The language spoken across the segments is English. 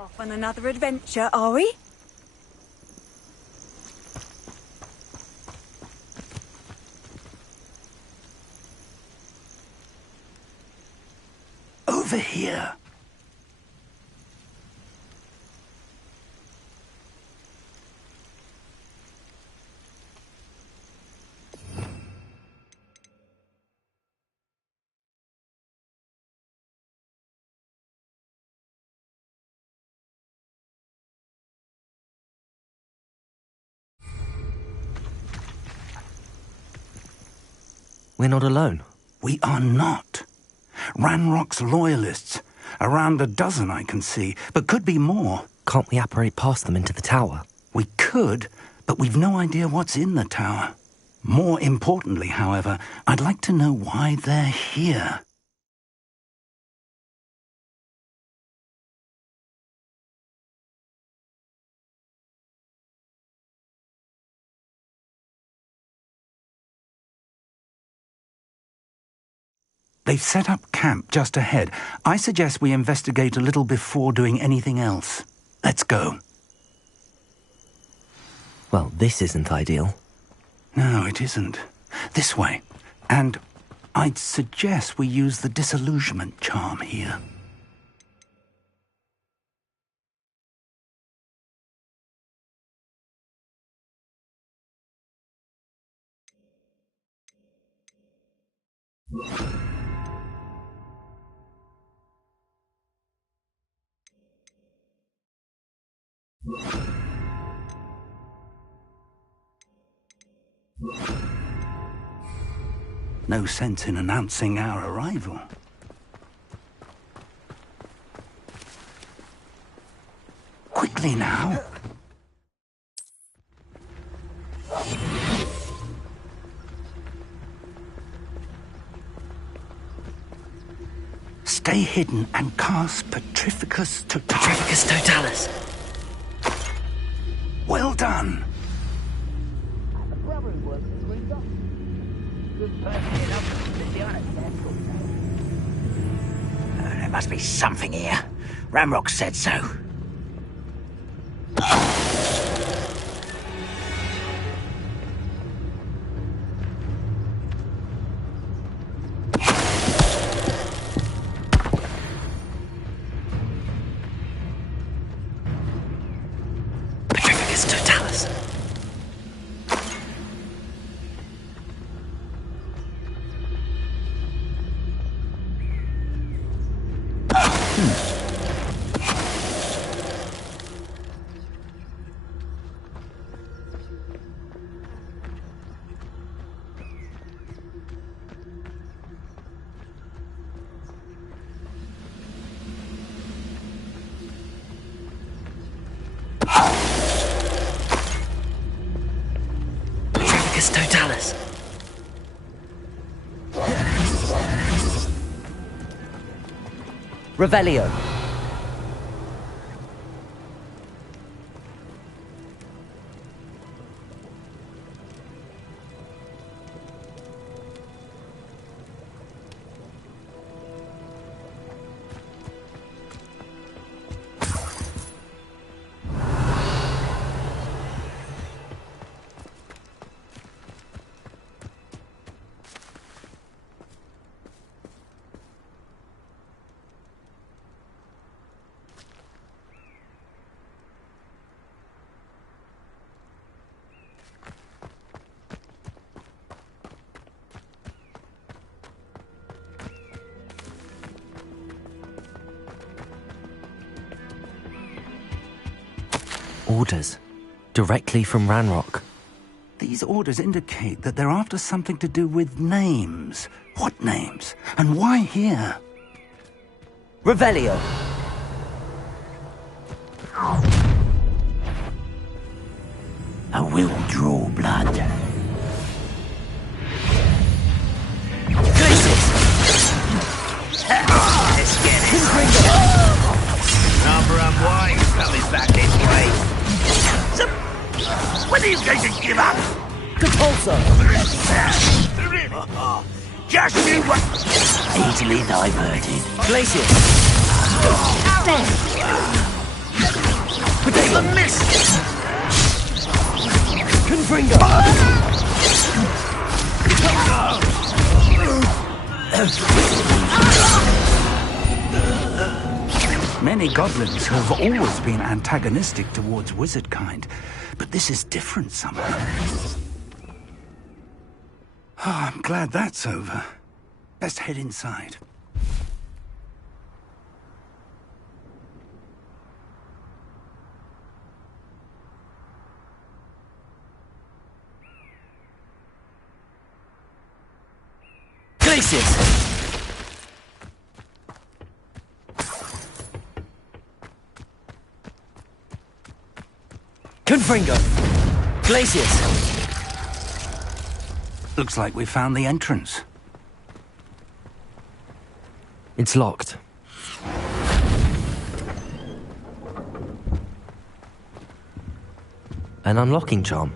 Off on another adventure, are we? Over here. We're not alone. We are not. Ranrock's loyalists. Around a dozen I can see, but could be more. Can't we apparate past them into the tower? We could, but we've no idea what's in the tower. More importantly, however, I'd like to know why they're here. They've set up camp just ahead. I suggest we investigate a little before doing anything else. Let's go. Well, this isn't ideal. No, it isn't. This way. And I'd suggest we use the disillusionment charm here. No sense in announcing our arrival. Quickly now. Stay hidden and cast Petrificus Totalis. Petrificus Totalis. Well done. There must be something here. Ramrock said so. Petrificus Totalis. Petrificus Totalis. Revelio. Orders. Directly from Ranrock. These orders indicate that they're after something to do with names. What names? And why here? Revelio. I will draw blood. Let's get it. Number and wine's coming back this way. So, when are you going to give up? Compulsor. Just you what? Easily diverted. Glacius. The mist! Confringo! Many goblins have always been antagonistic towards wizard kind, but this is different somehow. Oh, I'm glad that's over. Best head inside. Glacius! Confringo! Glacius! Looks like we found the entrance. It's locked. An unlocking charm.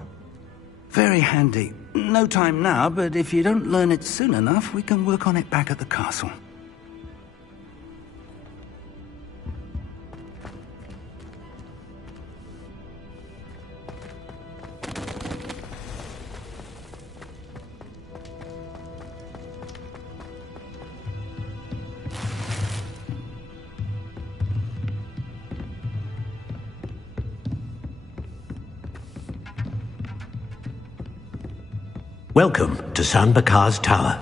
Very handy. No time now, but if you don't learn it soon enough, we can work on it back at the castle. Welcome to San Bakar's Tower.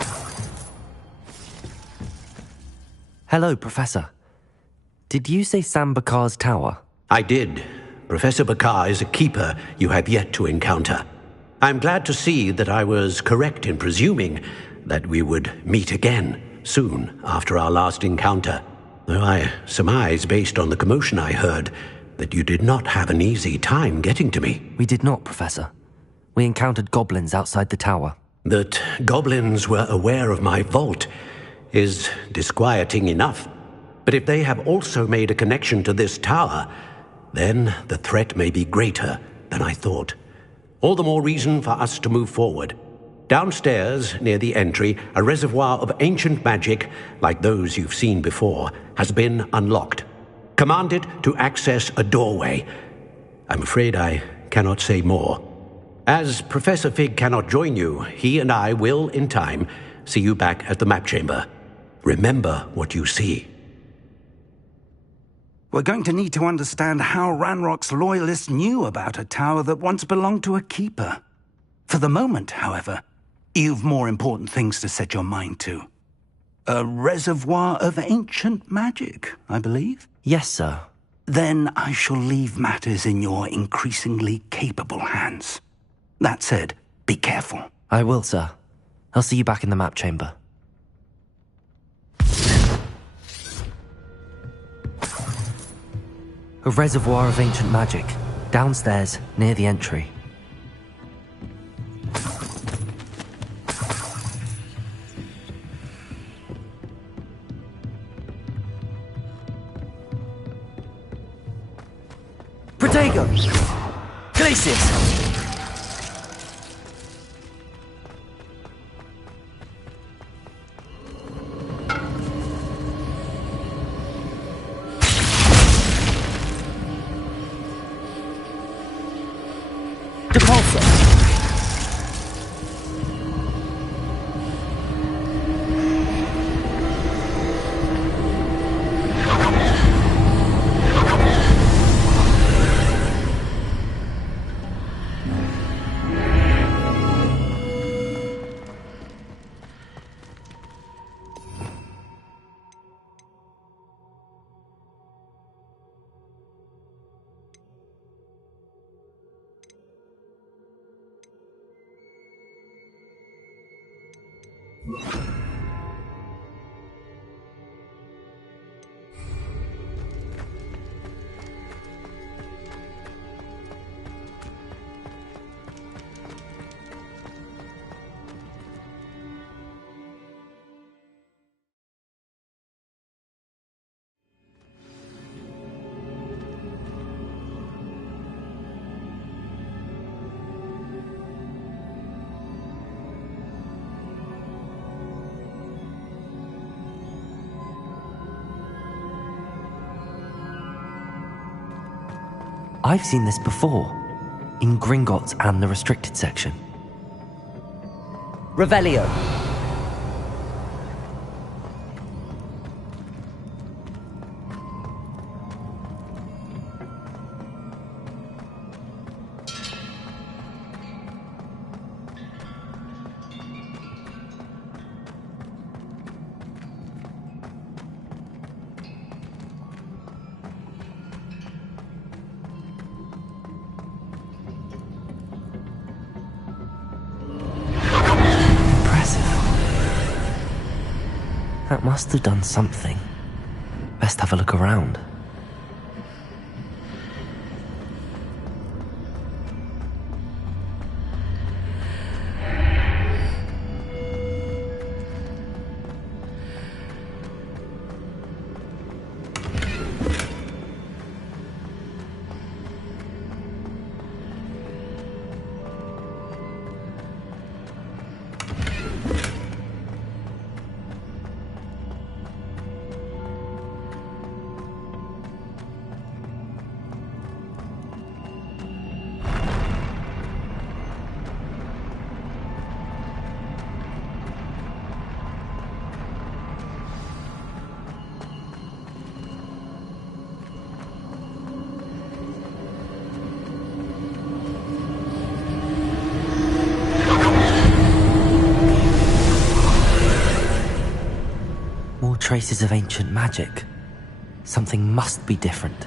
Hello, Professor. Did you say Sam Bakar's tower? I did. Professor Bakar is a keeper you have yet to encounter. I'm glad to see that I was correct in presuming that we would meet again soon after our last encounter. Though I surmise, based on the commotion I heard, that you did not have an easy time getting to me. We did not, Professor. We encountered goblins outside the tower. That goblins were aware of my vault is disquieting enough. But if they have also made a connection to this tower, then the threat may be greater than I thought. All the more reason for us to move forward. Downstairs, near the entry, a reservoir of ancient magic, like those you've seen before, has been unlocked. Command it to access a doorway. I'm afraid I cannot say more. As Professor Fig cannot join you, he and I will, in time, see you back at the map chamber. Remember what you see. We're going to need to understand how Ranrock's loyalists knew about a tower that once belonged to a keeper. For the moment, however, you've more important things to set your mind to. A reservoir of ancient magic, I believe? Yes, sir. Then I shall leave matters in your increasingly capable hands. That said, be careful. I will, sir. I'll see you back in the map chamber. A reservoir of ancient magic, downstairs, near the entry. Protego! Glacius! I've seen this before, in Gringotts and the restricted section. Revelio! That must have done something. Best have a look around. Traces of ancient magic. Something must be different.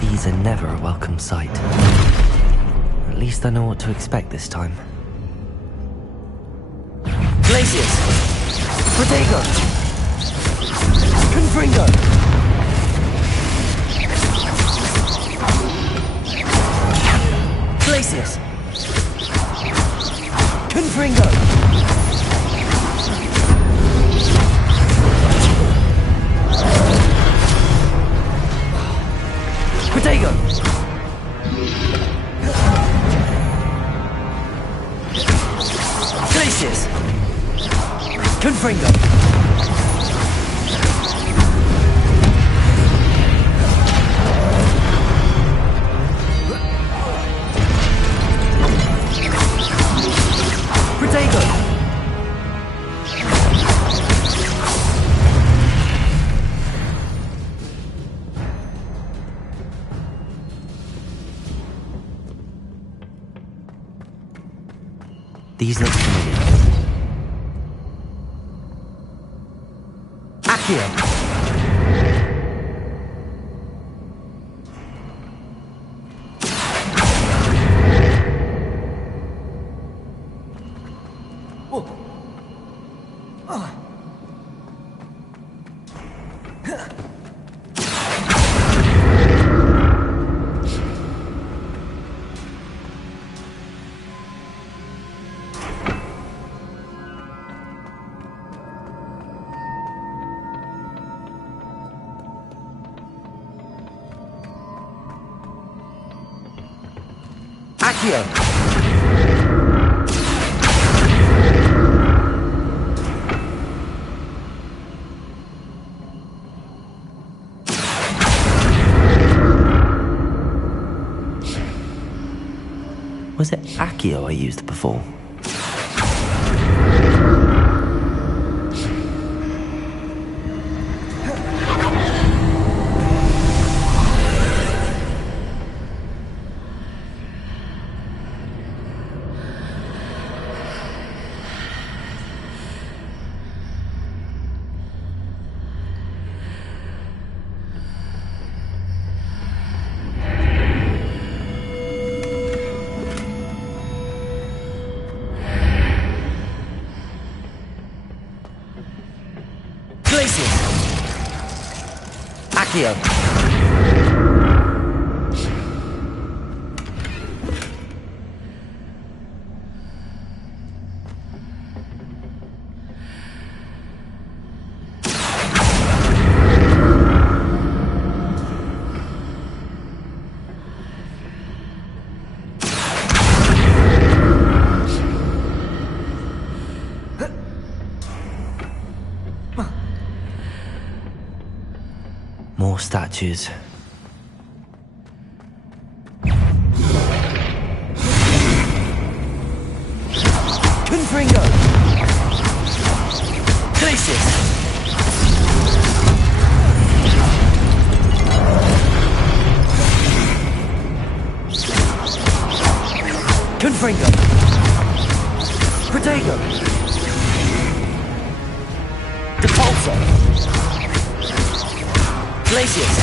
These are never a welcome sight. At least I know what to expect this time. Glacius! Protego! Confringo! Glacius! Confringo! Protego! Glacius! Confringo! Protego! These look familiar. Accio! Accio! Was it Accio I used before? Accio! more statues. Confringo! Glacius! Confringo! Protego! Depulso! Glacius!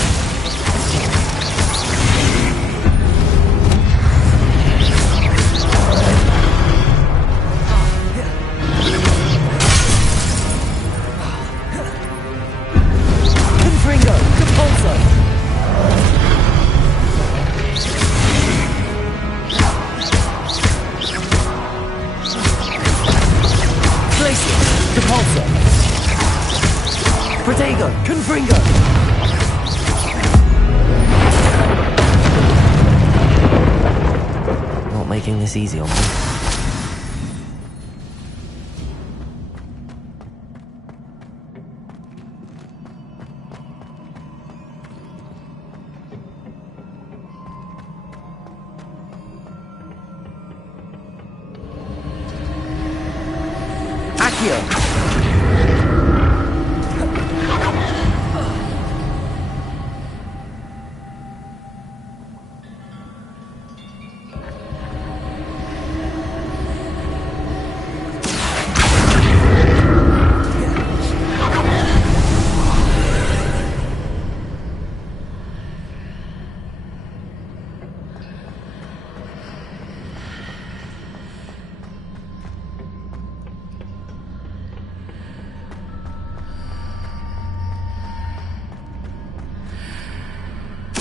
Confringo! Depulso! Glacius! Depulso! Protego! Confringo! Not making this easy on me. Accio!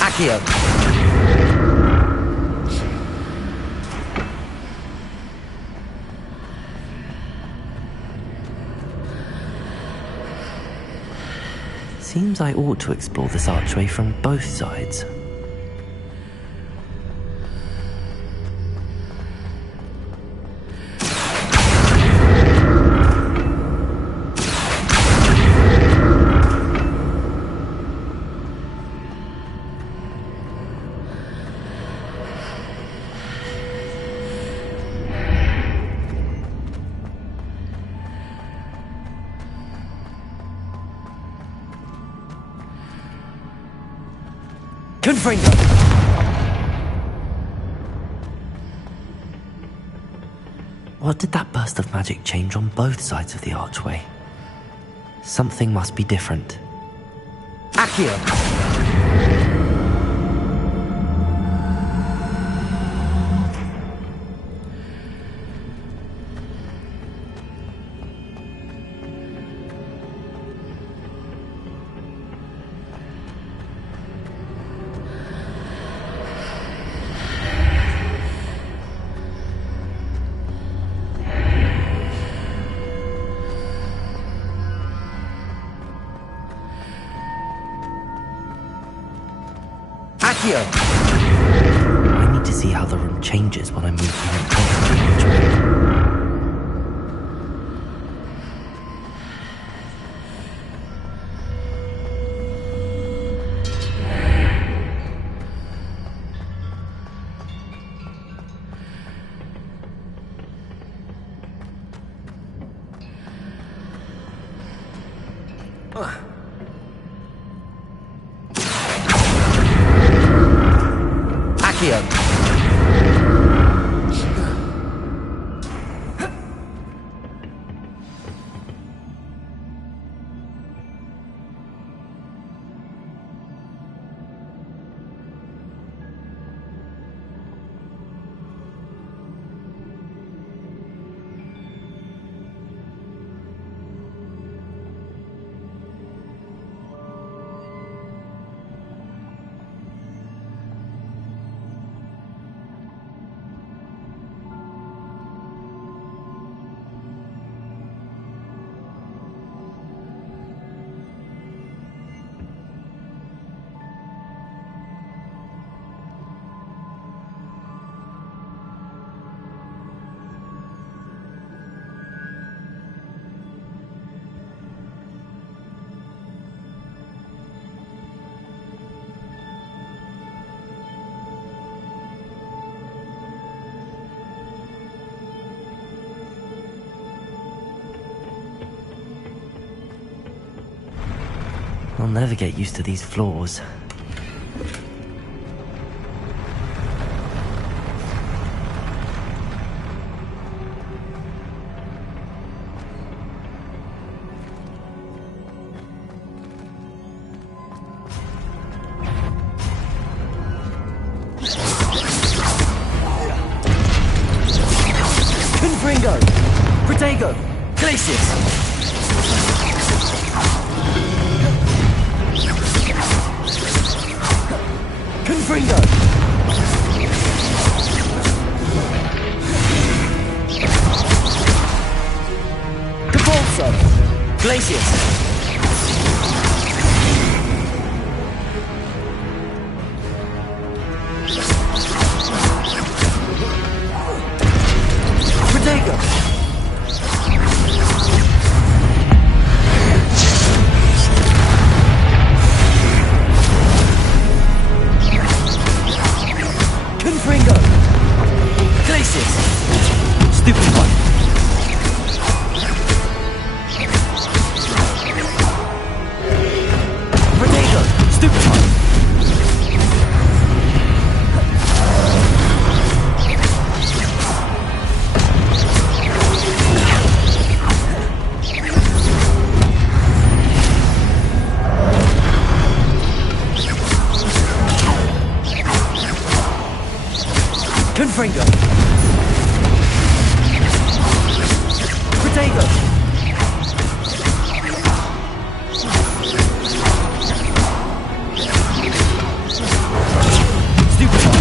Accio! Seems I ought to explore this archway from both sides. Confringo! What did that burst of magic change on both sides of the archway? Something must be different. Accio! Accio! I need to see how the room changes when I move from the top of the archway. Accio! I'll never get used to these floors. Confringo! Protego! Glacius! Confringo! Capolso! Glacius! Protego! Confringo! Glacius! Stupid one! Protego! Stupid one! Confringo! Protego! Stupid one!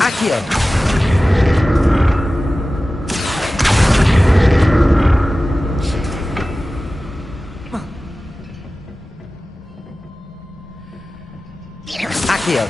Accio! Accio!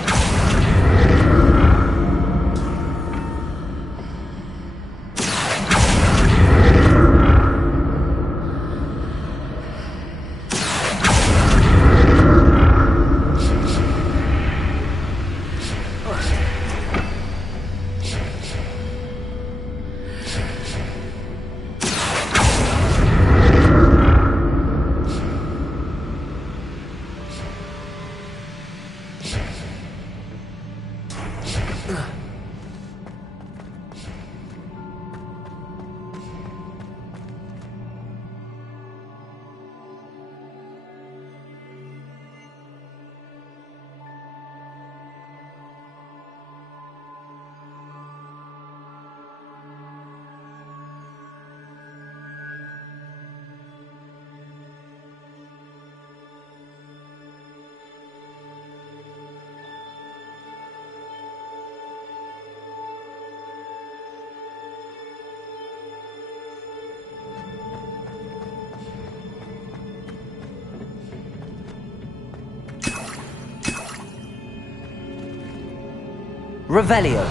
Revelio.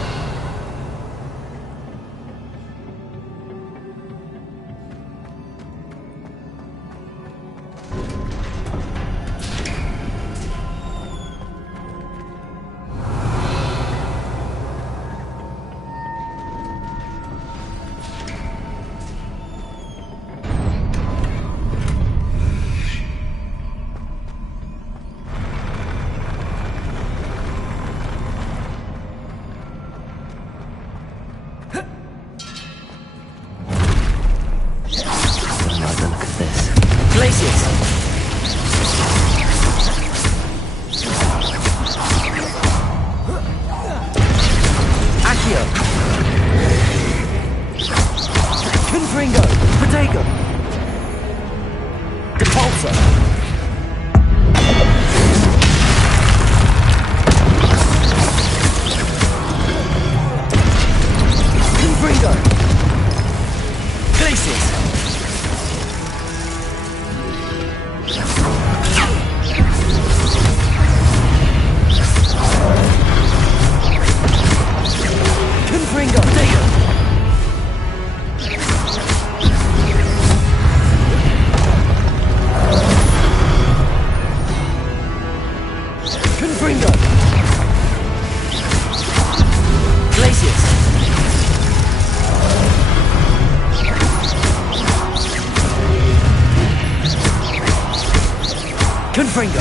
Confringo.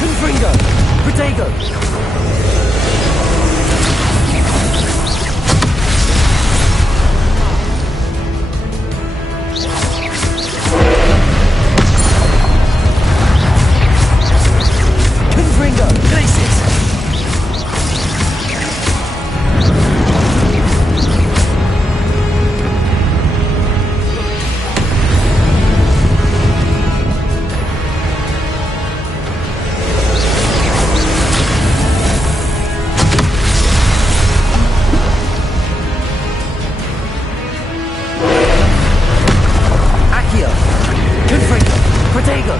Confringo. Protego. Confringo. Glacius. Accio. Confringo. Protego.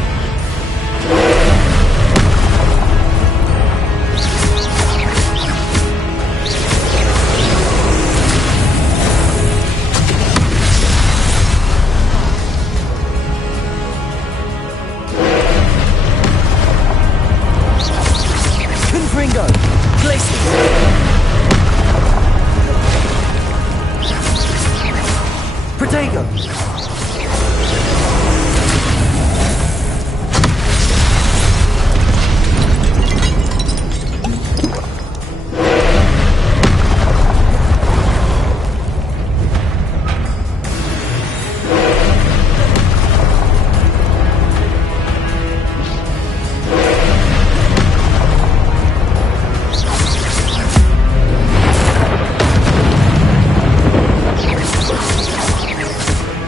Confringo. Glacius. Protego.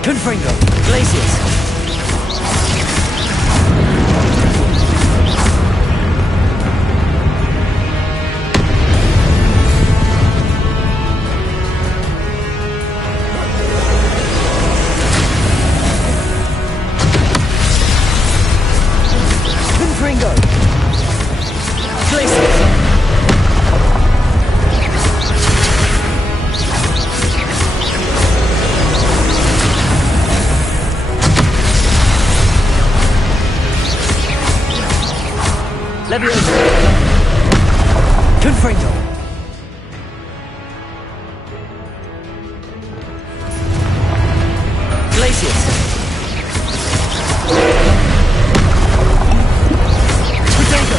Confringo. Glacius. Confringo. Glacius. Leviosa. Confringo. Glacius. Protego.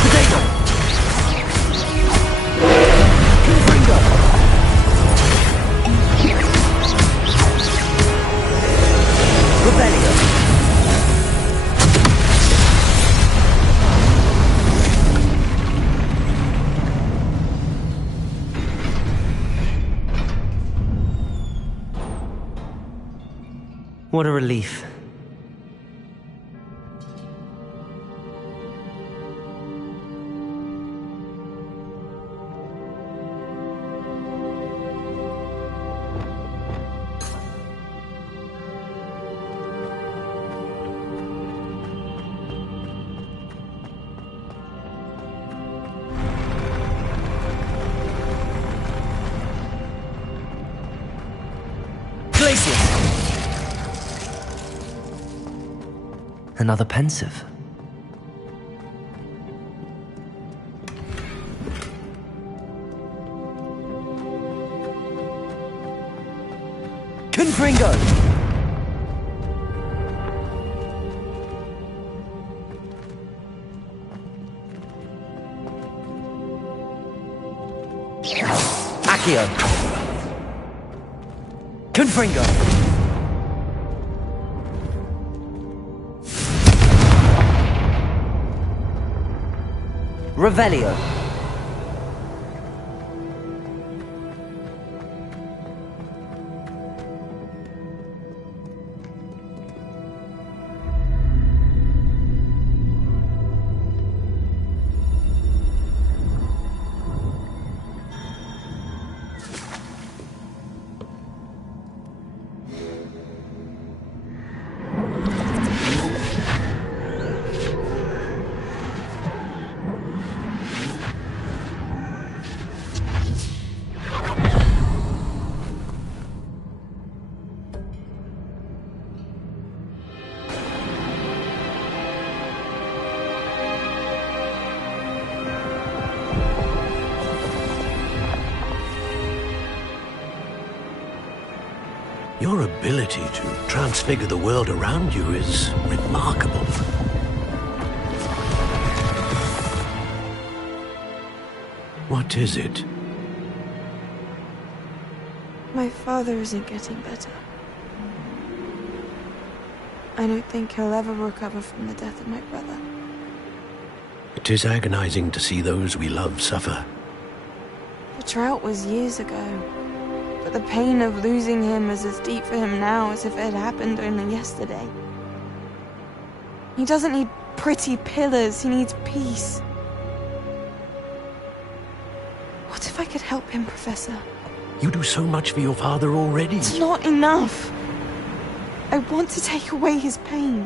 Protego. Confringo. Rebellion. What a relief. Glacius. Another pensive. Confringo. Accio. Confringo. Revelio. Your ability to transfigure the world around you is remarkable. What is it? My father isn't getting better. I don't think he'll ever recover from the death of my brother. It is agonizing to see those we love suffer. The drought was years ago, but the pain of losing him is as deep for him now as if it had happened only yesterday. He doesn't need pretty pillars, he needs peace. What if I could help him, Professor? You do so much for your father already. It's not enough. I want to take away his pain.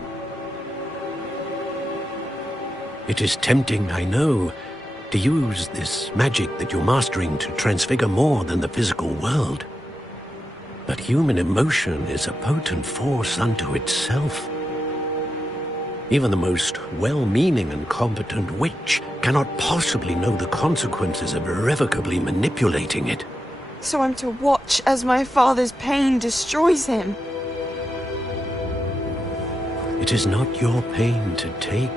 It is tempting, I know, to use this magic that you're mastering to transfigure more than the physical world. But human emotion is a potent force unto itself. Even the most well-meaning and competent witch cannot possibly know the consequences of irrevocably manipulating it. So I'm to watch as my father's pain destroys him. It is not your pain to take.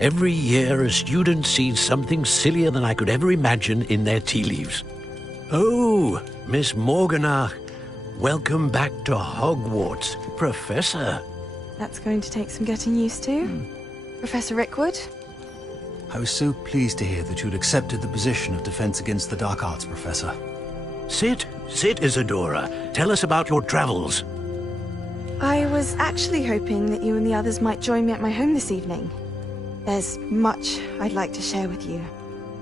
Every year, a student sees something sillier than I could ever imagine in their tea leaves. Oh, Miss Morganach, welcome back to Hogwarts, Professor. That's going to take some getting used to. Professor Rickwood? I was so pleased to hear that you'd accepted the position of Defense Against the Dark Arts, Professor. Sit, Isadora. Tell us about your travels. I was actually hoping that you and the others might join me at my home this evening. There's much I'd like to share with you.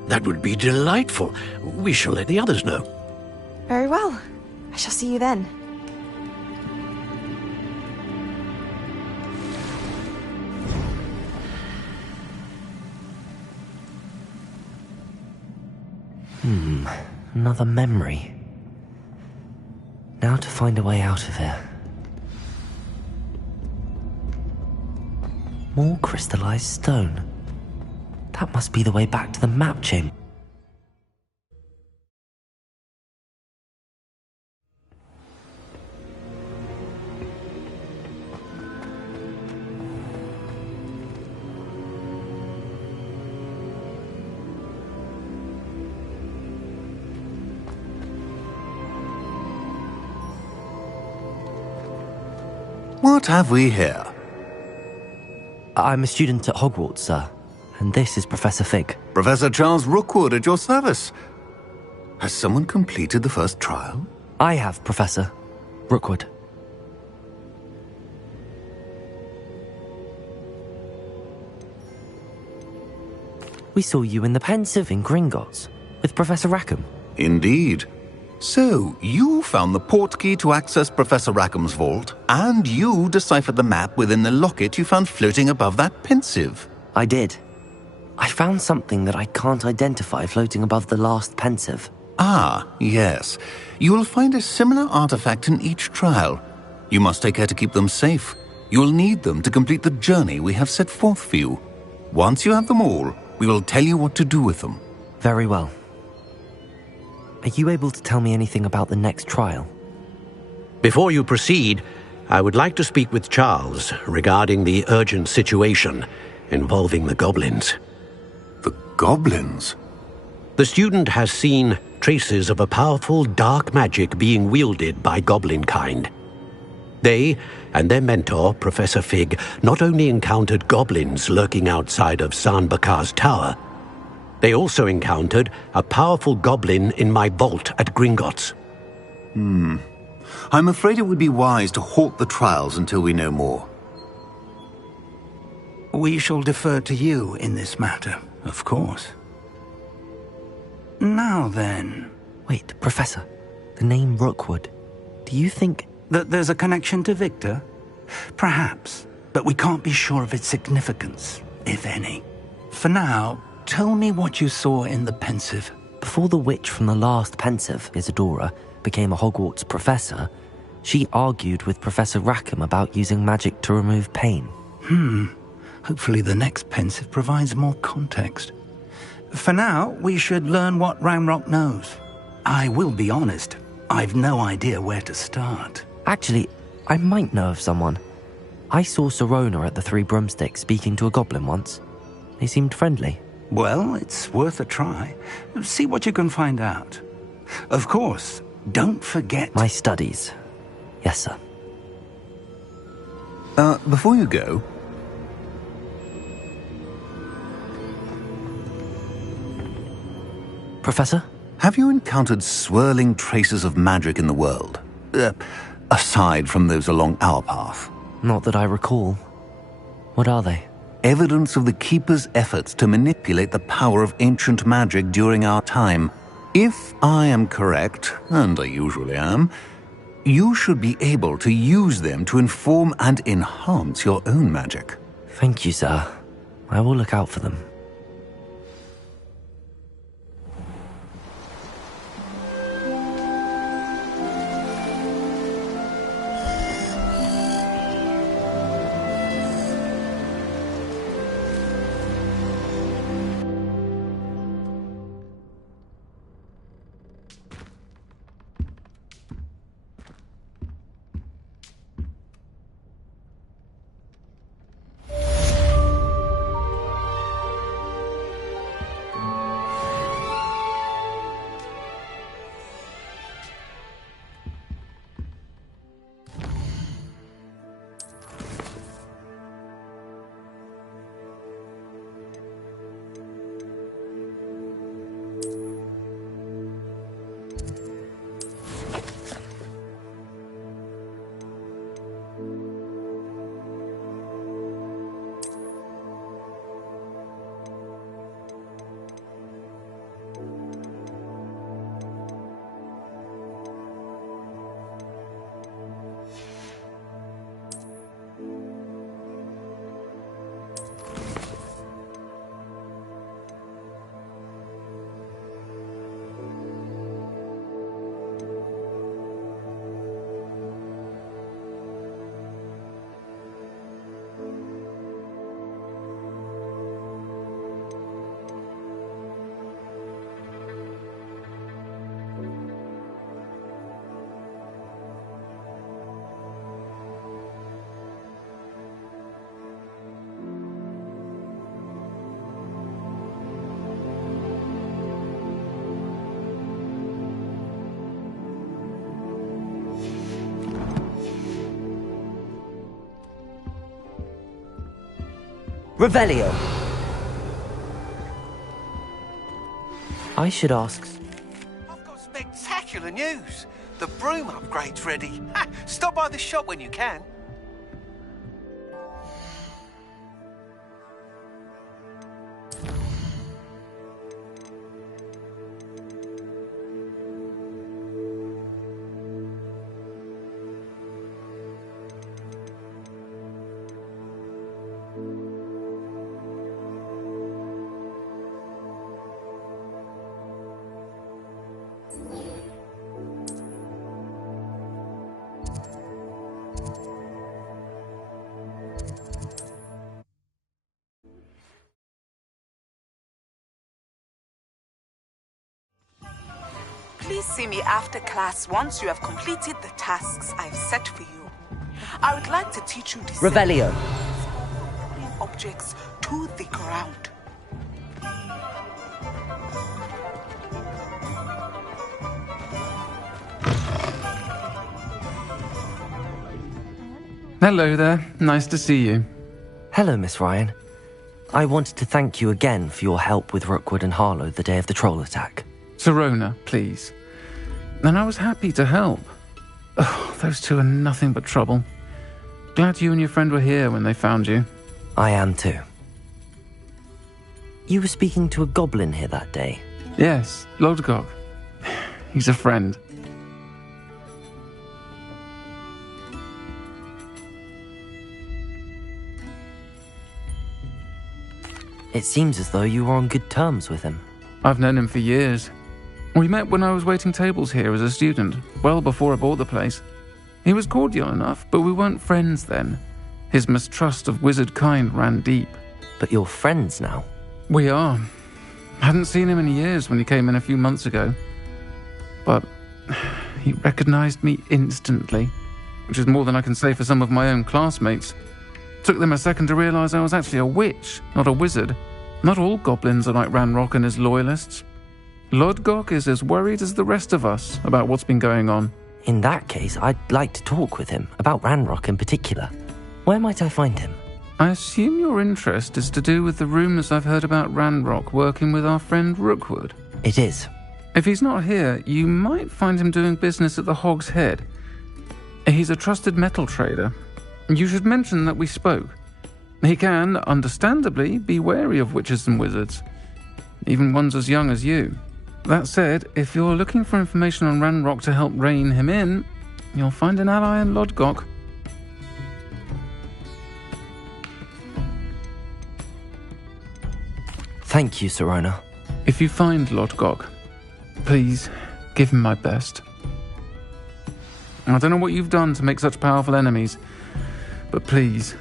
That would be delightful. We shall let the others know. Very well. I shall see you then. Another memory. Now to find a way out of here. More crystallized stone. That must be the way back to the map chamber. What have we here? I'm a student at Hogwarts, sir. And this is Professor Fig. Professor Charles Rookwood at your service. Has someone completed the first trial? I have, Professor Rookwood. We saw you in the Pensive in Gringotts with Professor Rackham. Indeed. So, you found the portkey to access Professor Rackham's vault, and you deciphered the map within the locket you found floating above that Pensive. I did. I found something that I can't identify floating above the last Pensive. Ah, yes. You will find a similar artifact in each trial. You must take care to keep them safe. You will need them to complete the journey we have set forth for you. Once you have them all, we will tell you what to do with them. Very well. Are you able to tell me anything about the next trial? Before you proceed, I would like to speak with Charles regarding the urgent situation involving the goblins. The goblins? The student has seen traces of a powerful dark magic being wielded by goblin kind. They and their mentor, Professor Fig, not only encountered goblins lurking outside of San Bakar's tower, they also encountered a powerful goblin in my vault at Gringotts. I'm afraid it would be wise to halt the trials until we know more. We shall defer to you in this matter, of course. Now then... Wait, Professor. The name Rookwood. Do you think... that there's a connection to Victor? Perhaps, but we can't be sure of its significance, if any. For now, tell me what you saw in the Pensive. Before the witch from the last Pensive, Isadora, became a Hogwarts professor, She argued with Professor Rackham about using magic to remove pain. Hopefully the next pensive provides more context. For now, we should learn what Ranrock knows. I will be honest, I've no idea where to start. Actually, I might know of someone. I saw Serona at the Three Broomsticks speaking to a goblin once. They seemed friendly. Well, it's worth a try. See what you can find out. Of course, don't forget... My studies. Yes, sir. Before you go... Professor? Have you encountered swirling traces of magic in the world? Aside from those along our path? Not that I recall. What are they? Evidence of the Keeper's efforts to manipulate the power of ancient magic during our time. If I am correct, and I usually am, you should be able to use them to inform and enhance your own magic. Thank you, sir. I will look out for them. Revelio. I should ask... I've got spectacular news. The broom upgrade's ready. Ha! Stop by the shop when you can. Please see me after class once you have completed the tasks I've set for you. I would like to teach you to Revelio. bring objects to the ground. Hello there. Nice to see you. Hello, Miss Ryan. I wanted to thank you again for your help with Rookwood and Harlow the day of the troll attack. Serona, please. And I was happy to help. Oh, those two are nothing but trouble. Glad you and your friend were here when they found you. I am too. You were speaking to a goblin here that day? Yes, Lodgok. He's a friend. It seems as though you were on good terms with him. I've known him for years. We met when I was waiting tables here as a student, well before I bought the place. He was cordial enough, but we weren't friends then. His mistrust of wizard kind ran deep. But you're friends now? We are. Hadn't seen him in years when he came in a few months ago. But he recognized me instantly, which is more than I can say for some of my own classmates. Took them a second to realize I was actually a witch, not a wizard. Not all goblins are like Ranrock and his loyalists. Lodgok is as worried as the rest of us about what's been going on. In that case, I'd like to talk with him, about Ranrock in particular. Where might I find him? I assume your interest is to do with the rumors I've heard about Ranrock working with our friend Rookwood. It is. If he's not here, you might find him doing business at the Hog's Head. He's a trusted metal trader. You should mention that we spoke. He can, understandably, be wary of witches and wizards, even ones as young as you. That said, if you're looking for information on Ranrock to help rein him in, you'll find an ally in Lodgok. Thank you, Sirona. If you find Lodgok, please give him my best. I don't know what you've done to make such powerful enemies, but please,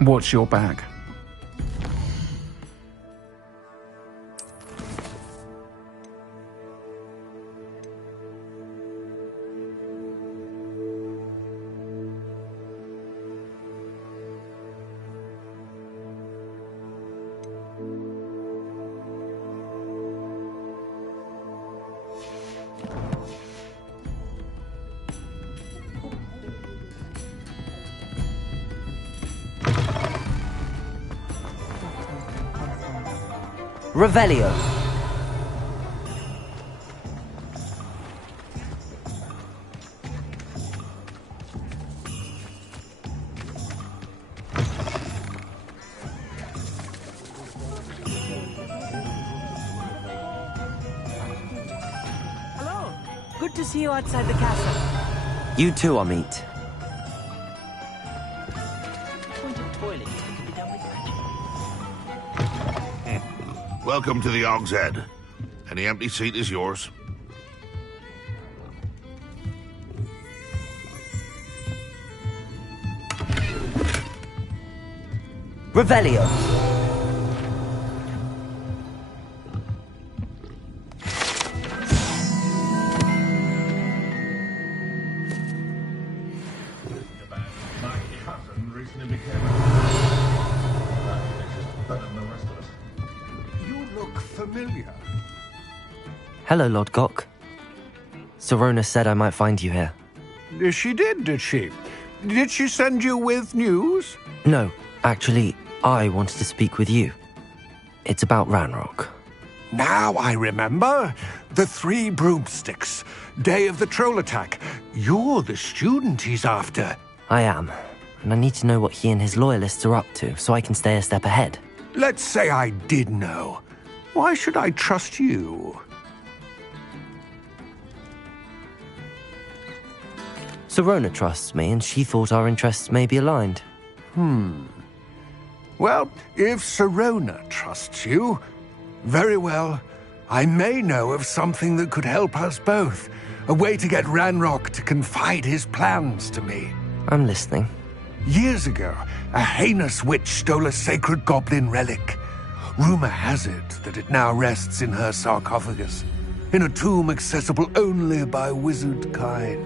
watch your back. Revelio. Hello. Good to see you outside the castle. You too, Amit. Welcome to the Hog's Head. Any empty seat is yours. Revelio. Hello, Lodgok. Sirona said I might find you here. She did she? Did she send you with news? No, actually, I wanted to speak with you. It's about Ranrock. Now I remember. The 3 broomsticks. Day of the troll attack. You're the student he's after. I am, and I need to know what he and his loyalists are up to so I can stay a step ahead. Let's say I did know. Why should I trust you? Sirona trusts me, and she thought our interests may be aligned. Well, if Sirona trusts you, very well. I may know of something that could help us both. A way to get Ranrock to confide his plans to me. I'm listening. Years ago, a heinous witch stole a sacred goblin relic. Rumor has it that it now rests in her sarcophagus, in a tomb accessible only by wizard kind.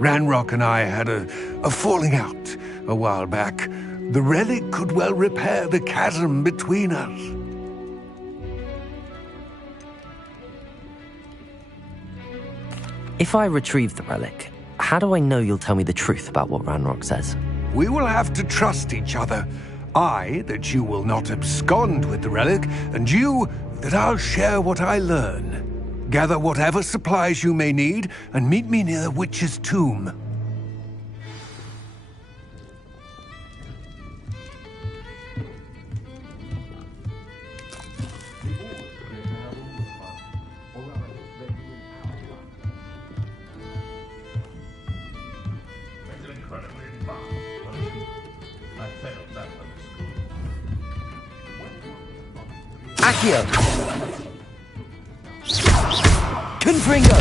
Ranrock and I had a falling out a while back. The relic could well repair the chasm between us. If I retrieve the relic, how do I know you'll tell me the truth about what Ranrock says? We will have to trust each other. I, that you will not abscond with the relic, and you, that I'll share what I learn. Gather whatever supplies you may need, and meet me near the witch's tomb. Accio. Confringo.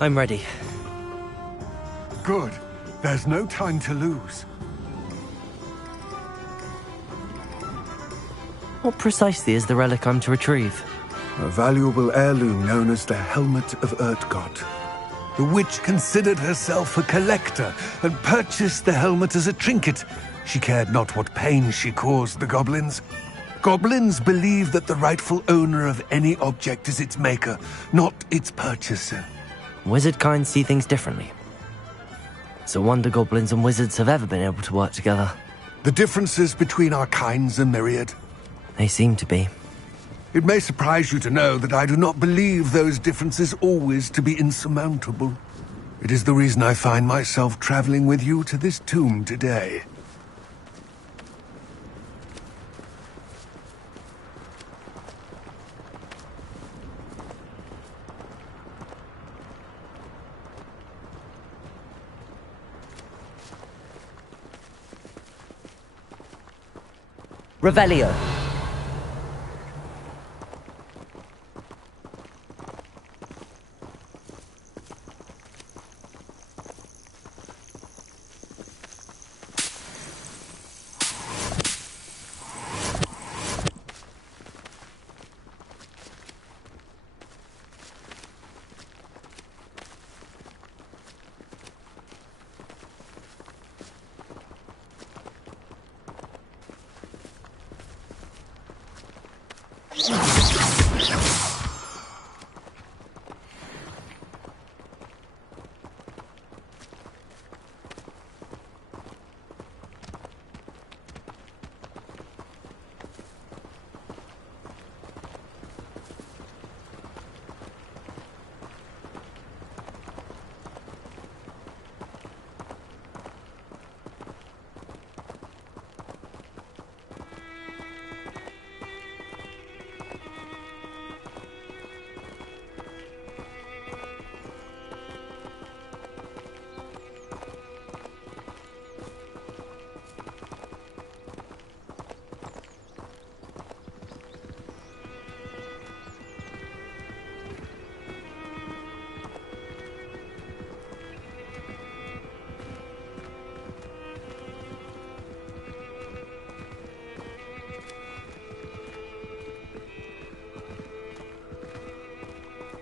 I'm ready. Good. There's no time to lose. What precisely is the relic I'm to retrieve? A valuable heirloom known as the Helmet of Urtgott. The witch considered herself a collector and purchased the helmet as a trinket. She cared not what pain she caused the goblins. Goblins believe that the rightful owner of any object is its maker, not its purchaser. Wizard kind see things differently. It's a wonder goblins and wizards have ever been able to work together. The differences between our kinds are myriad. They seem to be. It may surprise you to know that I do not believe those differences always to be insurmountable. It is the reason I find myself traveling with you to this tomb today. Revelio.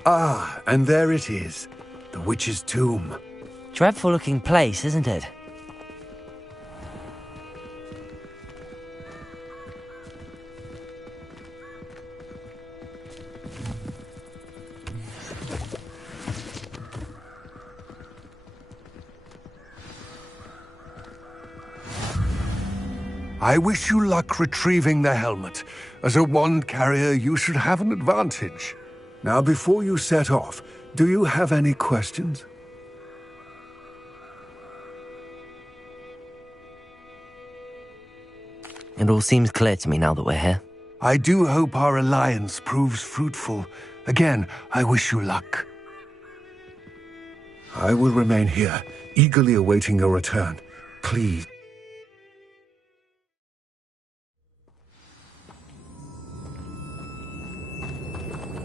Ah, and there it is. The witch's tomb. Dreadful looking place, isn't it? I wish you luck retrieving the helmet. As a wand carrier, you should have an advantage. Now, before you set off, do you have any questions? It all seems clear to me now that we're here. I do hope our alliance proves fruitful. Again, I wish you luck. I will remain here, eagerly awaiting your return. Please.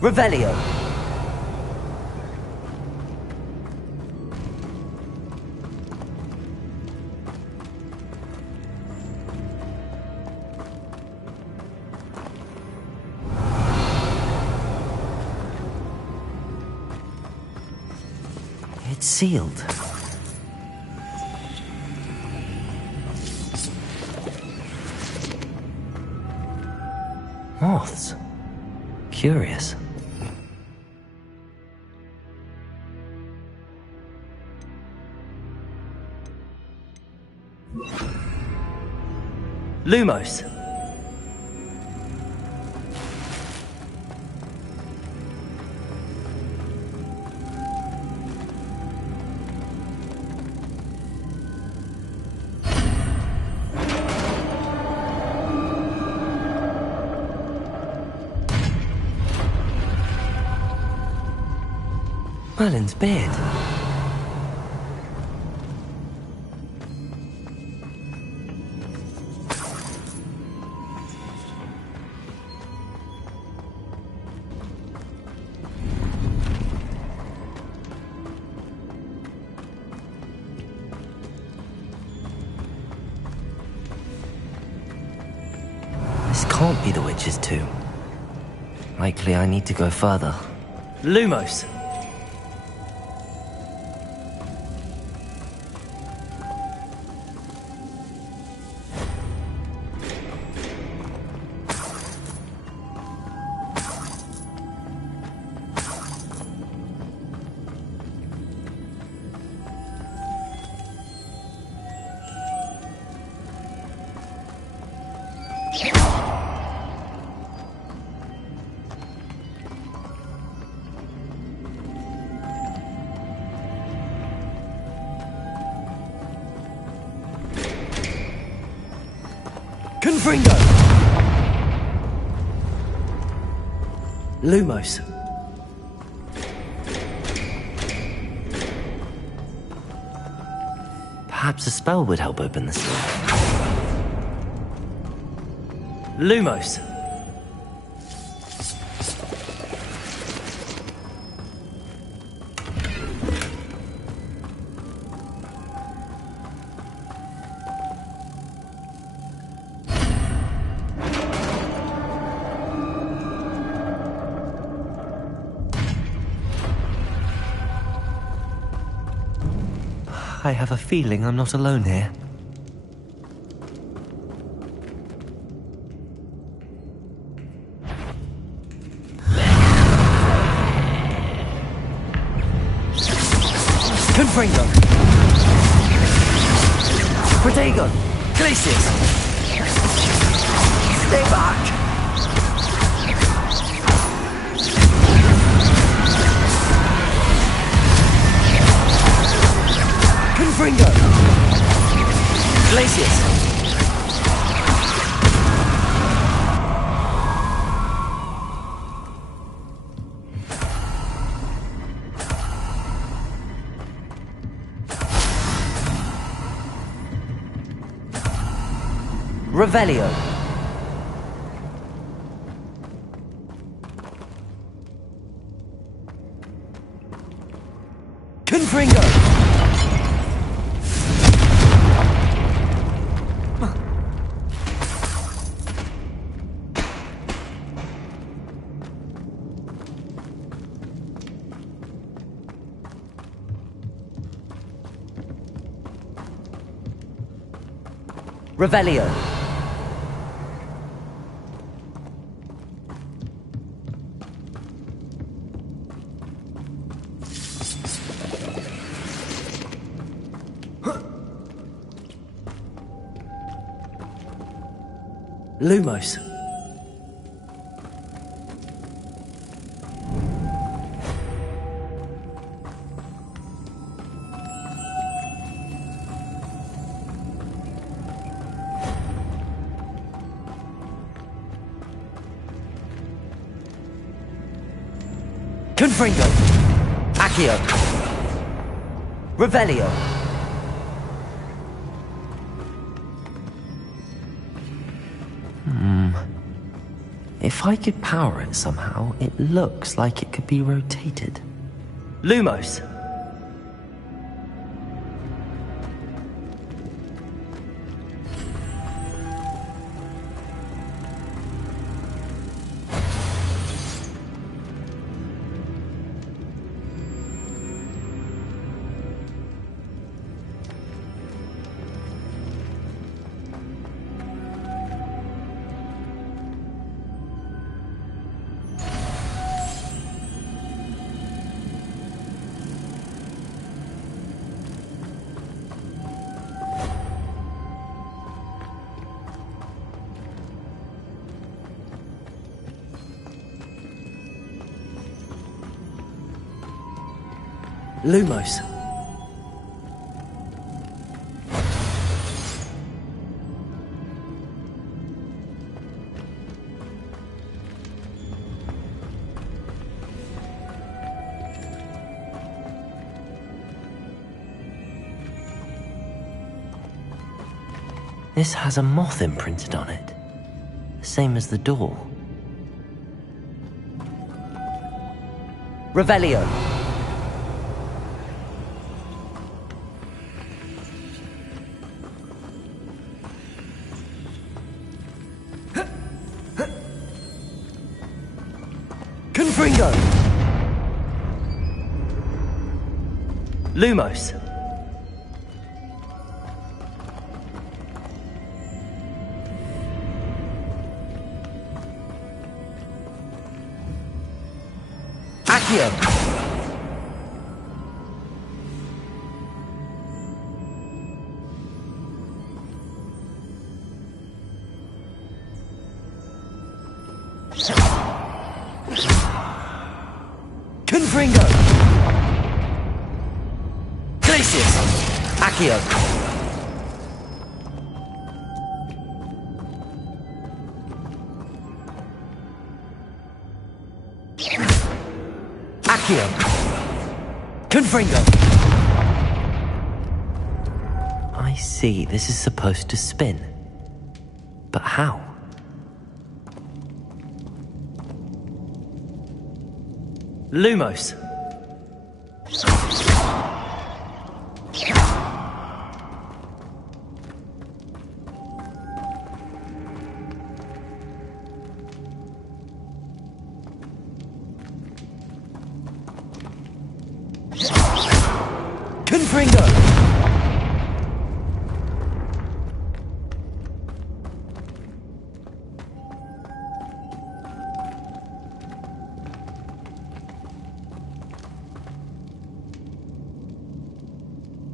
Revelio. It's sealed. Moths. Curious. Lumos. Merlin's beard. might be the witch's tomb. Likely I need to go further. Lumos! Confringo! Lumos. Perhaps a spell would help open this door. Lumos. I have a feeling I'm not alone here. Confringo! Protego! Glacius! Stay back! Confringo! Glacius! Revelio! Confringo! Revelio! Lumos. Confringo! Accio. Revelio. If I could power it somehow, it looks like it could be rotated. Lumos. Lumos. This has a moth imprinted on it, the same as the door. Revelio. Confringo! Lumos. Accio. Confringo. Glacius. Accio. Accio. Confringo. I see, this is supposed to spin. But how? Lumos. Confringo.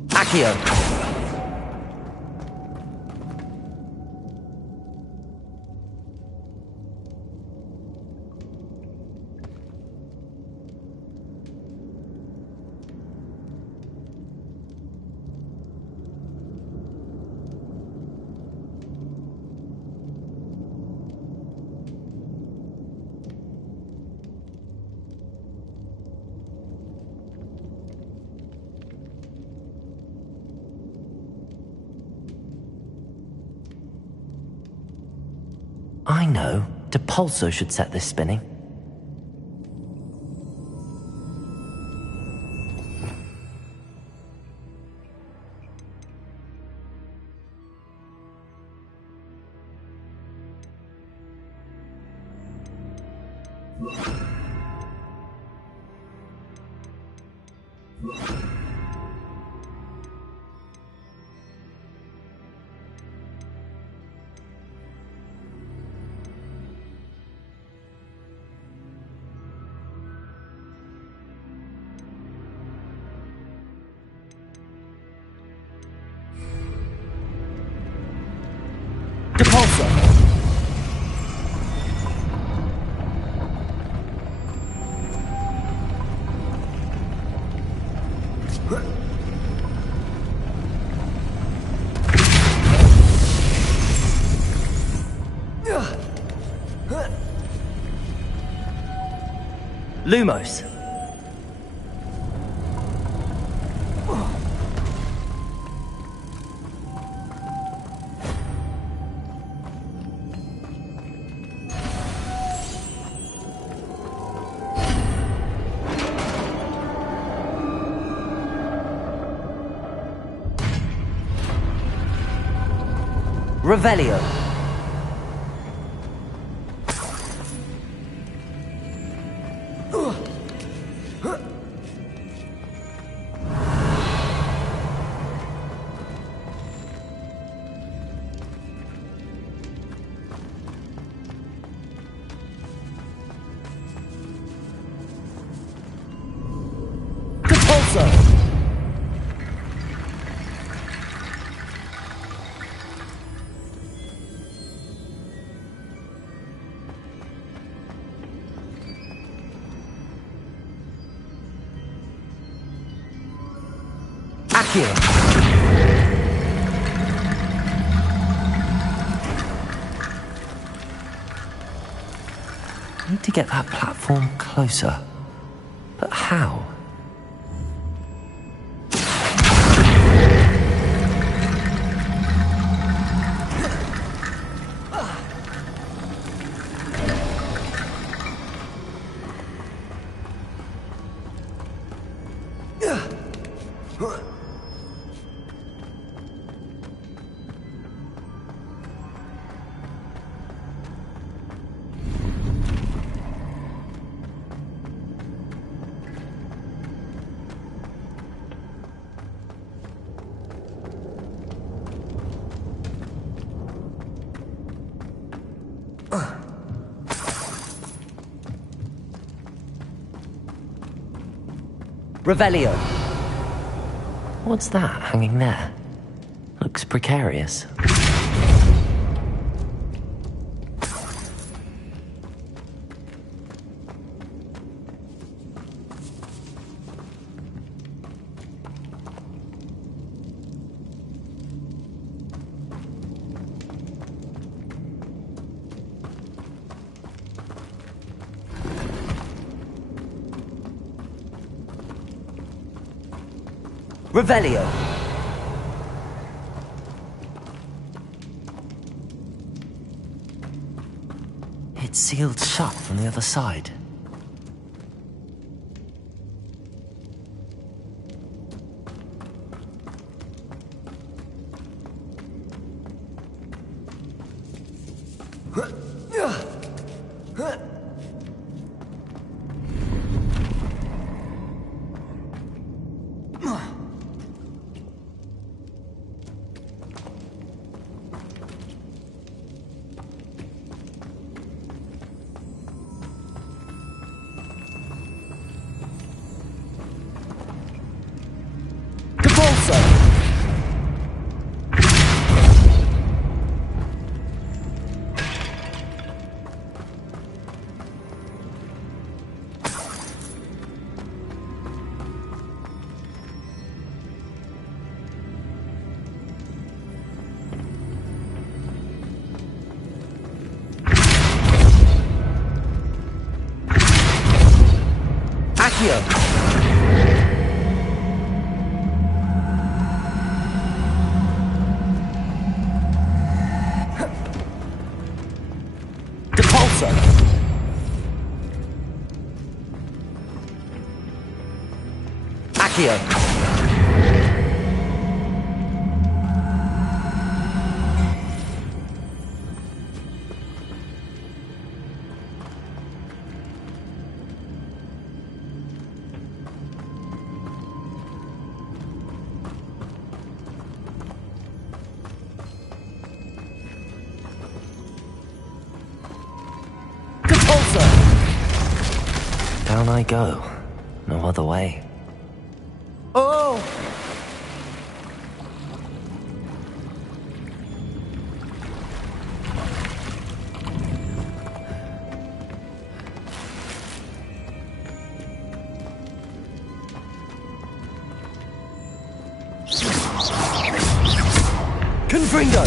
Accio. I know. Depulso should set this spinning. Depulso! Lumos. Revelio. Depulso. Accio. I need to get that platform closer. But how? Revelio. What's that hanging there? Looks precarious. Revelio. It's sealed shut from the other side. Down I go. No other way. Oh! Confringo!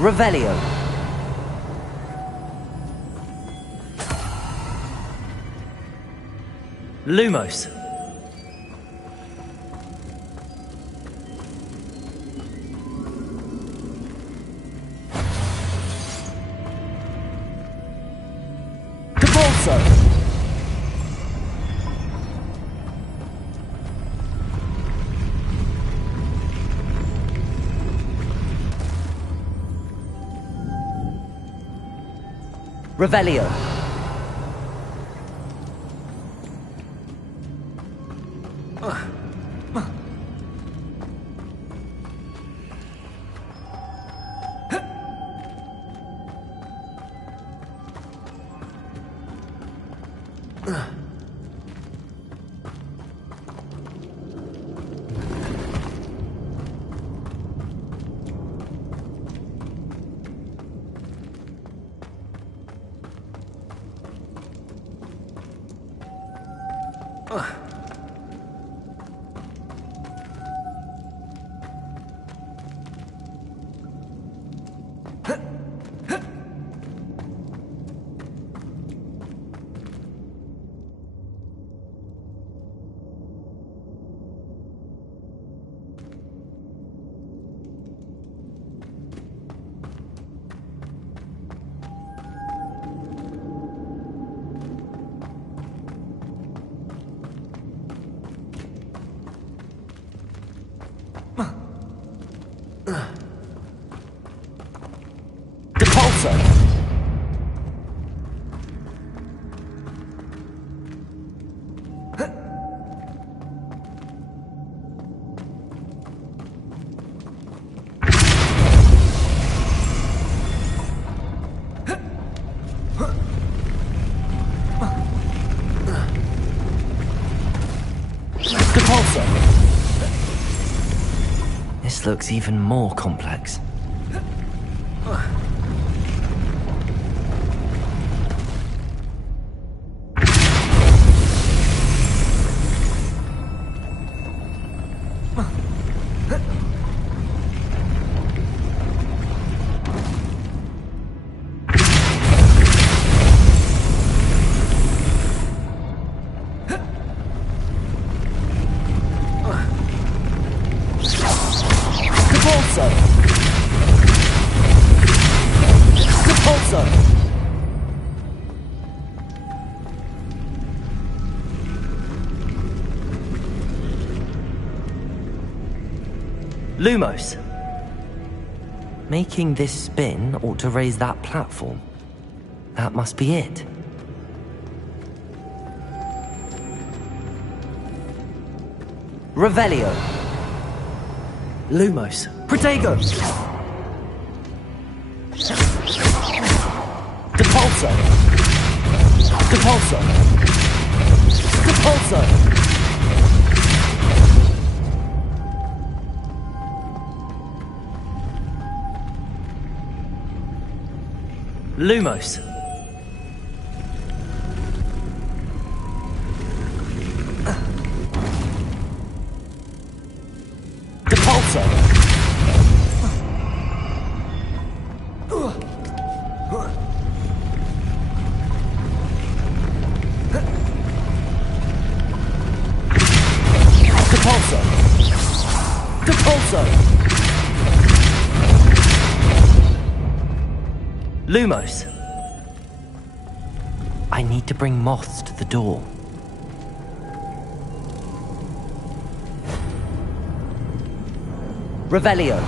Revelio. Lumos. Cabalso. Revelio. This looks even more complex. Lumos. Making this spin ought to raise that platform. That must be it. Revelio. Lumos. Protego. Depulso. Depulso. Depulso. Lumos. Depulso. Depulso. Depulso. Lumos. I need to bring moths to the door. Revelio.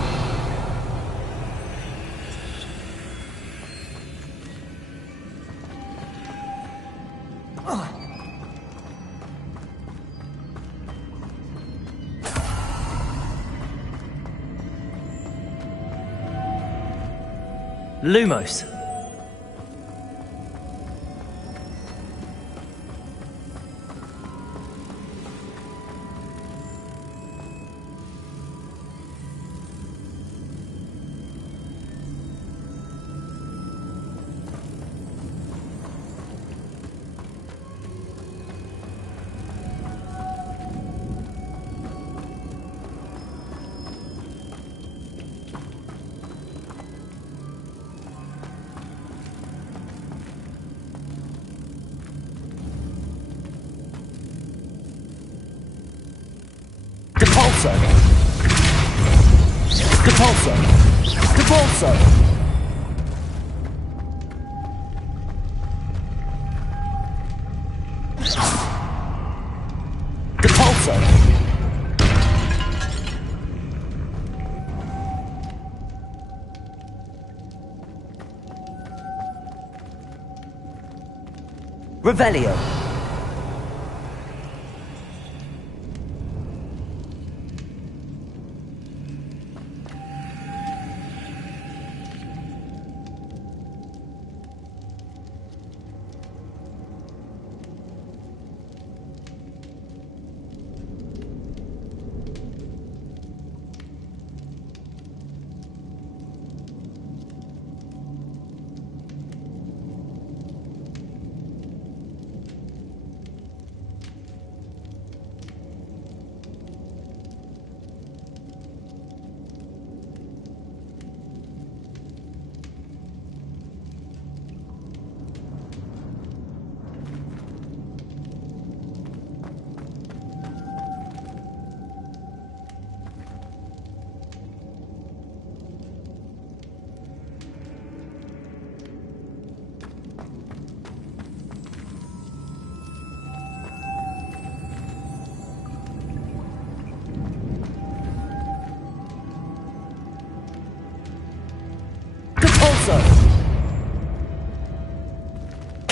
Lumos. Depulso! Depulso! Depulso! Depulso! Revelio!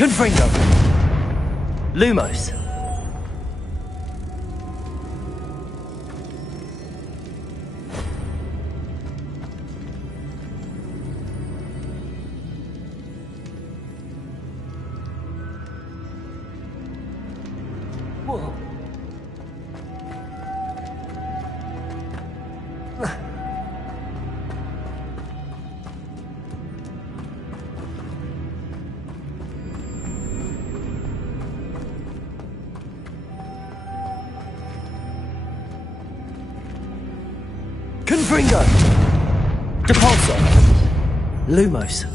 Confringo! Lumos! Whoa. Confringo! Depulso! Lumos!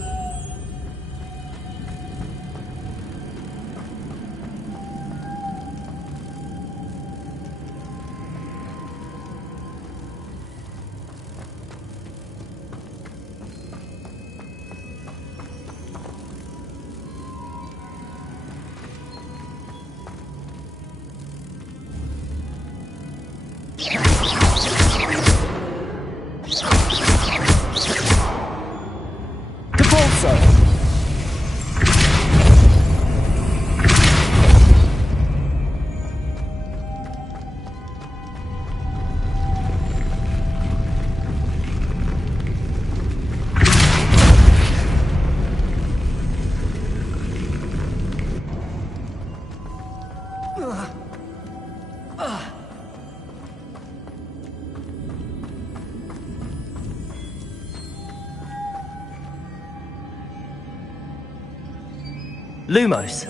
Lumos!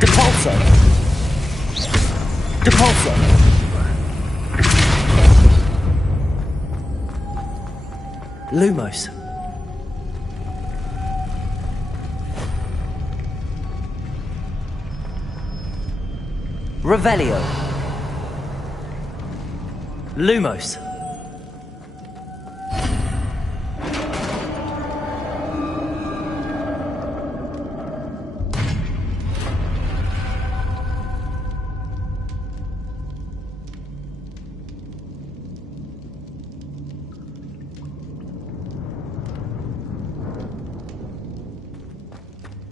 Depulso! Depulso! Lumos! Revelio! Lumos!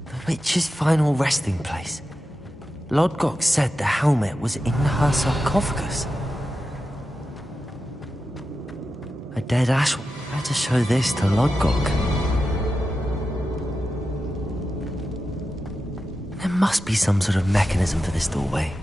The witch's final resting place. Lodgok said the helmet was in her sarcophagus. A dead ash will try to show this to Lodgok. There must be some sort of mechanism for this doorway.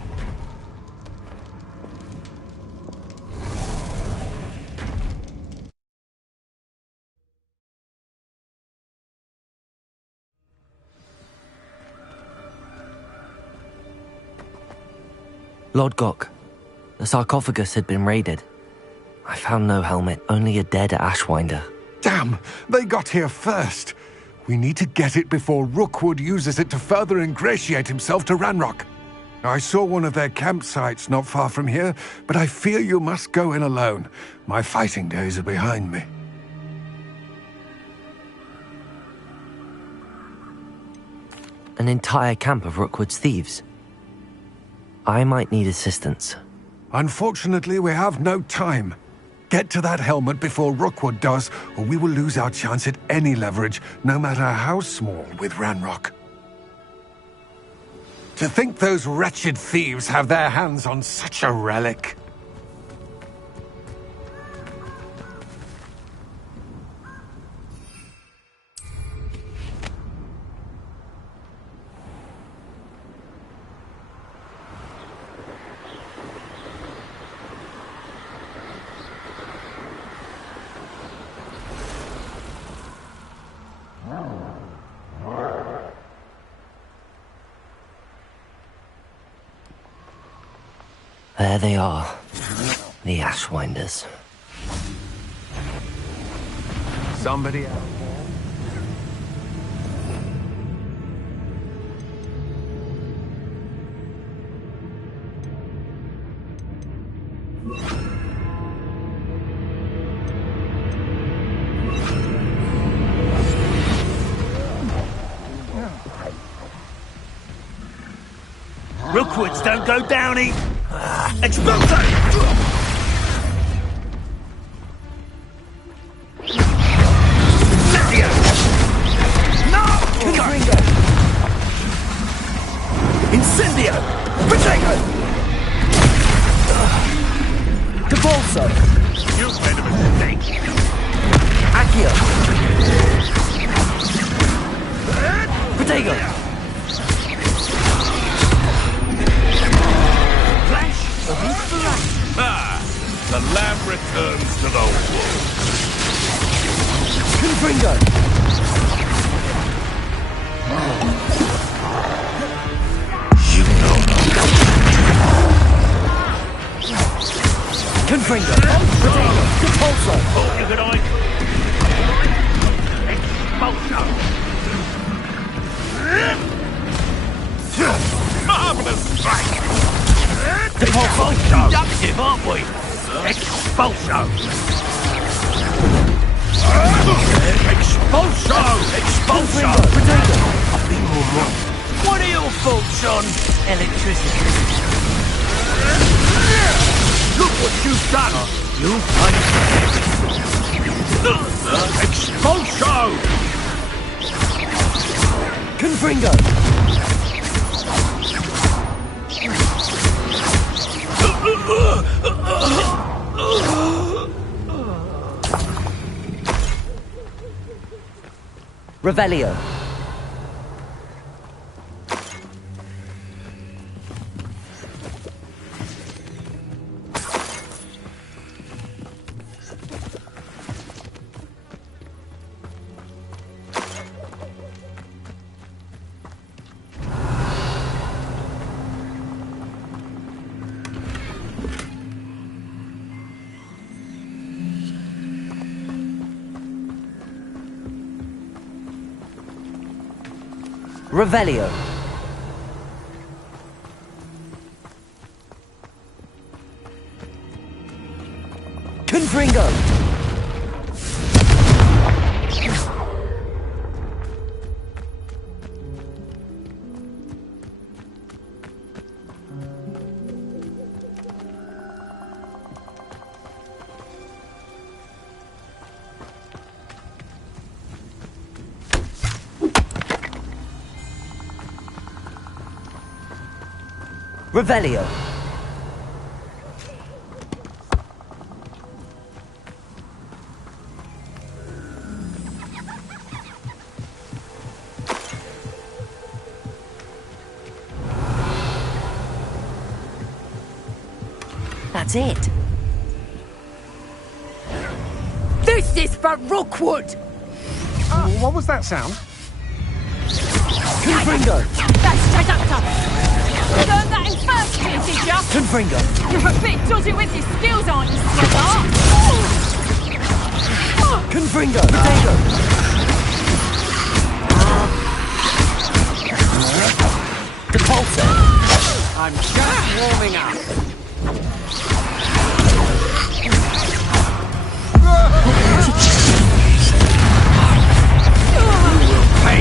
Lodgok. The sarcophagus had been raided. I found no helmet, only a dead Ashwinder. Damn! They got here first. We need to get it before Rookwood uses it to further ingratiate himself to Ranrock. I saw one of their campsites not far from here, but I fear you must go in alone. My fighting days are behind me. An entire camp of Rookwood's thieves. I might need assistance. Unfortunately, we have no time. Get to that helmet before Rookwood does, or we will lose our chance at any leverage, no matter how small, with Ranrock. To think those wretched thieves have their hands on such a relic. There they are, the Ashwinders. Somebody out Rookwoods don't go downy! Explosion! Incendio! No! Confringo! Incendio! Protego! Capolso! You've made a mistake! Accio! Protego! The lamb returns to the wolf. Confringo! You know Confringo! Protego! Capolso! Oh, you could Expulso! Marvelous strike! Capolso! Productive, aren't we? Expulso! Expulso! Expulso! Protego! What are your thoughts on electricity? Look what you've done! You punished Expulso! Confringo! Revelio. Revelio. Confringo. Revelio. That's it. This is for Rookwood! What was that sound? Confringo. That's straight up top! Learned that in first year, did ya? Confringo! You're a bit dodgy with your skills, aren't you, sweetheart? Confringo! Potato! Depulso! I'm just warming up. You will pay.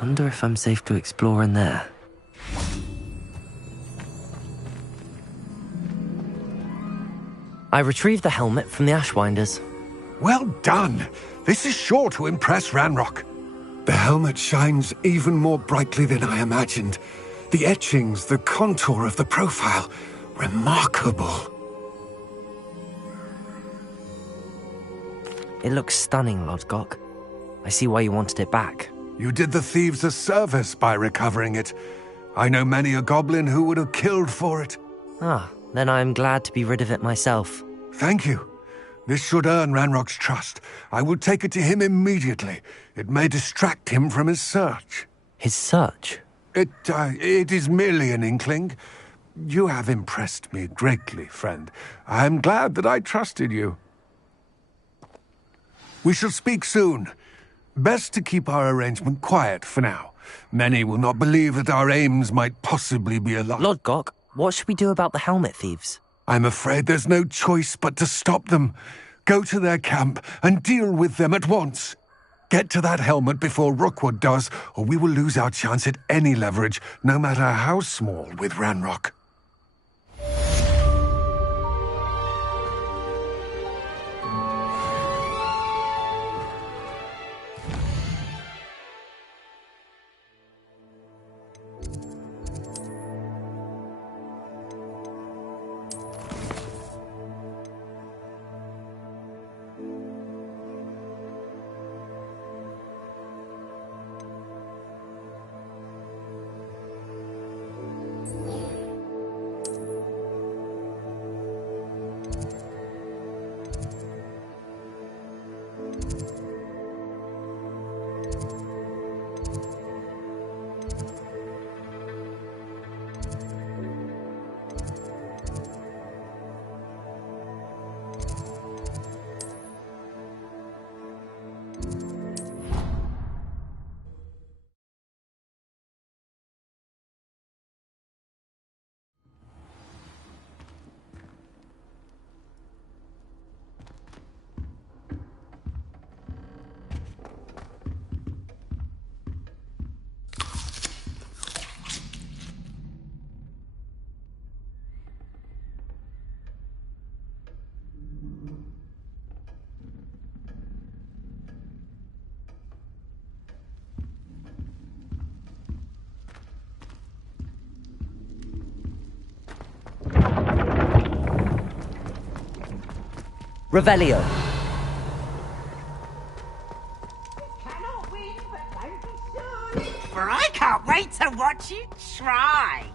Wonder if I'm safe to explore in there. I retrieved the helmet from the Ashwinders. Well done. This is sure to impress Ranrock. The helmet shines even more brightly than I imagined. The etchings, the contour of the profile. Remarkable. It looks stunning, Lodgok. I see why you wanted it back. You did the thieves a service by recovering it. I know many a goblin who would have killed for it. Ah, then I'm glad to be rid of it myself. Thank you. This should earn Ranrock's trust. I will take it to him immediately. It may distract him from his search. His search? It is merely an inkling. You have impressed me greatly, friend. I am glad that I trusted you. We shall speak soon. Best to keep our arrangement quiet for now. Many will not believe that our aims might possibly be alike. Lodgok, what should we do about the helmet thieves? I'm afraid there's no choice but to stop them. Go to their camp and deal with them at once. Get to that helmet before Rookwood does, or we will lose our chance at any leverage, no matter how small, with Ranrock. Revelio. For I can't wait to watch you try.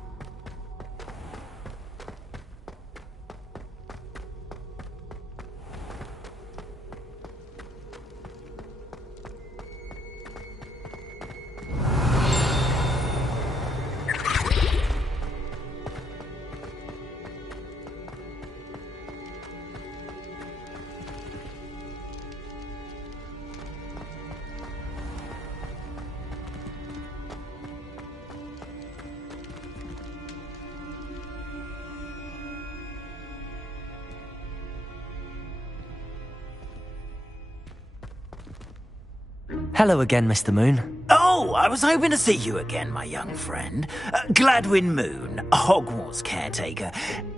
Hello again, Mr. Moon. Oh, Well, I was hoping to see you again, my young friend. Gladwin Moon, Hogwarts caretaker,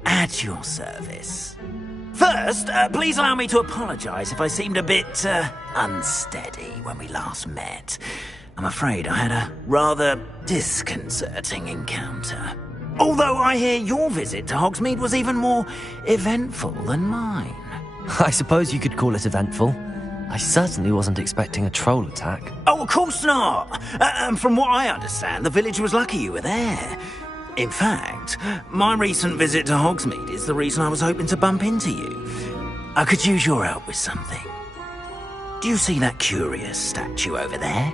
at your service. First, please allow me to apologise if I seemed a bit, unsteady when we last met. I'm afraid I had a rather disconcerting encounter. Although I hear your visit to Hogsmeade was even more eventful than mine. I suppose you could call it eventful. I certainly wasn't expecting a troll attack. Oh, of course not! And from what I understand, the village was lucky you were there. In fact, my recent visit to Hogsmeade is the reason I was hoping to bump into you. I could use your help with something. Do you see that curious statue over there?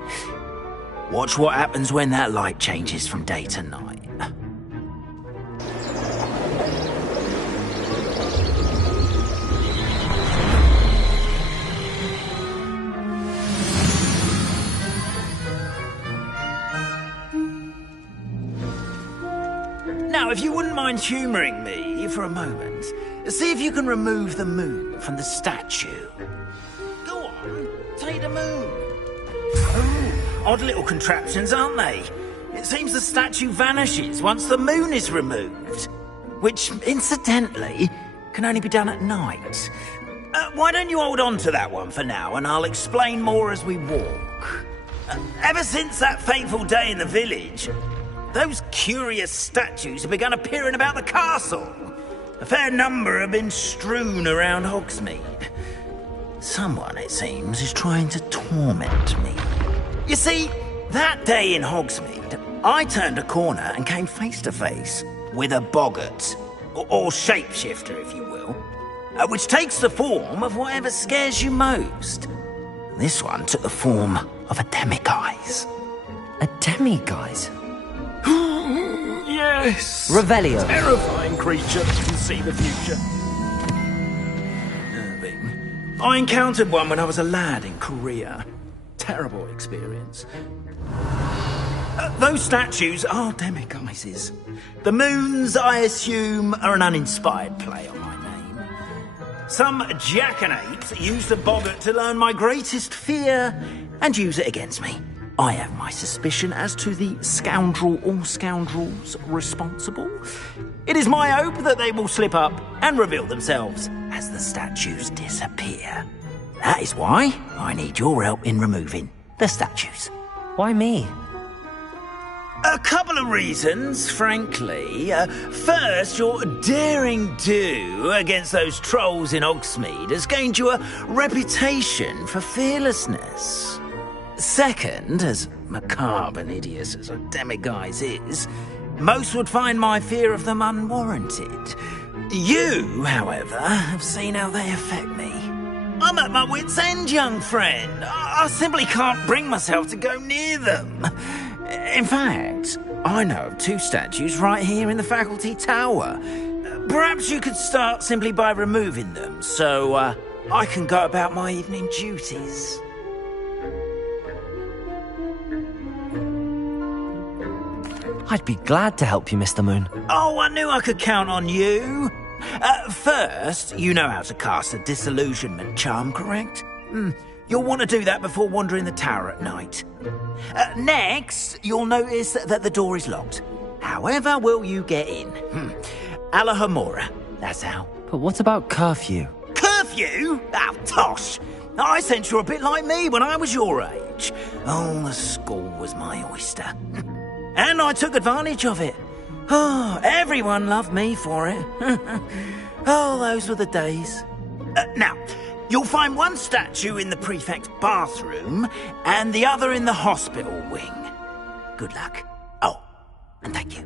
Watch what happens when that light changes from day to night. Now, if you wouldn't mind humouring me for a moment, see if you can remove the moon from the statue. Go on, take the moon. Oh, odd little contraptions, aren't they? It seems the statue vanishes once the moon is removed. Which, incidentally, can only be done at night. Why don't you hold on to that one for now, and I'll explain more as we walk. Ever since that fateful day in the village, those curious statues have begun appearing about the castle. A fair number have been strewn around Hogsmeade. Someone, it seems, is trying to torment me. You see, that day in Hogsmeade, I turned a corner and came face to face with a boggart, or shapeshifter, if you will, which takes the form of whatever scares you most. This one took the form of a demiguise. A demiguise? Yes! Revelio. Terrifying creature that can see the future. I encountered one when I was a lad in Korea. Terrible experience. Those statues are demiguises. The moons, I assume, are an uninspired play on my name. Some jackanapes used the boggart to learn my greatest fear and use it against me. I have my suspicion as to the scoundrel or scoundrels responsible. It is my hope that they will slip up and reveal themselves as the statues disappear. That is why I need your help in removing the statues. Why me? A couple of reasons, frankly. First, your daring do against those trolls in Hogsmeade has gained you a reputation for fearlessness. Second, as macabre and hideous as a demiguise is, most would find my fear of them unwarranted. You, however, have seen how they affect me. I'm at my wit's end, young friend. I simply can't bring myself to go near them. In fact, I know of two statues right here in the faculty tower. Perhaps you could start simply by removing them, so I can go about my evening duties. I'd be glad to help you, Mr. Moon. Oh, I knew I could count on you. First, you know how to cast a disillusionment charm, correct? You'll want to do that before wandering the tower at night. Next, you'll notice that the door is locked. However will you get in? Alahomora, that's how. But what about curfew? Curfew? Oh, tosh. I sense you're a bit like me when I was your age. Oh, the school was my oyster. And I took advantage of it. Oh, everyone loved me for it. Oh, those were the days. Now, you'll find one statue in the prefect's bathroom and the other in the hospital wing. Good luck. Oh, and thank you.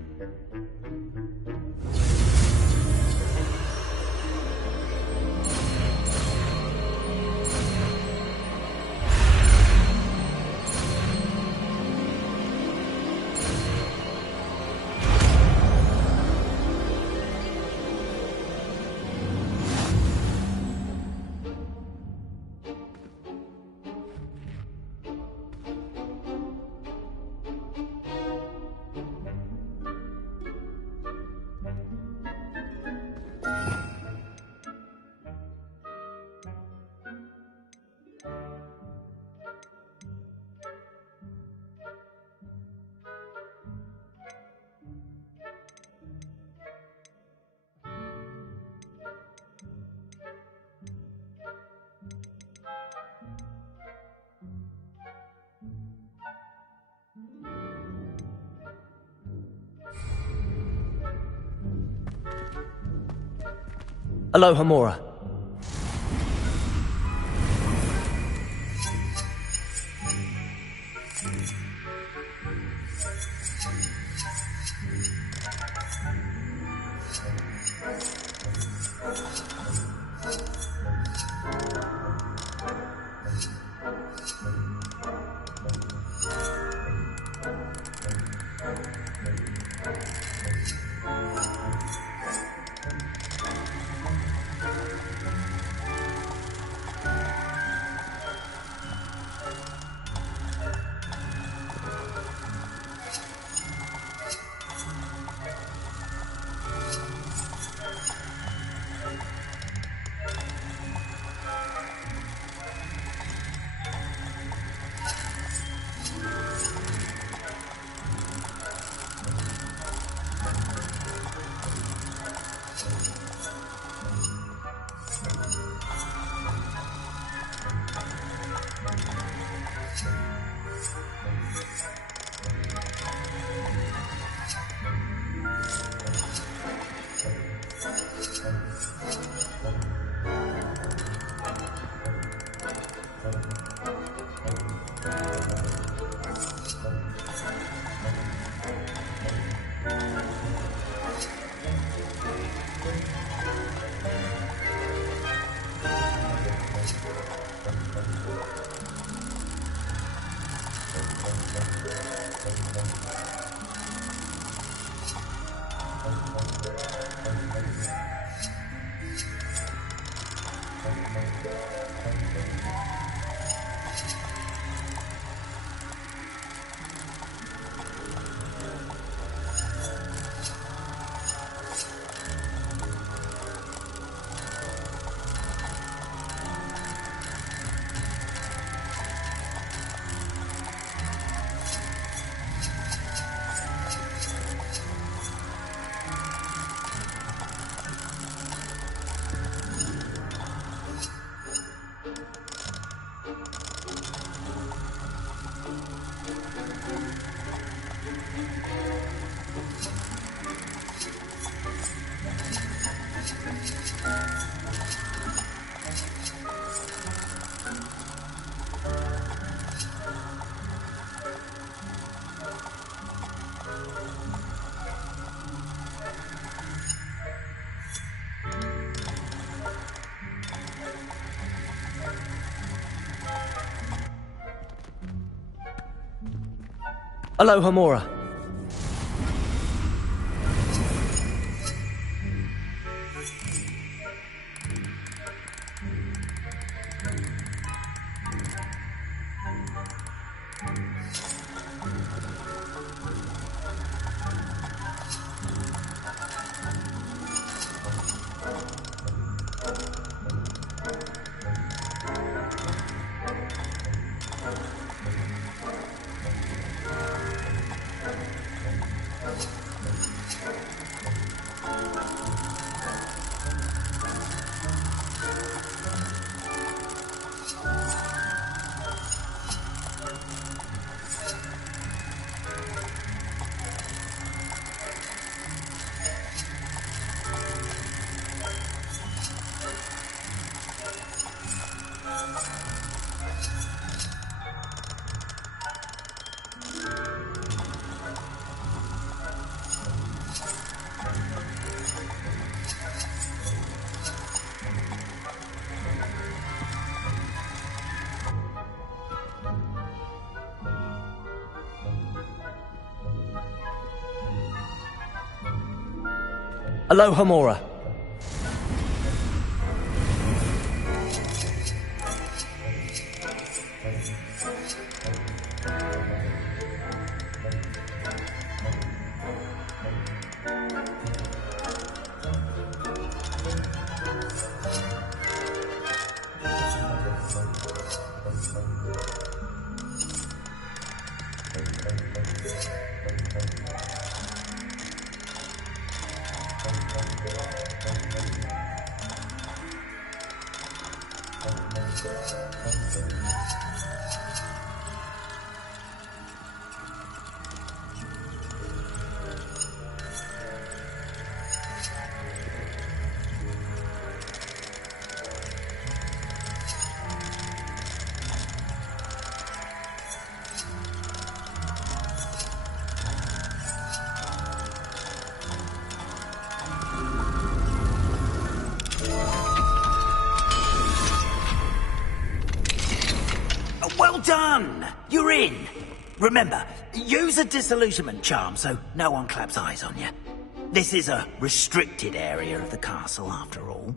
Aloha Mora. Aloha Mora. Aloha Mora. done! You're in! Remember, use a disillusionment charm so no one claps eyes on you. This is a restricted area of the castle, after all.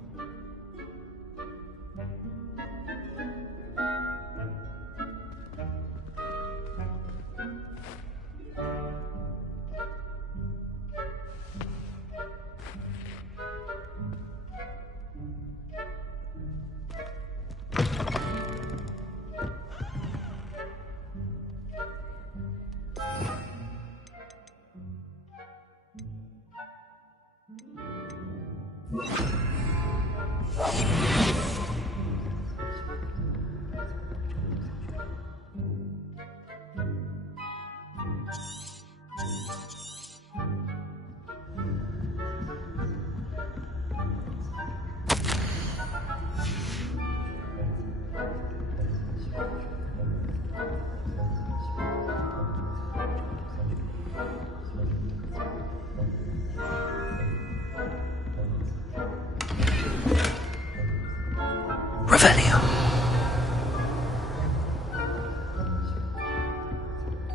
Revelio.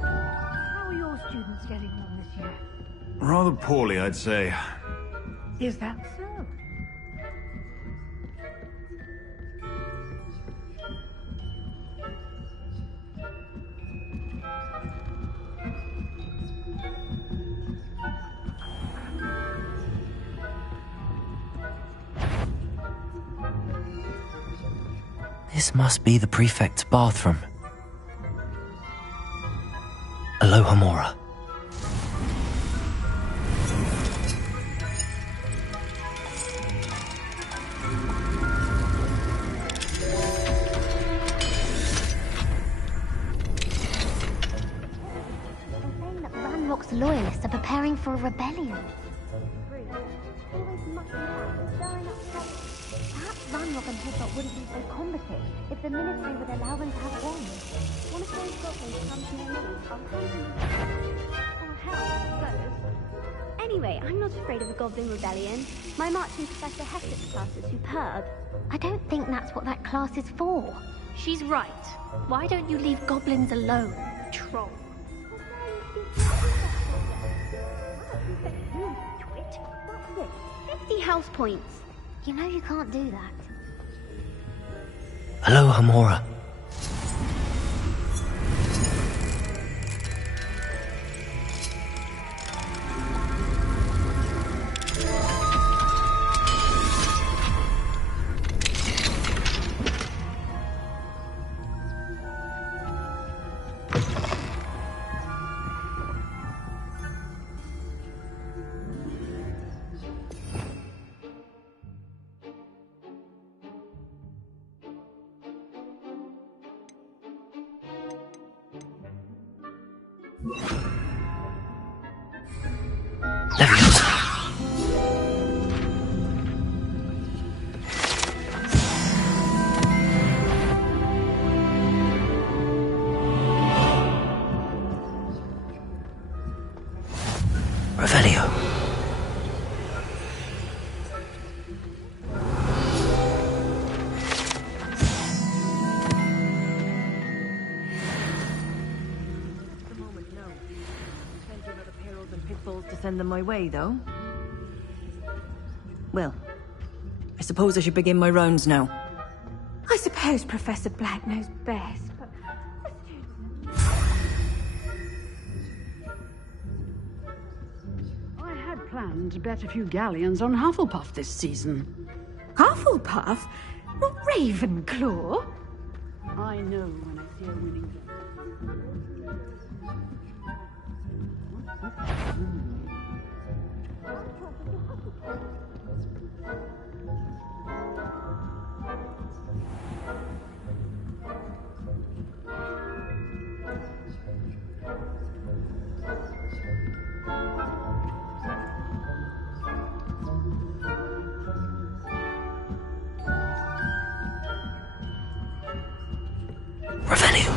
How are your students getting on this year? Rather poorly, I'd say. Is that so? This must be the prefect's bathroom. Aloha Mora. Ranrock's loyalists are preparing for a rebellion. Perhaps Ranrock and Hilltop wouldn't be so combative if the ministry would allow them to have one. One of those goblins comes to their knees. Oh, hell, first. Anyway, I'm not afraid of a goblin rebellion. My marching Professor Hessett's class is superb. I don't think that's what that class is for. She's right. Why don't you leave goblins alone, troll? 50 house points. You know you can't do that. Aloha Mora. Revelio. To send them my way, though. Well, I suppose I should begin my rounds now. I suppose Professor Black knows best, but... I had planned to bet a few galleons on Hufflepuff this season. Hufflepuff? Not Ravenclaw? I know when I see a winning game. Revelio.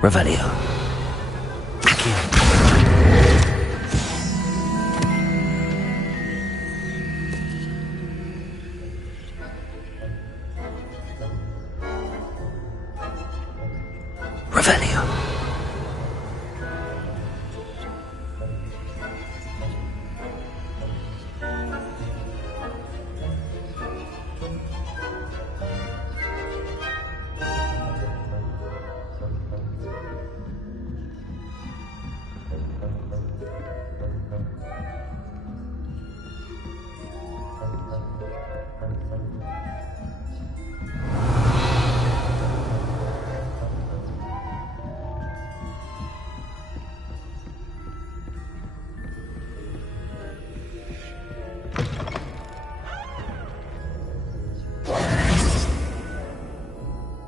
Revelio. Revelio.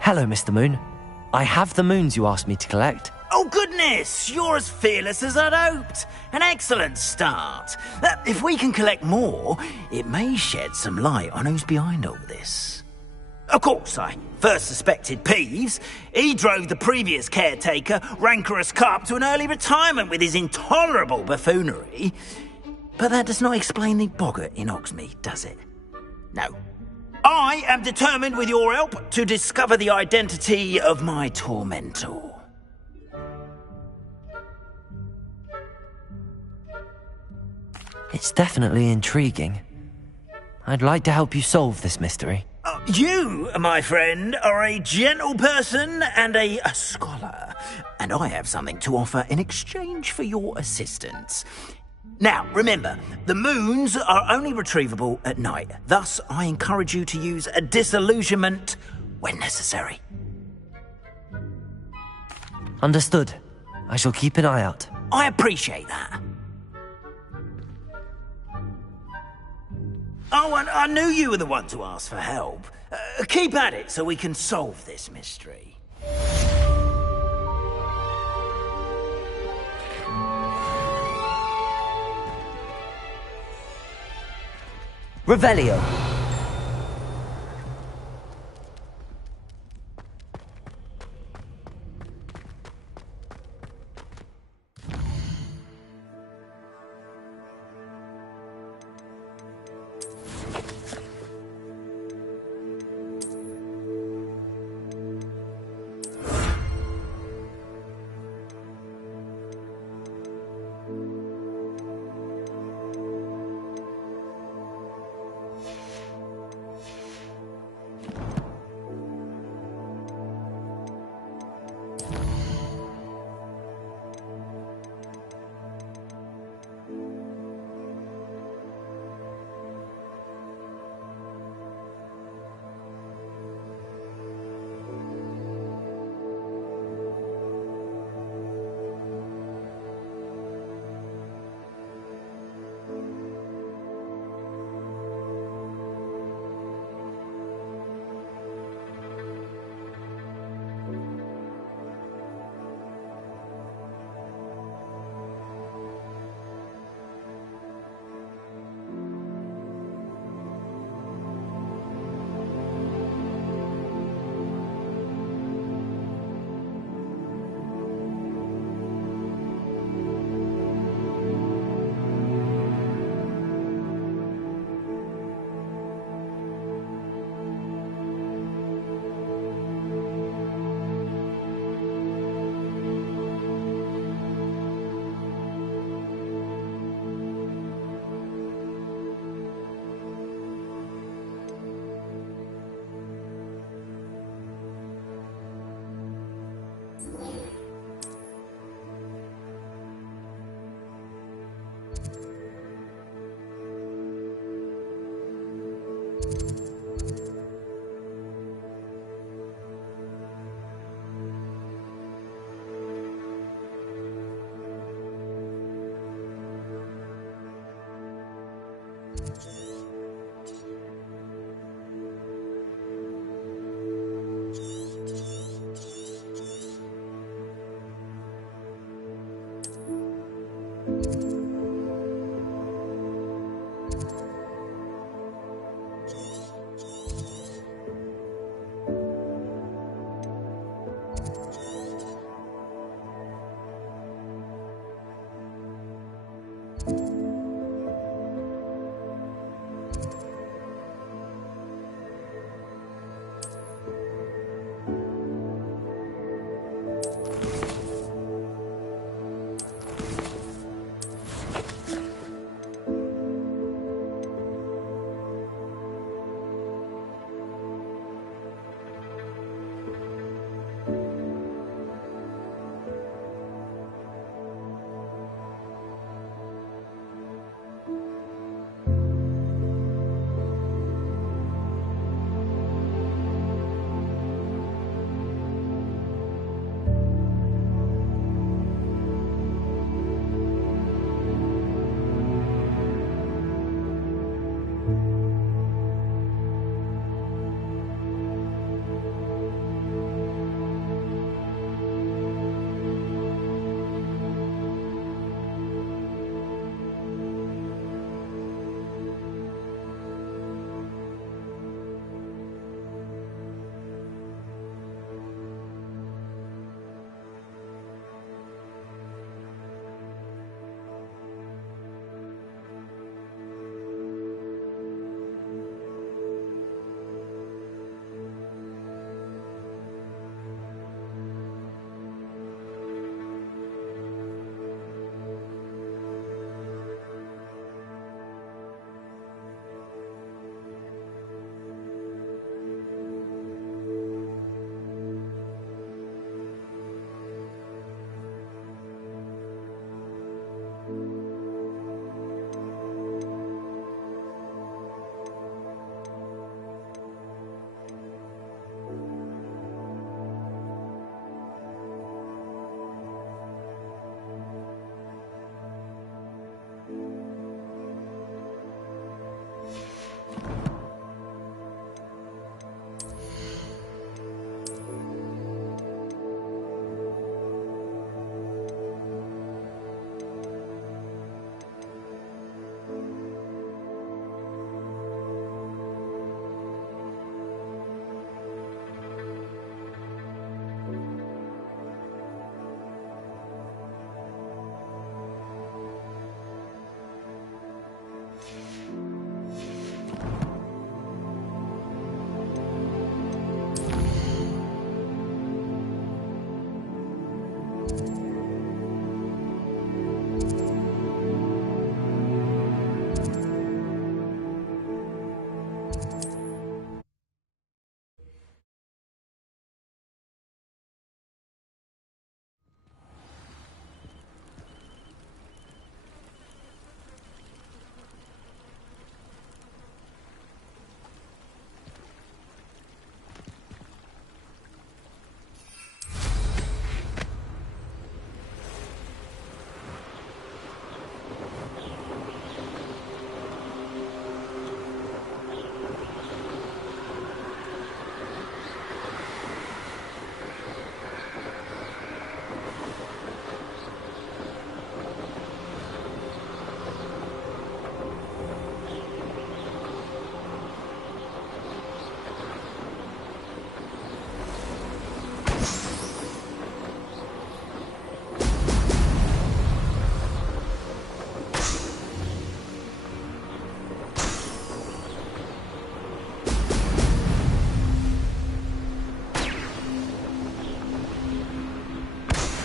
Hello, Mr. Moon. I have the moons you asked me to collect. Oh, goodness! You're as fearless as I'd hoped. An excellent start. If we can collect more, it may shed some light on who's behind all this. Of course, I first suspected Peeves. He drove the previous caretaker, Rancorous Carp, to an early retirement with his intolerable buffoonery. But that does not explain the boggart in Hogsmeade, does it? No. I am determined, with your help, to discover the identity of my tormentor. It's definitely intriguing. I'd like to help you solve this mystery. You, my friend, are a gentle person and a scholar, and I have something to offer in exchange for your assistance. Now, remember, the moons are only retrievable at night. Thus, I encourage you to use a disillusionment when necessary. Understood. I shall keep an eye out. I appreciate that. Oh, and I knew you were the one to ask for help. Keep at it so we can solve this mystery. Revelio.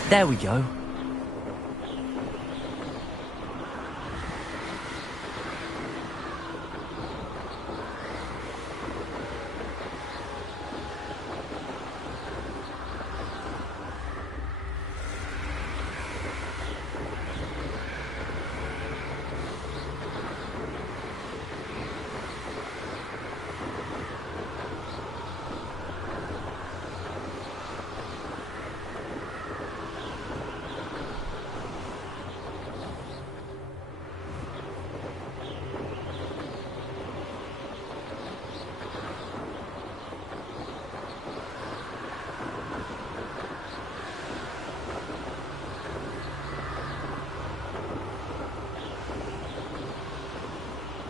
There we go.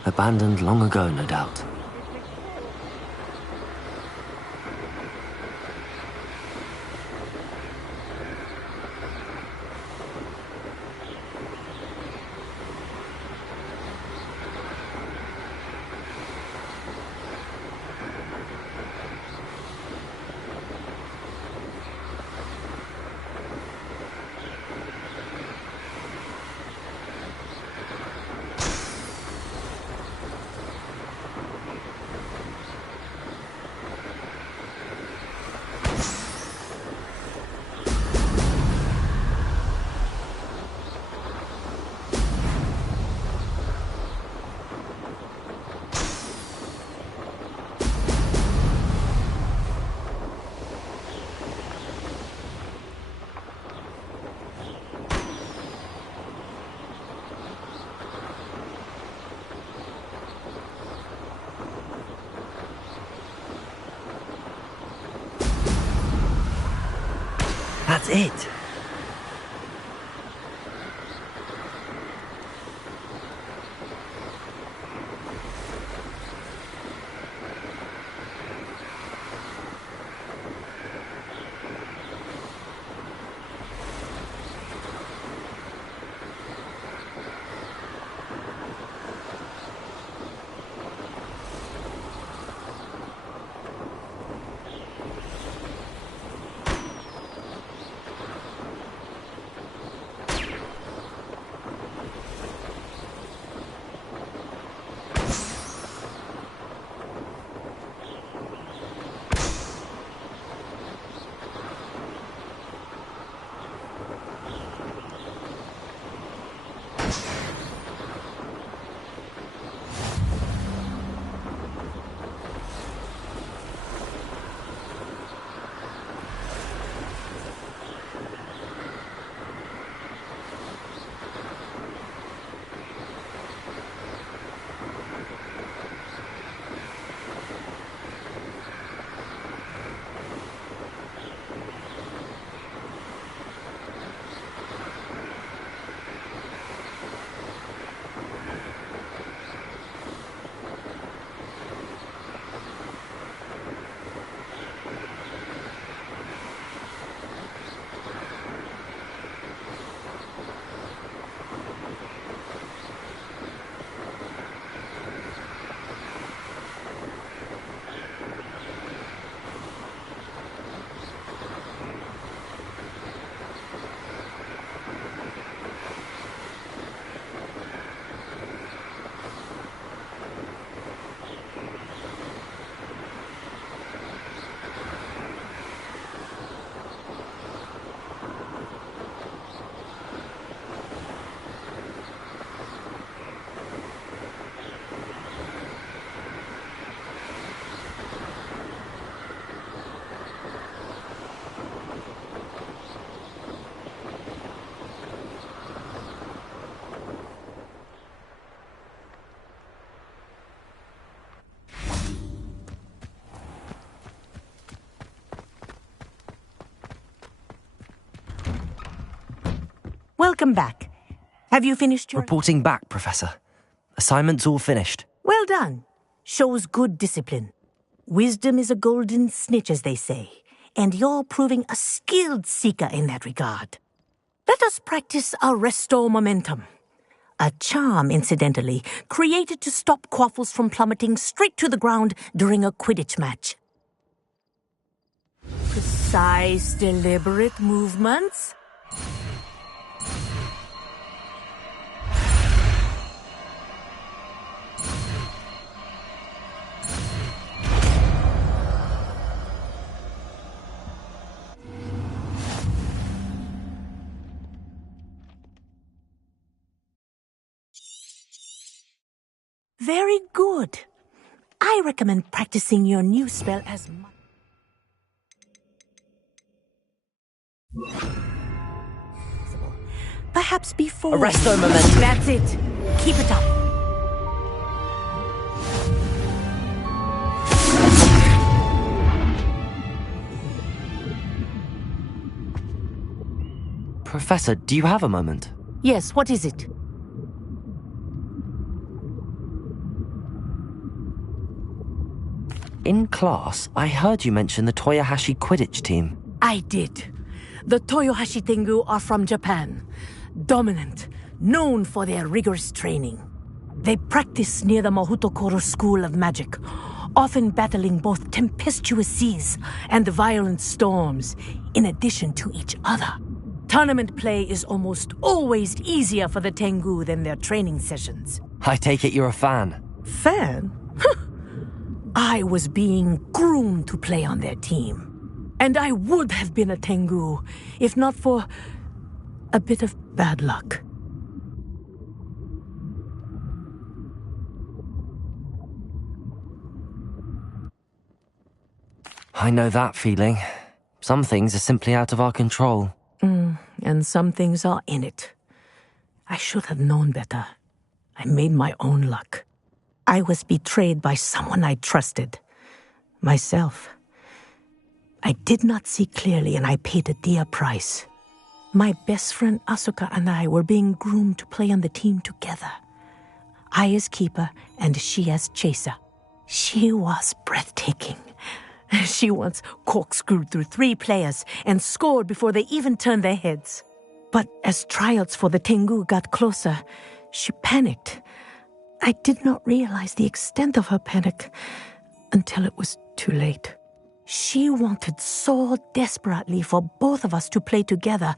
Abandoned long ago, no doubt. That's it. Welcome back. Have you finished your... Reporting back, Professor. Assignment's all finished. Well done. Shows good discipline. Wisdom is a golden snitch, as they say. and you're proving a skilled seeker in that regard. Let us practice Arresto Momentum. A charm, incidentally, created to stop quaffles from plummeting straight to the ground during a Quidditch match. Precise, deliberate movements. Very good. I recommend practicing your new spell as much. Perhaps before. Arresto Momentum. That's it. Keep it up. Professor, do you have a moment? Yes, what is it? In class, I heard you mention the Toyohashi Quidditch team. I did. The Toyohashi Tengu are from Japan. Dominant, known for their rigorous training. They practice near the Mahutokoro School of Magic, often battling both tempestuous seas and violent storms, in addition to each other. Tournament play is almost always easier for the Tengu than their training sessions. I take it you're a fan. Fan? I was being groomed to play on their team. And I would have been a Tengu, if not for a bit of bad luck. I know that feeling. Some things are simply out of our control. And some things are in it. I should have known better. I made my own luck. I was betrayed by someone I trusted. Myself. I did not see clearly, and I paid a dear price. My best friend Asuka and I were being groomed to play on the team together. I as keeper, and she as chaser. She was breathtaking. She once corkscrewed through 3 players and scored before they even turned their heads. But as tryouts for the Tengu got closer, she panicked. I did not realize the extent of her panic until it was too late. She wanted so desperately for both of us to play together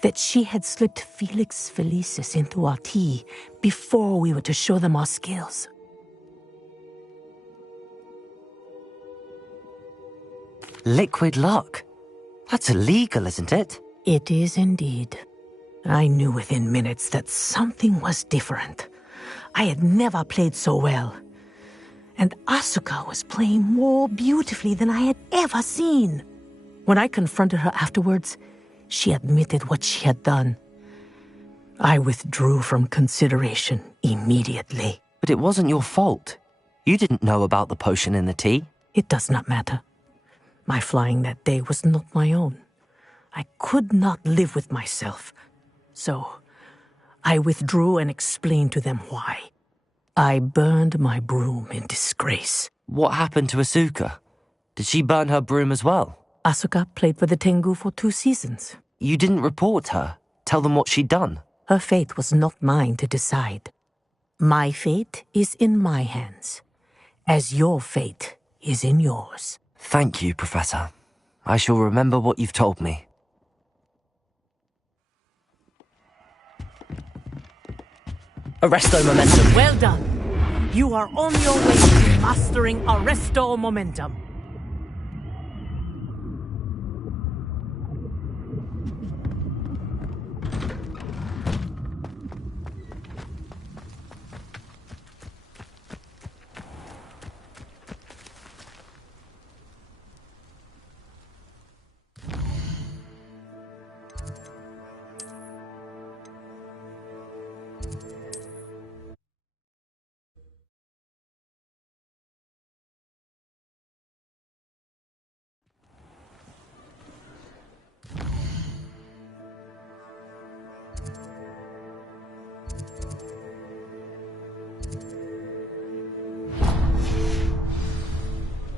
that she had slipped Felix Felicis into our tea before we were to show them our skills. Liquid luck? That's illegal, isn't it? It is indeed. I knew within minutes that something was different. I had never played so well. And Asuka was playing more beautifully than I had ever seen. When I confronted her afterwards, she admitted what she had done. I withdrew from consideration immediately. But it wasn't your fault. You didn't know about the potion in the tea. It does not matter. My flying that day was not my own. I could not live with myself. So I withdrew and explained to them why. I burned my broom in disgrace. What happened to Asuka? Did she burn her broom as well? Asuka played for the Tengu for 2 seasons. You didn't report her? Tell them what she'd done? Her fate was not mine to decide. My fate is in my hands, as your fate is in yours. Thank you, Professor. I shall remember what you've told me. Arresto Momentum. Well done. You are on your way to mastering Arresto Momentum.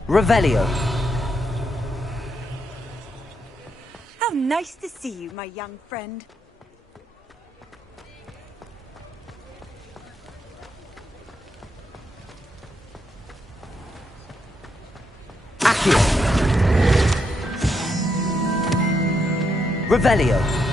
Revelio. How nice to see you, my young friend. Accio. Revelio.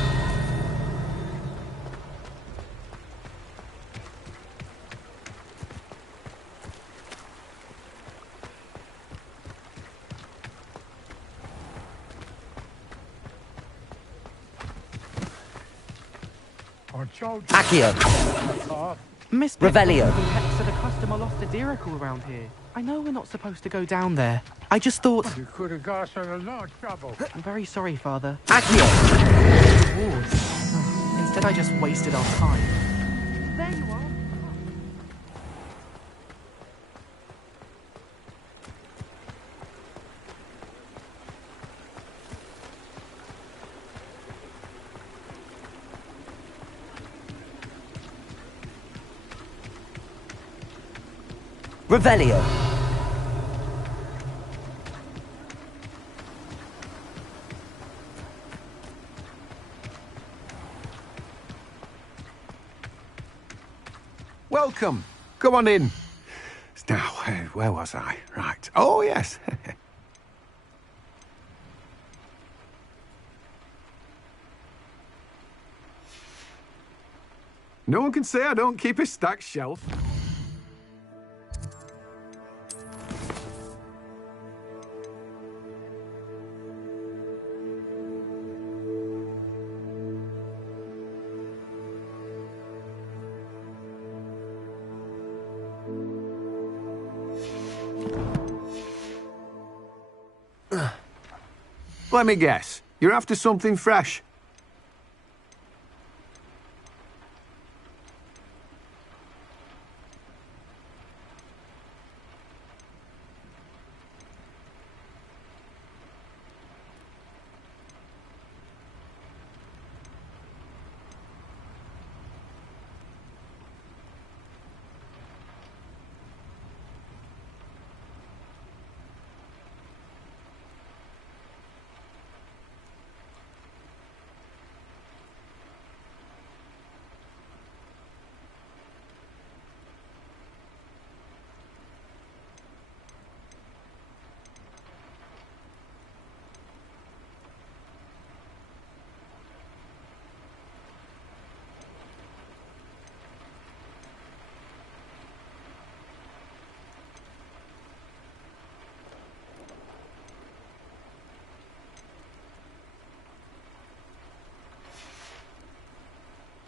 Accio. Mr. Revelio. Said a customer lost a diricle around here. I know we're not supposed to go down there. I just thought... You could have got us in a lot of trouble. I'm very sorry, Father. Accio. Rewards. Instead, I just wasted our time. There you are. Revelio. Welcome. Come on in. Now, where was I? Right. Oh, yes. No one can say I don't keep a stacked shelf. Let me guess. You're after something fresh.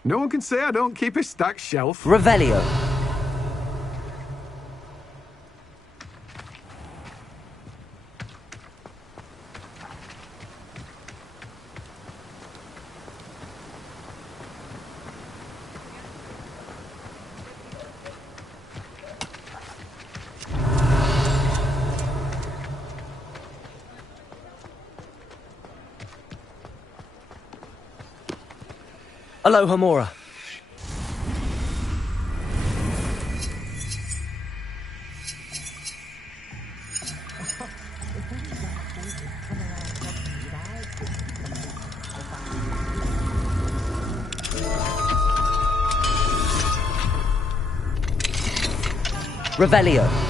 No one can say I don't keep a stacked shelf. Revelio. Aloha Mora. Revelio.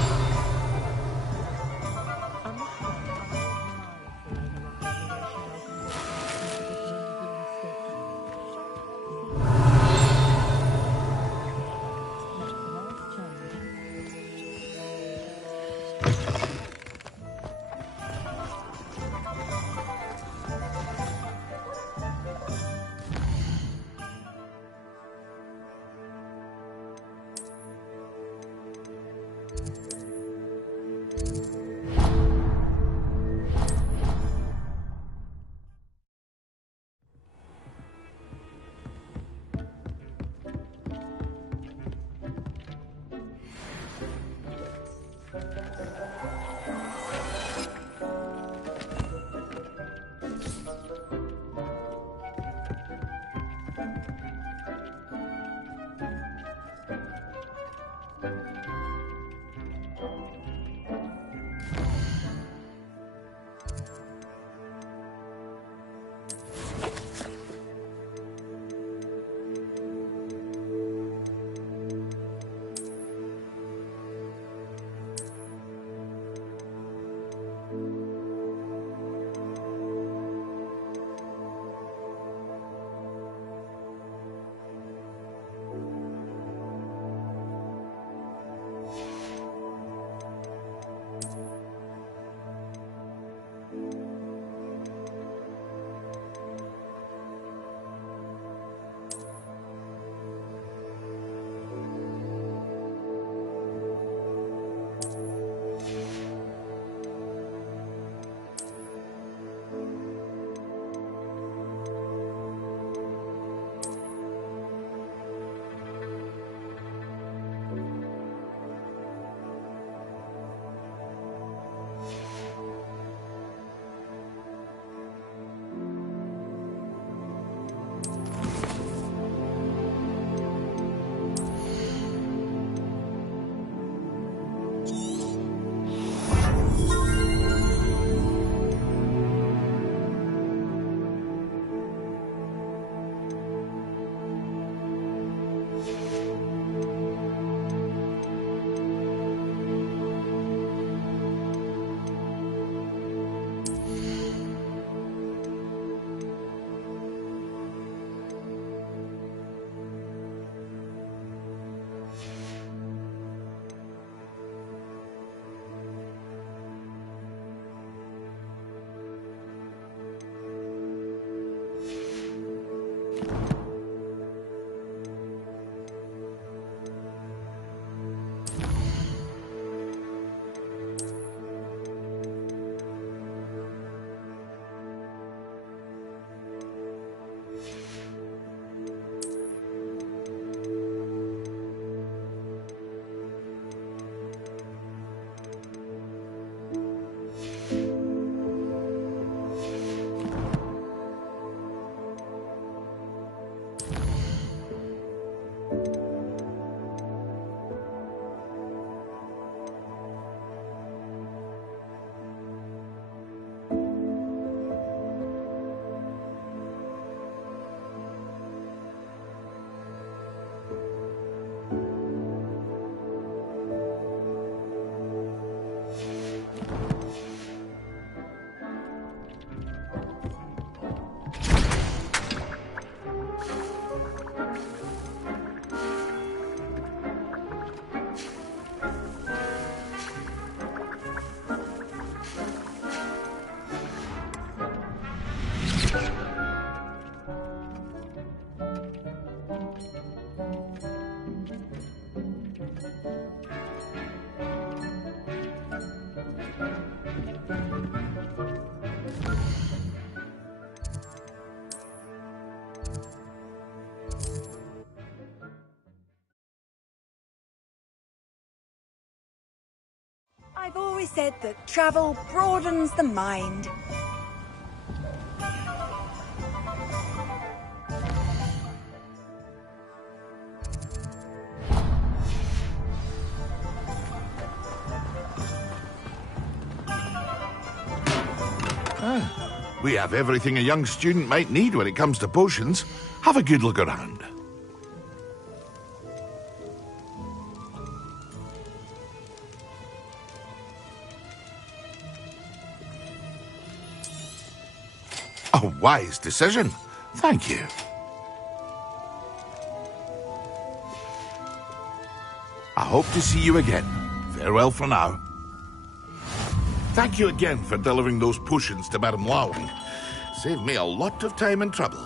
always said that travel broadens the mind. We have everything a young student might need when it comes to potions. Have a good look around. A wise decision. Thank you. I hope to see you again. Farewell for now. Thank you again for delivering those potions to Madame Lowry. Saved me a lot of time and trouble.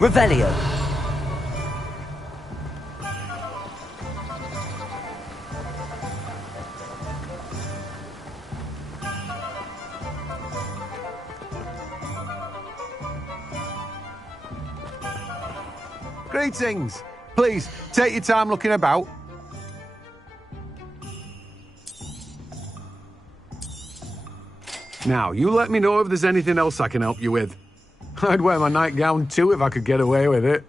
Revelio. Greetings. Please, take your time looking about. Now, you let me know if there's anything else I can help you with. I'd wear my nightgown too if I could get away with it.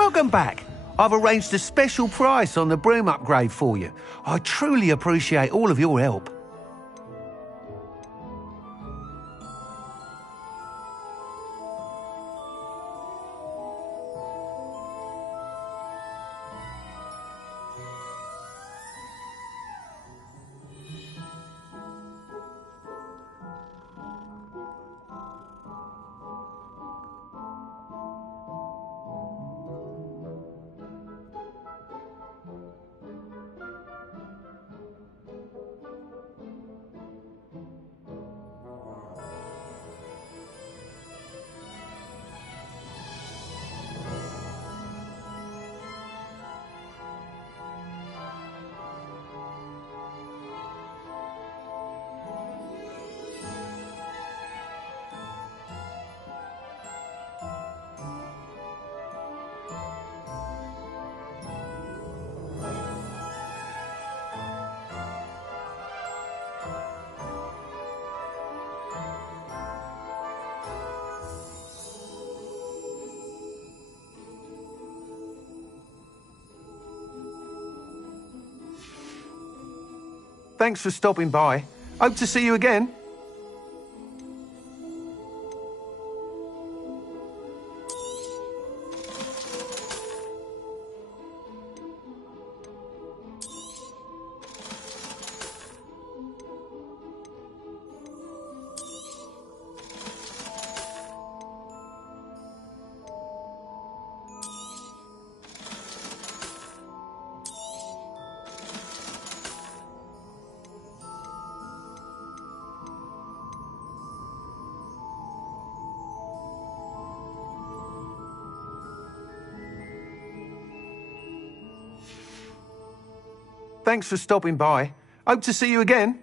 Welcome back. I've arranged a special price on the broom upgrade for you. I truly appreciate all of your help. Thanks for stopping by. Hope to see you again. Thanks for stopping by. Hope to see you again.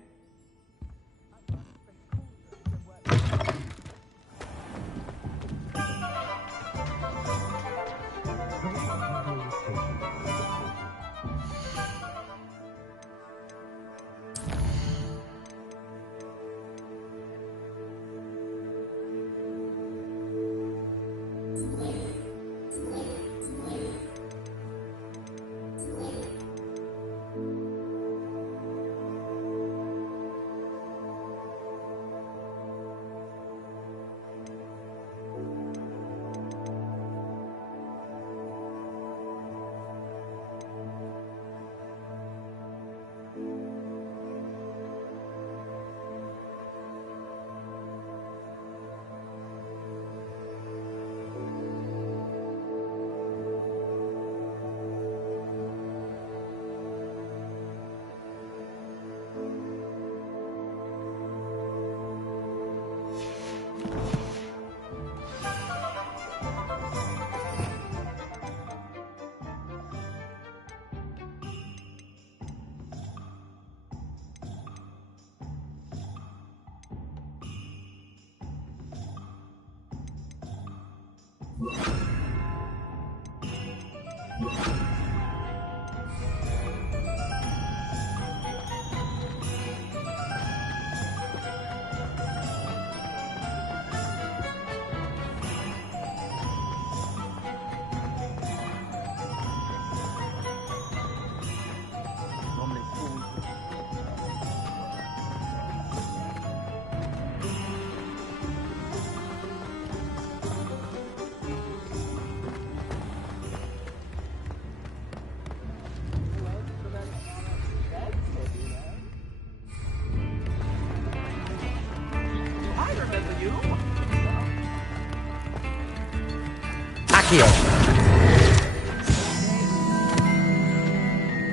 Accio.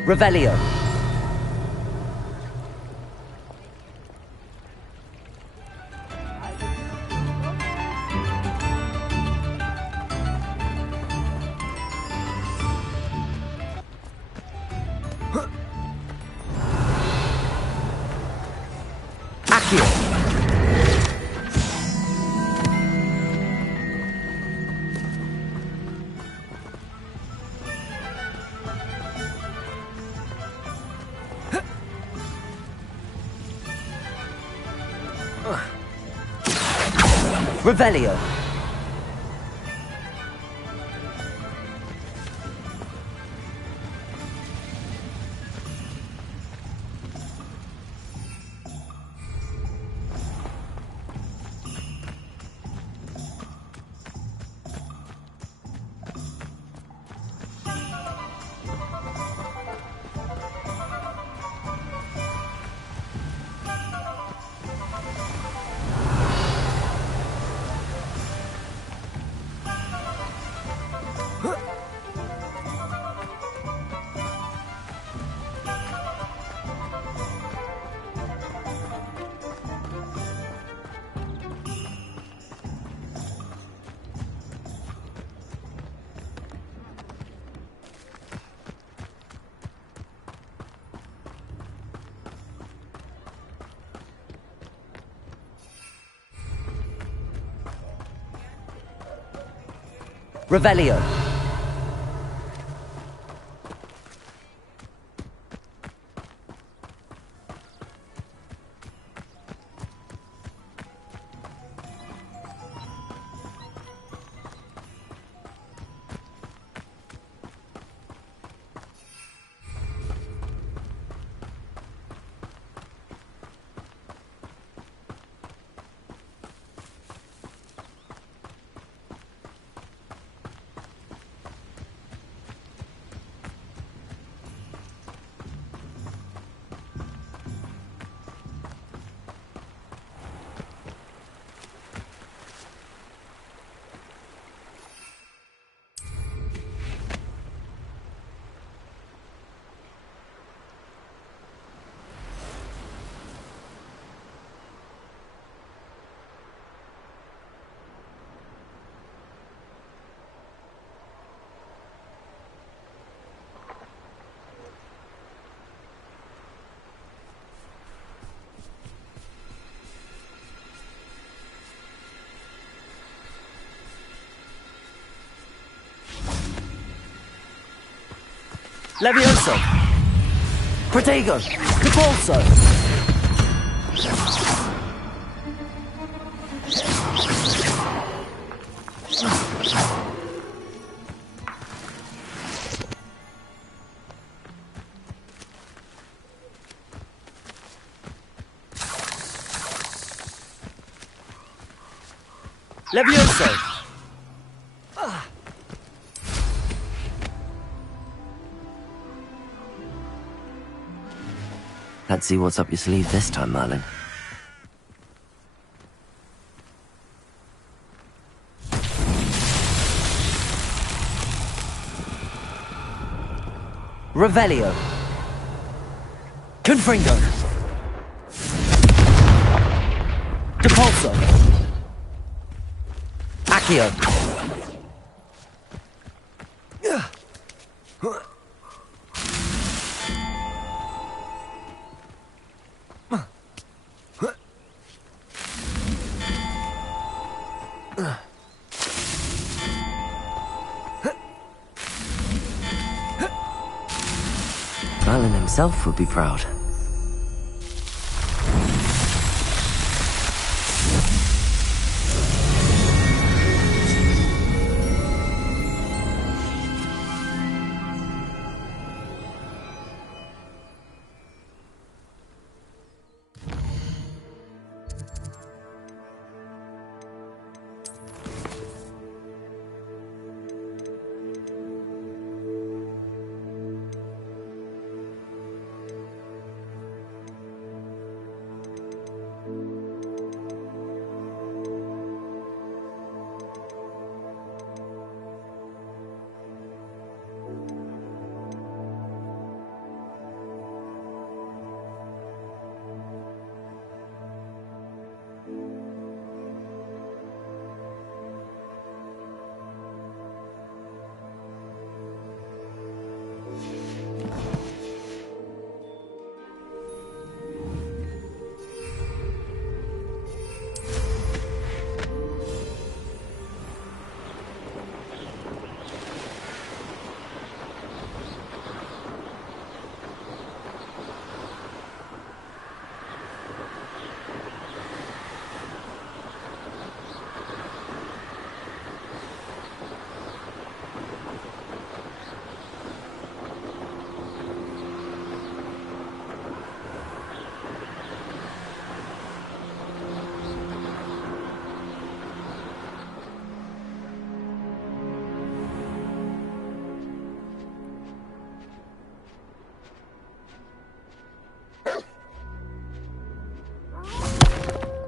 Revelio. Accio. Revelio. Revelio. Levioso. Protego. Repulso. Levioso. Let's see what's up your sleeve this time, Merlin. Revelio. Confringo. Depulso. Accio. Merlin himself would be proud.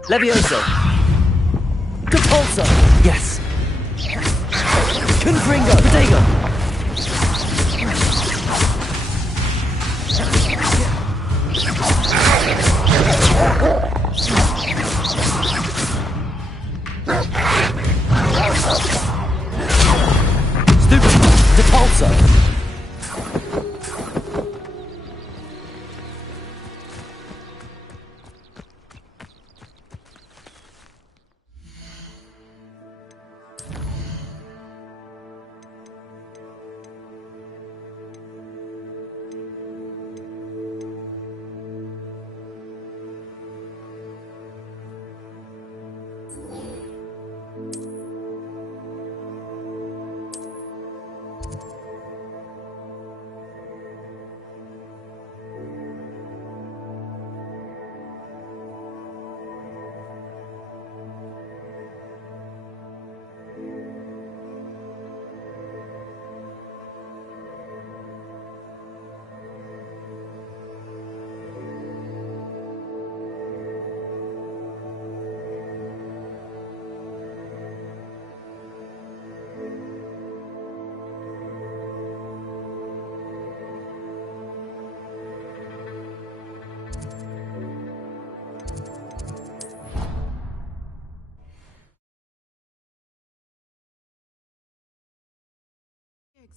Levioso! Capulso! Yes! Confringo! Protego! Stupid! Depulso!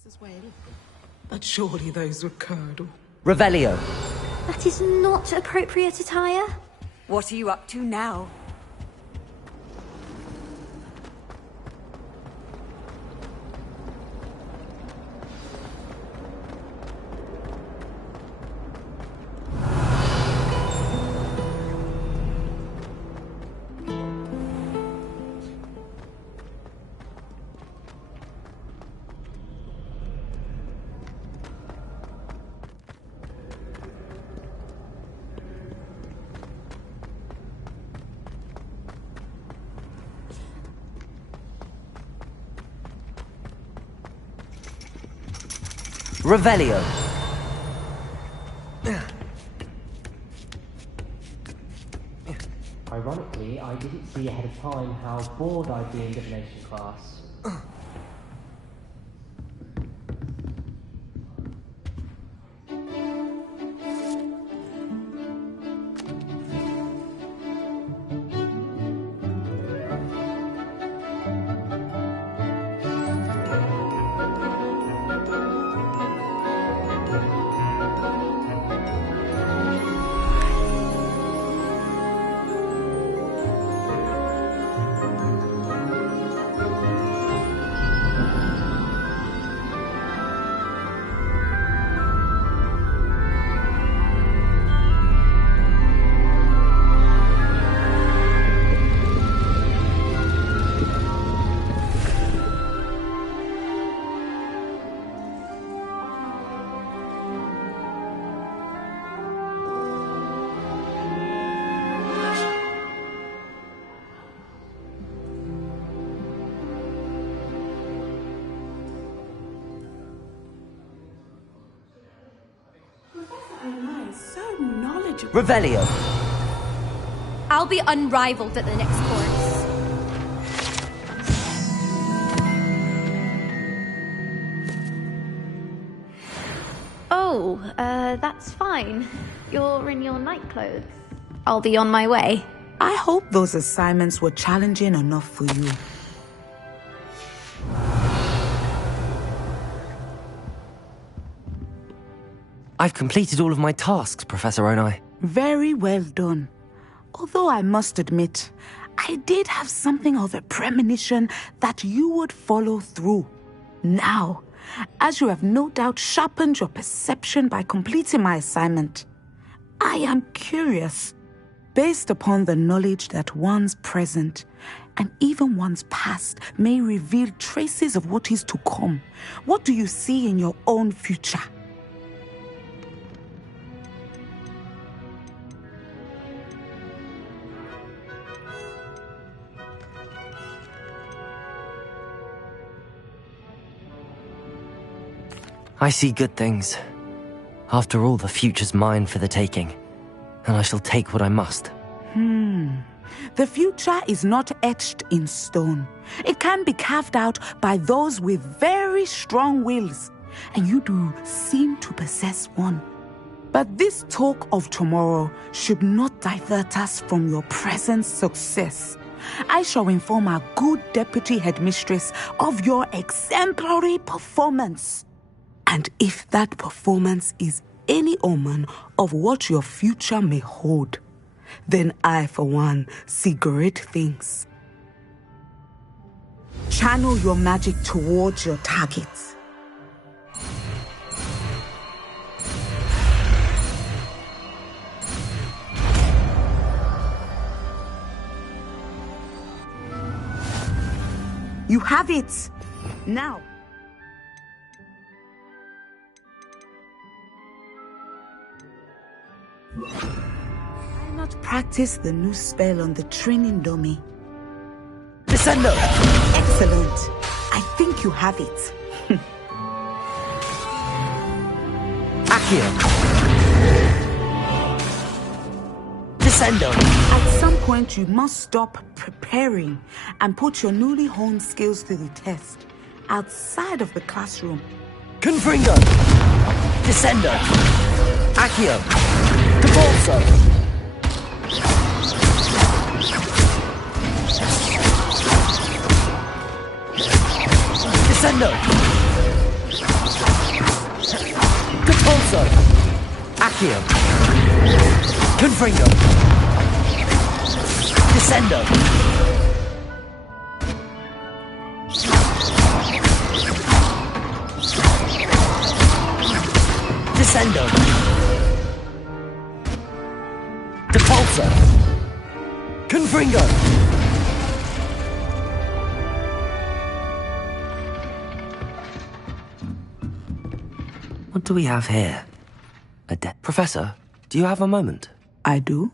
As well. But surely those were curdle. Revelio. That is not appropriate attire. What are you up to now? Revelio. Ironically, I didn't see ahead of time how bored I'd be in divination class. Revelio. I'll be unrivaled at the next course. Oh, that's fine. You're in your night clothes. I'll be on my way. I hope those assignments were challenging enough for you. I've completed all of my tasks, Professor Onai. Very well done. Although I must admit, I did have something of a premonition that you would follow through. Now, as you have no doubt sharpened your perception by completing my assignment, I am curious, based upon the knowledge that one's present and even one's past may reveal traces of what is to come. What do you see in your own future? I see good things. After all, the future's mine for the taking, and I shall take what I must. The future is not etched in stone. It can be carved out by those with very strong wills, and you do seem to possess one. But this talk of tomorrow should not divert us from your present success. I shall inform our good deputy headmistress of your exemplary performance. And if that performance is any omen of what your future may hold, then I, for one, see great things. Channel your magic towards your targets. You have it! Now! I'll not practice the new spell on the training dummy. Descendo! Excellent! I think you have it. Accio! Descendo! At some point, you must stop preparing and put your newly honed skills to the test outside of the classroom. Confringo! Descendo! Accio! Caporso! Descendo! Caporso! Accio! Confringo! Descendo! Descendo! Depulso! Confringo! What do we have here? Professor, do you have a moment? I do.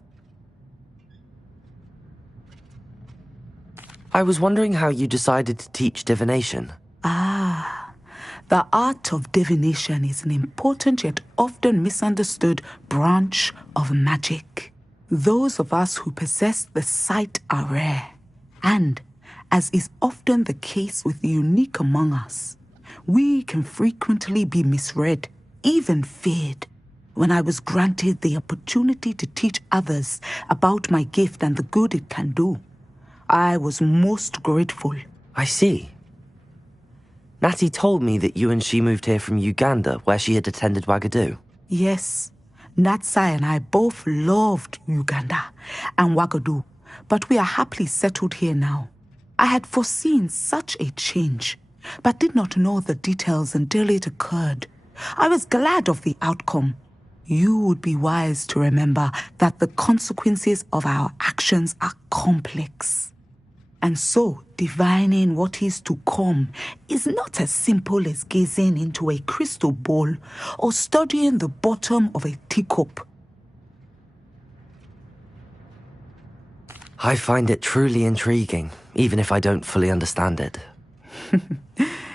I was wondering how you decided to teach divination. The art of divination is an important yet often misunderstood branch of magic. Those of us who possess the sight are rare, and, as is often the case with the unique among us, we can frequently be misread, even feared. When I was granted the opportunity to teach others about my gift and the good it can do, I was most grateful. I see. Natty told me that you and she moved here from Uganda, where she had attended Wagadu. Yes, Natsai and I both loved Uganda and Wagadu, but we are happily settled here now. I had foreseen such a change, but did not know the details until it occurred. I was glad of the outcome. You would be wise to remember that the consequences of our actions are complex. And so, divining what is to come is not as simple as gazing into a crystal ball or studying the bottom of a teacup. I find it truly intriguing, even if I don't fully understand it.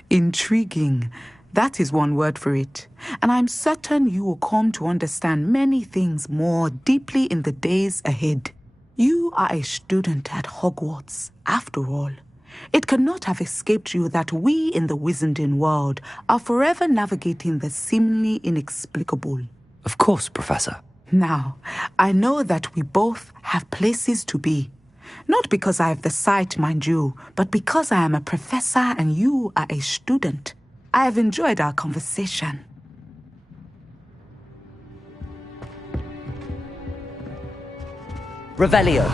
Intriguing. That is one word for it. And I'm certain you will come to understand many things more deeply in the days ahead. You are a student at Hogwarts, after all. It cannot have escaped you that we in the Wizarding world are forever navigating the seemingly inexplicable. Of course, Professor. Now, I know that we both have places to be. Not because I have the sight, mind you, but because I am a professor and you are a student. I have enjoyed our conversation. Revelio.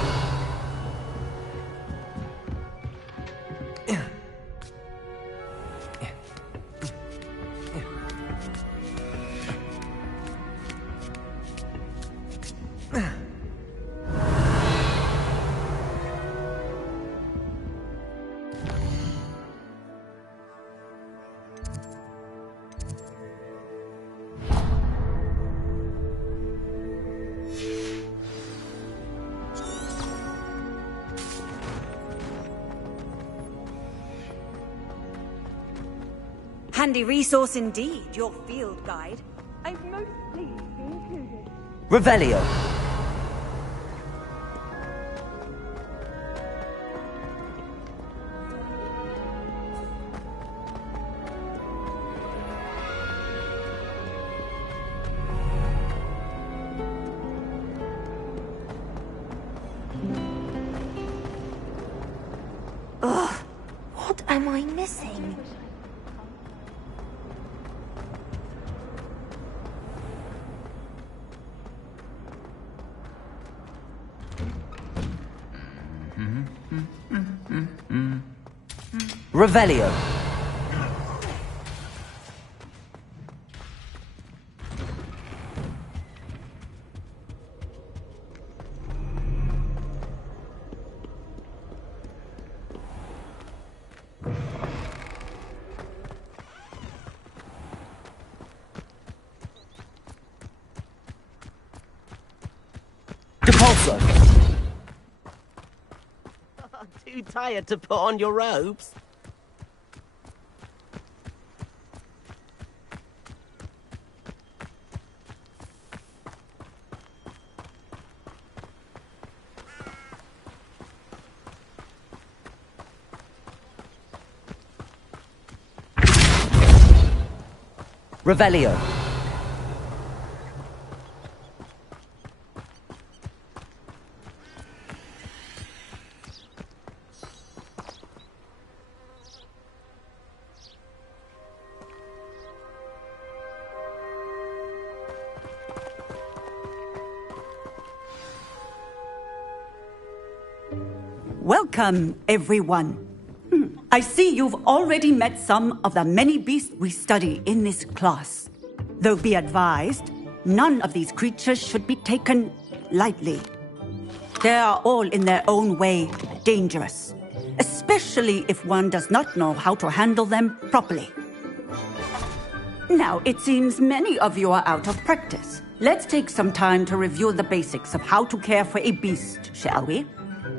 Handy resource indeed, your field guide. I'm most pleased to be included. Revelio. am I missing? Revelio. Depulso. Too tired to put on your robes? Revelio. Welcome, everyone. I see you've already met some of the many beasts we study in this class. Though be advised, none of these creatures should be taken lightly. They are all in their own way dangerous, especially if one does not know how to handle them properly. Now, it seems many of you are out of practice. Let's take some time to review the basics of how to care for a beast, shall we?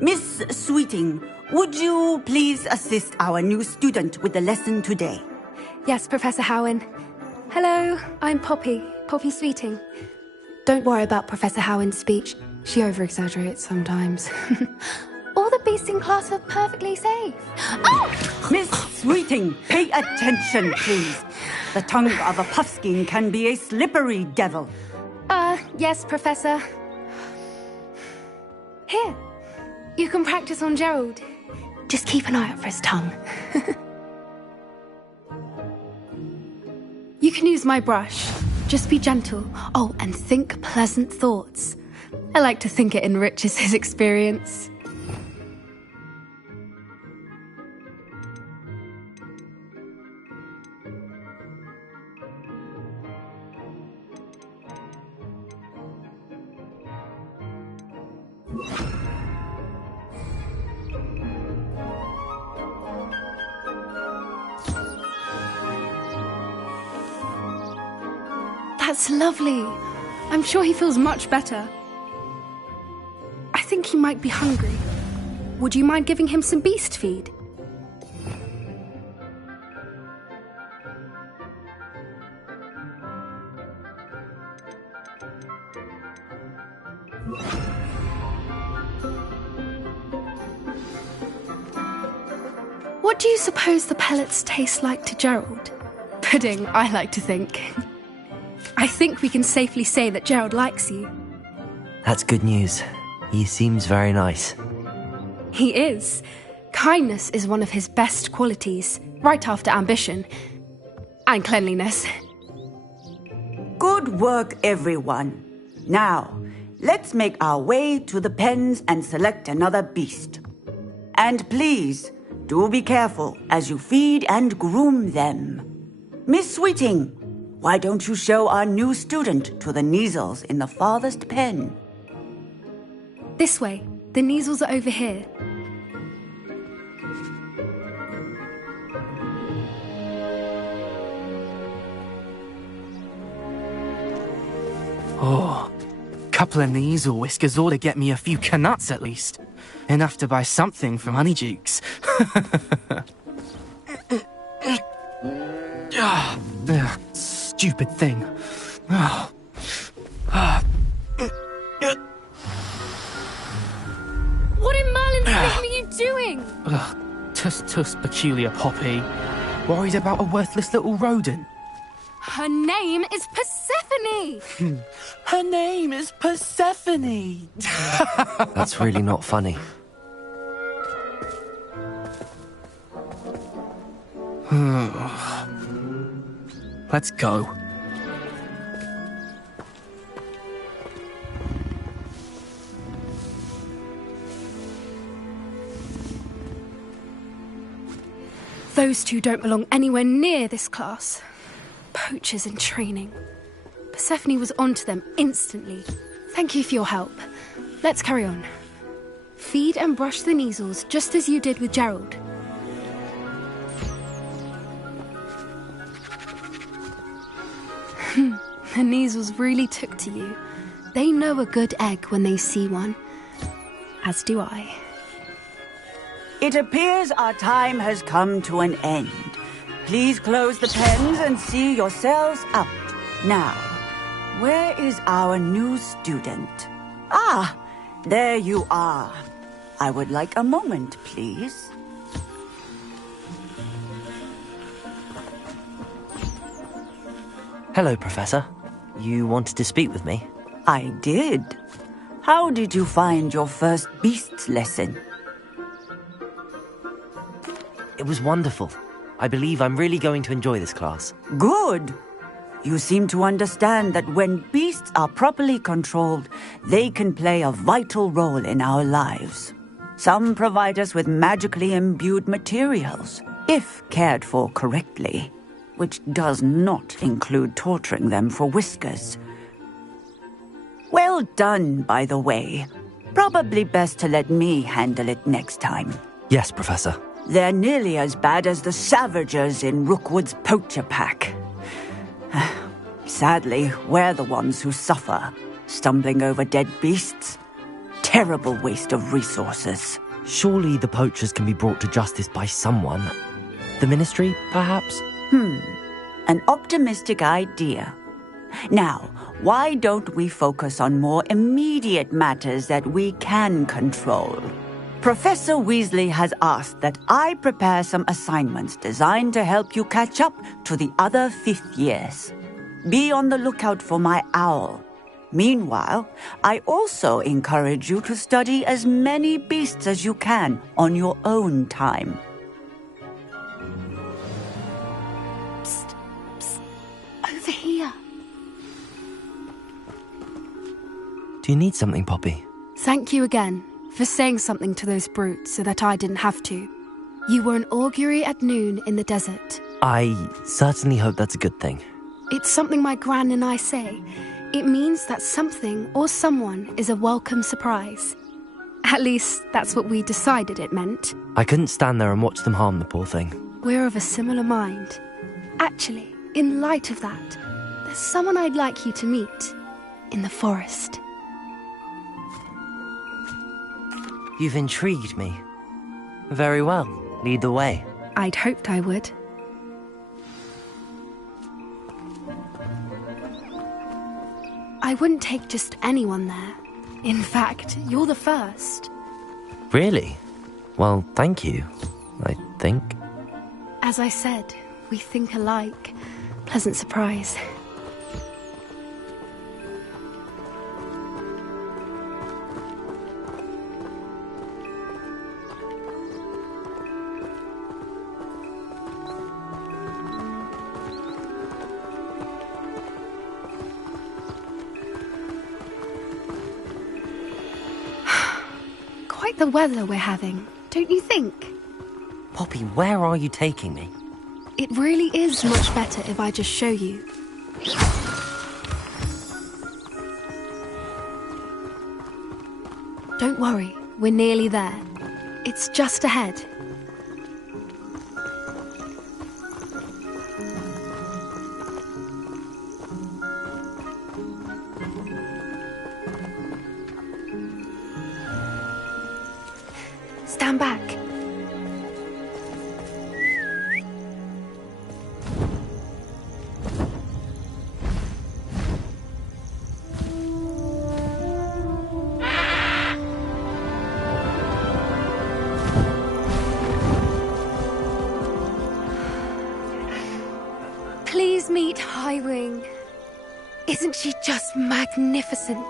Miss Sweeting, would you please assist our new student with the lesson today? Yes, Professor Howen. Hello, I'm Poppy Sweeting. Don't worry about Professor Howen's speech. She over-exaggerates sometimes. All the beasts in class are perfectly safe. Oh! Miss Sweeting, pay attention, please. The tongue of a puffskein can be a slippery devil. Yes, Professor. Here, you can practice on Gerald. Just keep an eye out for his tongue. You can use my brush. Just be gentle. Oh, and think pleasant thoughts. I like to think it enriches his experience. That's lovely. I'm sure he feels much better. I think he might be hungry. Would you mind giving him some beast feed? What do you suppose the pellets taste like to Gerald? Pudding, I like to think. I think we can safely say that Gerald likes you. That's good news. He seems very nice. He is. Kindness is one of his best qualities, right after ambition. And cleanliness. Good work, everyone. Now, let's make our way to the pens and select another beast. And please, do be careful as you feed and groom them. Miss Sweeting, why don't you show our new student to the Neasels in the farthest pen? This way. The Neasels are over here. Oh, couple of Neasel whiskers ought to get me a few canuts at least. Enough to buy something from Honeydukes. Stupid thing. What in Merlin's name are you doing? Tuss, peculiar Poppy. Worried about a worthless little rodent? Her name is Persephone! Her name is Persephone! That's really not funny. Let's go. Those two don't belong anywhere near this class. Poachers in training. Persephone was onto them instantly. Thank you for your help. Let's carry on. Feed and brush the Neasels just as you did with Gerald. The Neasels really took to you. They know a good egg when they see one. As do I. It appears our time has come to an end. Please close the pens and see yourselves out. Now, where is our new student? Ah, there you are. I would like a moment, please. Hello, Professor. You wanted to speak with me? I did. How did you find your first beasts lesson? It was wonderful. I believe I'm really going to enjoy this class. Good. You seem to understand that when beasts are properly controlled, they can play a vital role in our lives. Some provide us with magically imbued materials, if cared for correctly, which does not include torturing them for whiskers. Well done, by the way. Probably best to let me handle it next time. Yes, Professor. They're nearly as bad as the Savagers in Rookwood's poacher pack. Sadly, we're the ones who suffer, stumbling over dead beasts. Terrible waste of resources. Surely the poachers can be brought to justice by someone. The Ministry, perhaps? An optimistic idea. Now, why don't we focus on more immediate matters that we can control? Professor Weasley has asked that I prepare some assignments designed to help you catch up to the other 5th years. Be on the lookout for my owl. Meanwhile, I also encourage you to study as many beasts as you can on your own time. Psst, psst. Over here. Do you need something, Poppy? Thank you again for saying something to those brutes so that I didn't have to. You were an augury at noon in the desert. I certainly hope that's a good thing. It's something my gran and I say. It means that something or someone is a welcome surprise. At least, that's what we decided it meant. I couldn't stand there and watch them harm the poor thing. We're of a similar mind. Actually, in light of that, there's someone I'd like you to meet. In the forest. You've intrigued me. Very well. Lead the way. I'd hoped I would. I wouldn't take just anyone there. In fact, you're the first. Really? Well, thank you, I think. As I said, we think alike. Pleasant surprise. Quite the weather we're having, don't you think? Poppy, where are you taking me? It really is much better if I just show you. Don't worry, we're nearly there. It's just ahead. Stand back. Please meet Highwing. Isn't she just magnificent?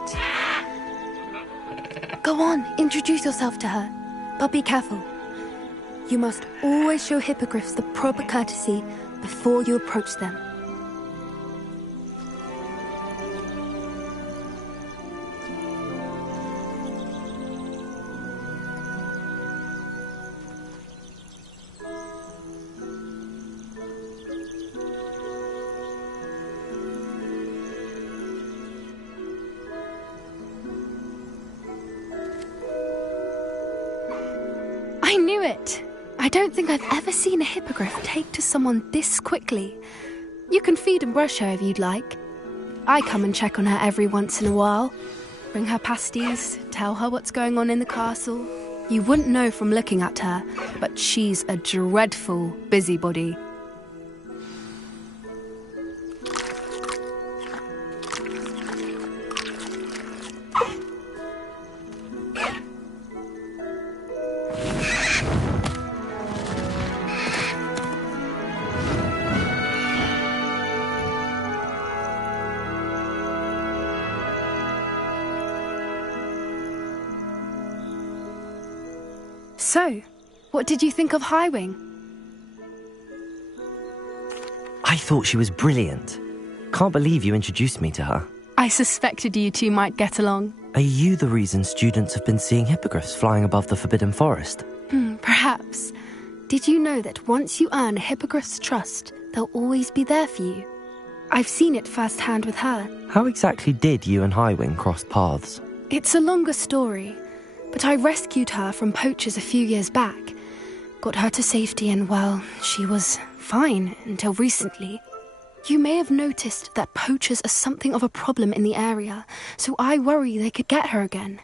Go on, introduce yourself to her. But be careful. You must always show hippogriffs the proper courtesy before you approach them. I knew it! I don't think I've ever seen a hippogriff take to someone this quickly. You can feed and brush her if you'd like. I come and check on her every once in a while. Bring her pasties, tell her what's going on in the castle. You wouldn't know from looking at her, but she's a dreadful busybody. So, what did you think of Highwing? I thought she was brilliant. Can't believe you introduced me to her. I suspected you two might get along. Are you the reason students have been seeing hippogriffs flying above the Forbidden Forest? Perhaps. Did you know that once you earn a hippogriff's trust, they'll always be there for you? I've seen it firsthand with her. How exactly did you and Highwing cross paths? It's a longer story, but I rescued her from poachers a few years back. Got her to safety and, well, she was fine until recently. You may have noticed that poachers are something of a problem in the area, so I worry they could get her again.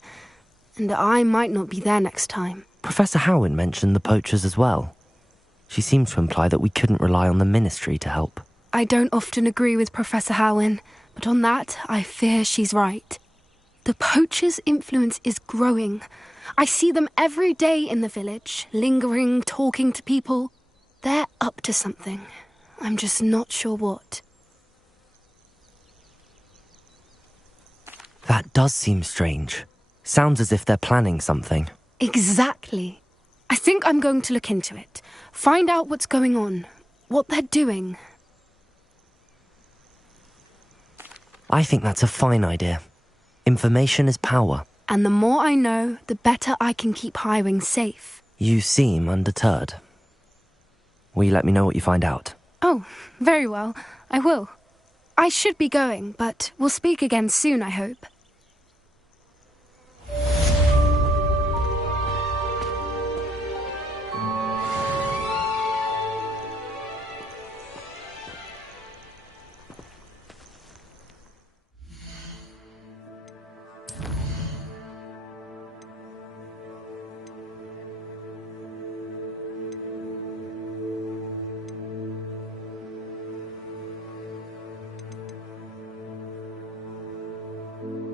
And I might not be there next time. Professor Howin mentioned the poachers as well. She seemed to imply that we couldn't rely on the Ministry to help. I don't often agree with Professor Howin, but on that, I fear she's right. The poachers' influence is growing. I see them every day in the village, lingering, talking to people. They're up to something. I'm just not sure what. That does seem strange. Sounds as if they're planning something. Exactly. I think I'm going to look into it. Find out what's going on, what they're doing. I think that's a fine idea. Information is power. And the more I know, the better I can keep Highwing safe. You seem undeterred. Will you let me know what you find out? Oh, very well. I will. I should be going, but we'll speak again soon, I hope. you.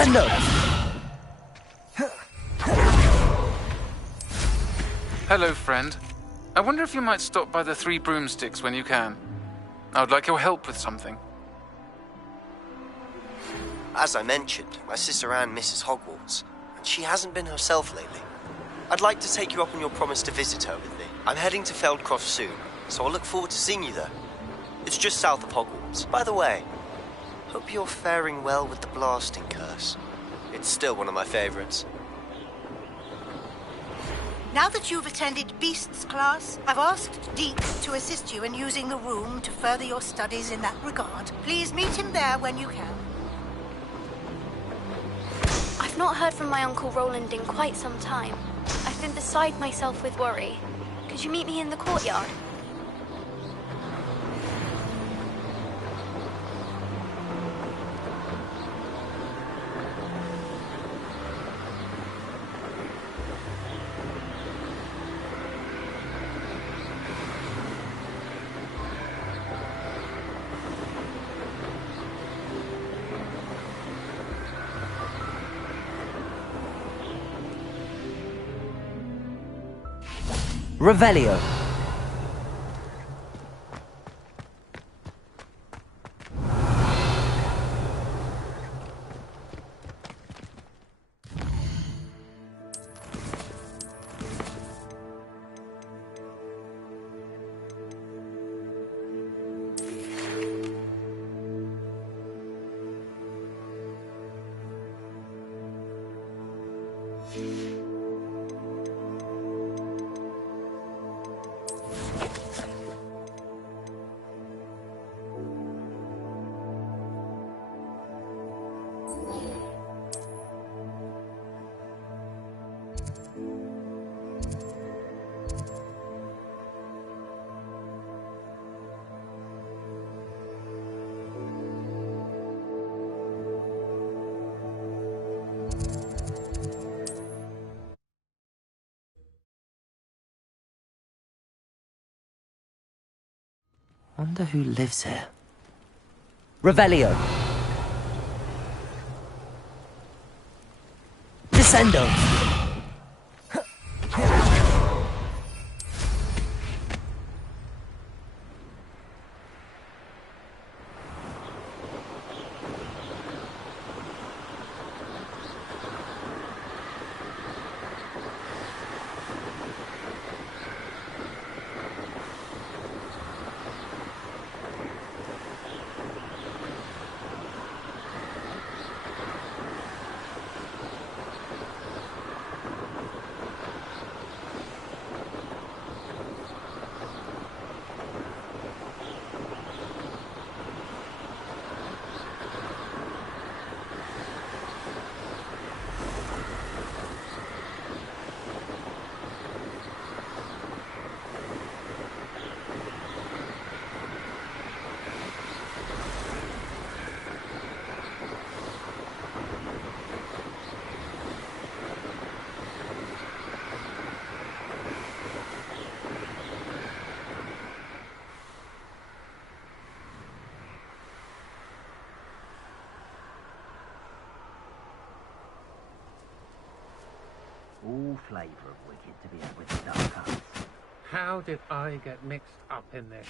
Descendo! Hello, friend. I wonder if you might stop by the Three Broomsticks when you can. I would like your help with something. As I mentioned, my sister Anne misses Hogwarts, and she hasn't been herself lately. I'd like to take you up on your promise to visit her with me. I'm heading to Feldcroft soon, so I'll look forward to seeing you there. It's just south of Hogwarts. By the way, hope you're faring well with the blasting curse. It's still one of my favorites. Now that you've attended Beasts class, I've asked Deek to assist you in using the room to further your studies in that regard. Please meet him there when you can. I've not heard from my Uncle Roland in quite some time. I've been beside myself with worry. Could you meet me in the courtyard? Revelio. Wonder who lives here. Revelio. Descendo. All flavour of wicked to be had with the dark arts. How did I get mixed up in this?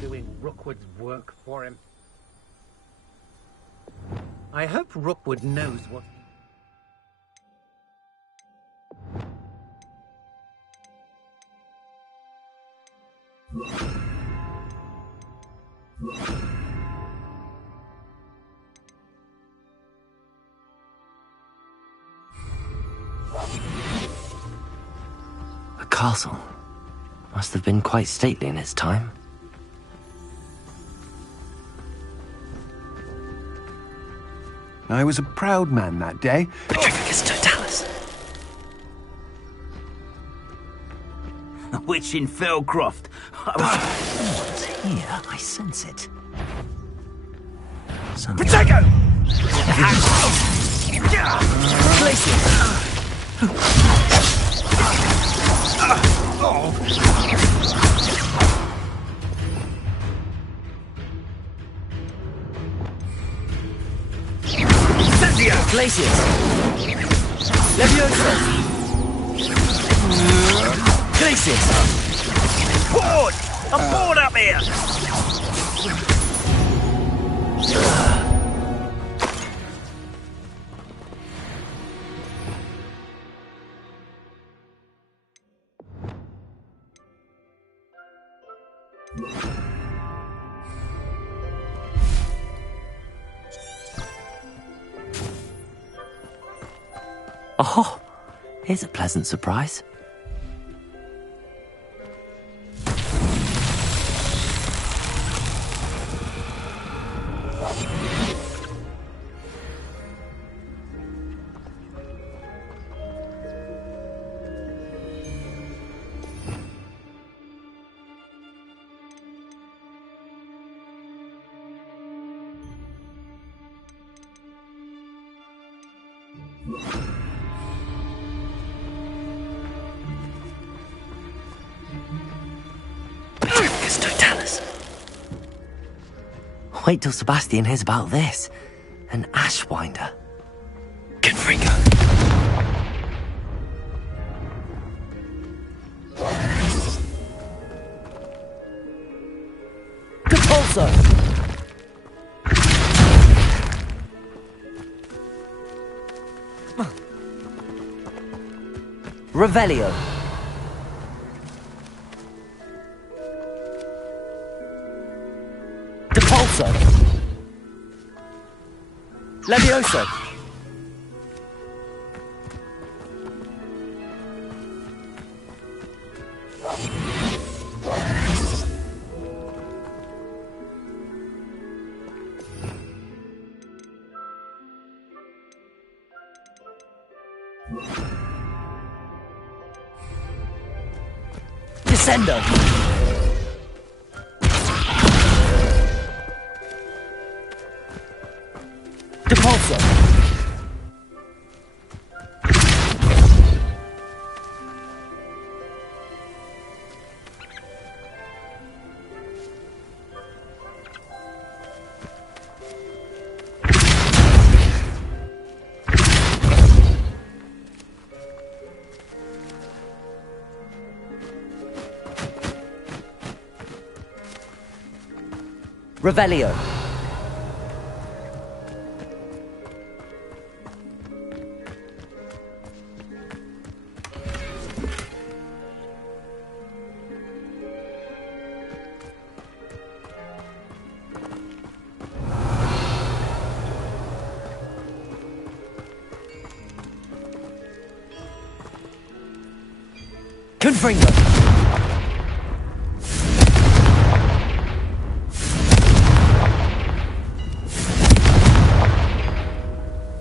Doing Rookwood's work for him? I hope Rookwood knows what... A castle. Must have been quite stately in its time. I was a proud man that day. Petrificus totalis. A witch in Feldcroft. What's here? I sense it. Protego! Place it. Glacius! Leviosa! Glacius! Bored! I'm bored up here! Oh, here's a pleasant surprise. Wait till Sebastian hears about this. An Ashwinder. Confringo. Depulso. Revelio. Depulso. Levioso. Descendo. Depulso. Revelio. Confringo.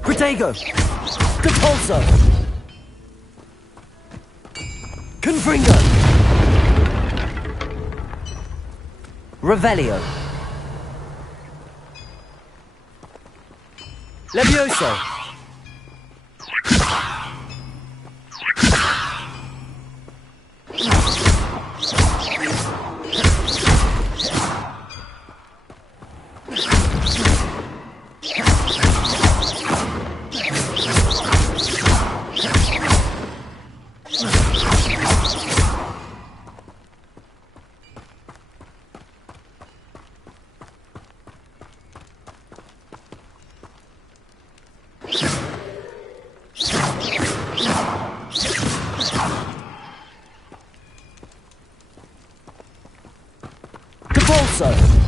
Protego. Depulso. Confringo. Revelio. Levioso. Depulso.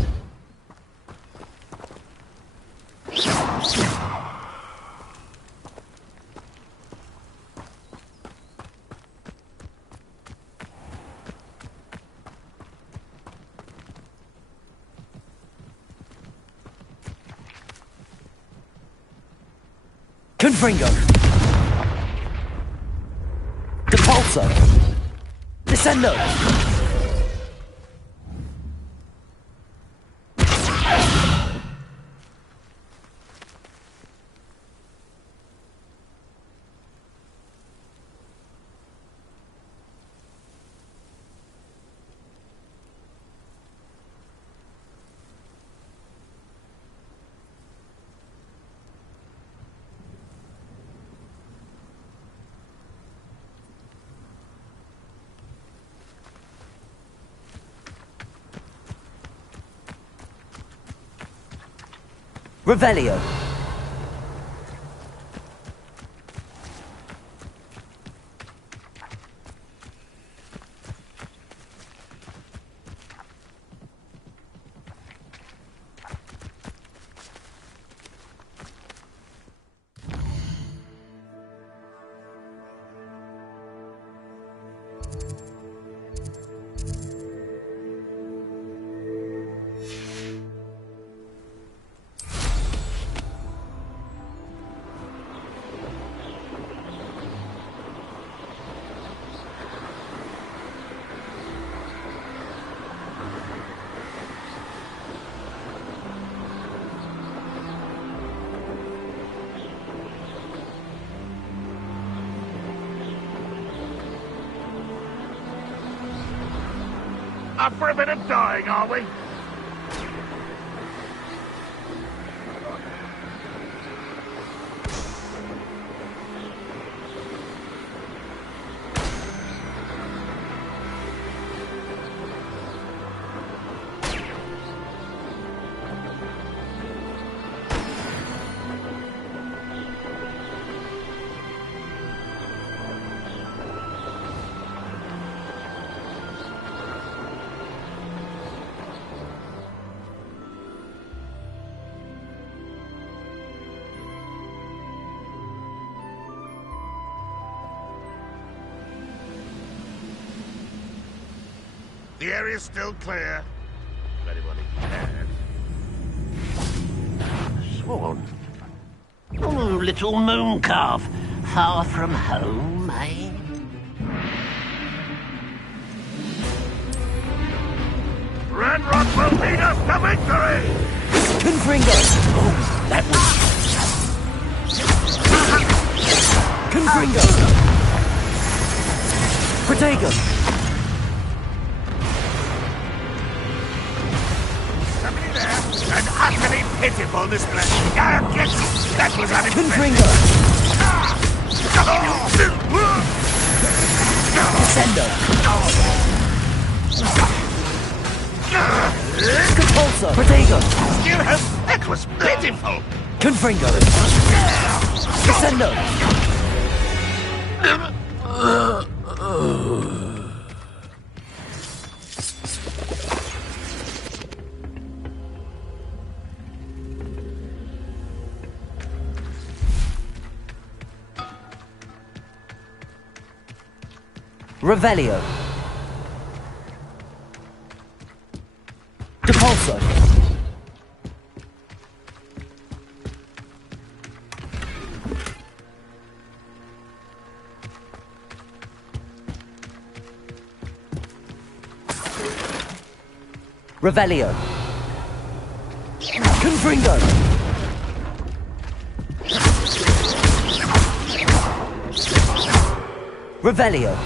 Confringo. Depulso. Descendo. Revelio. Up for a bit of dying, are we? The area's still clear. If anybody cares. Swan. Oh, little moon calf. Far from home, eh? Red Rock will lead us to victory! Confringo! Oh, that was... Confringo! Protego! Somebody there? An utterly pitiful display. That was unexpected. Confringo! Descendo! Compulso! Protego! That was pitiful! Confringo! Descendo! Revelio. Depulso. Revelio. Confringo. Revelio.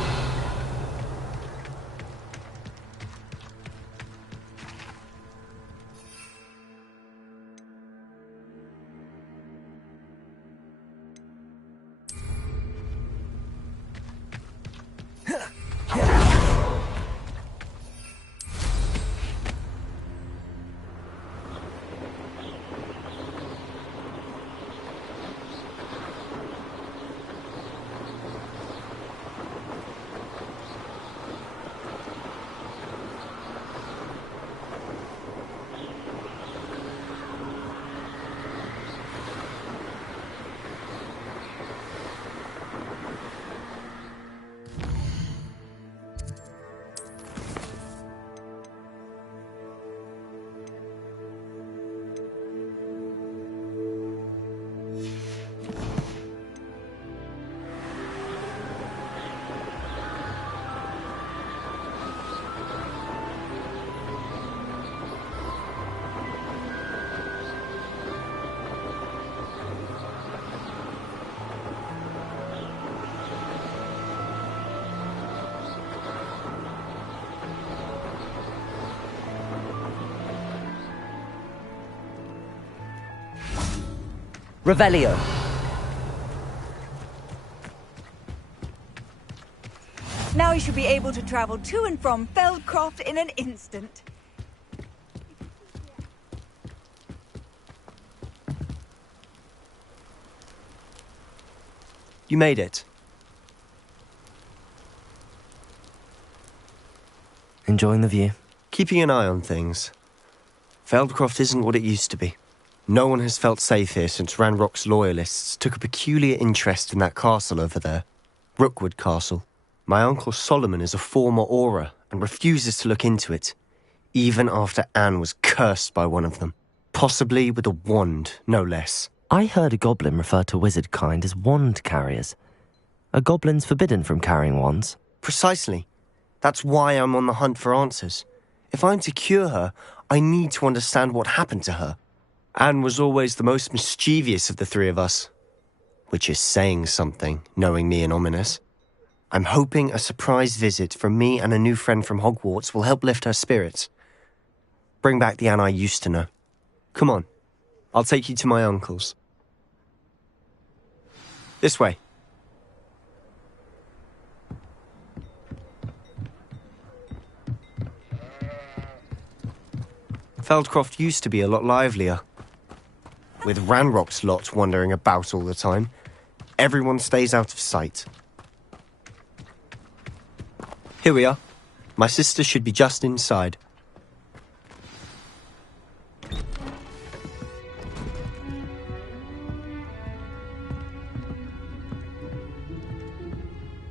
Revelio. Now you should be able to travel to and from Feldcroft in an instant. You made it. Enjoying the view? Keeping an eye on things. Feldcroft isn't what it used to be. No one has felt safe here since Ranrock's loyalists took a peculiar interest in that castle over there. Rookwood Castle. My uncle Solomon is a former Auror and refuses to look into it, even after Anne was cursed by one of them. Possibly with a wand, no less. I heard a goblin refer to wizard kind as wand carriers. Are goblins forbidden from carrying wands? Precisely. That's why I'm on the hunt for answers. If I'm to cure her, I need to understand what happened to her. Anne was always the most mischievous of the three of us. Which is saying something, knowing me and Ominous. I'm hoping a surprise visit from me and a new friend from Hogwarts will help lift her spirits. Bring back the Anne I used to know. Come on, I'll take you to my uncle's. This way. Feldcroft used to be a lot livelier. With Ranrock's lot wandering about all the time, everyone stays out of sight. Here we are. My sister should be just inside.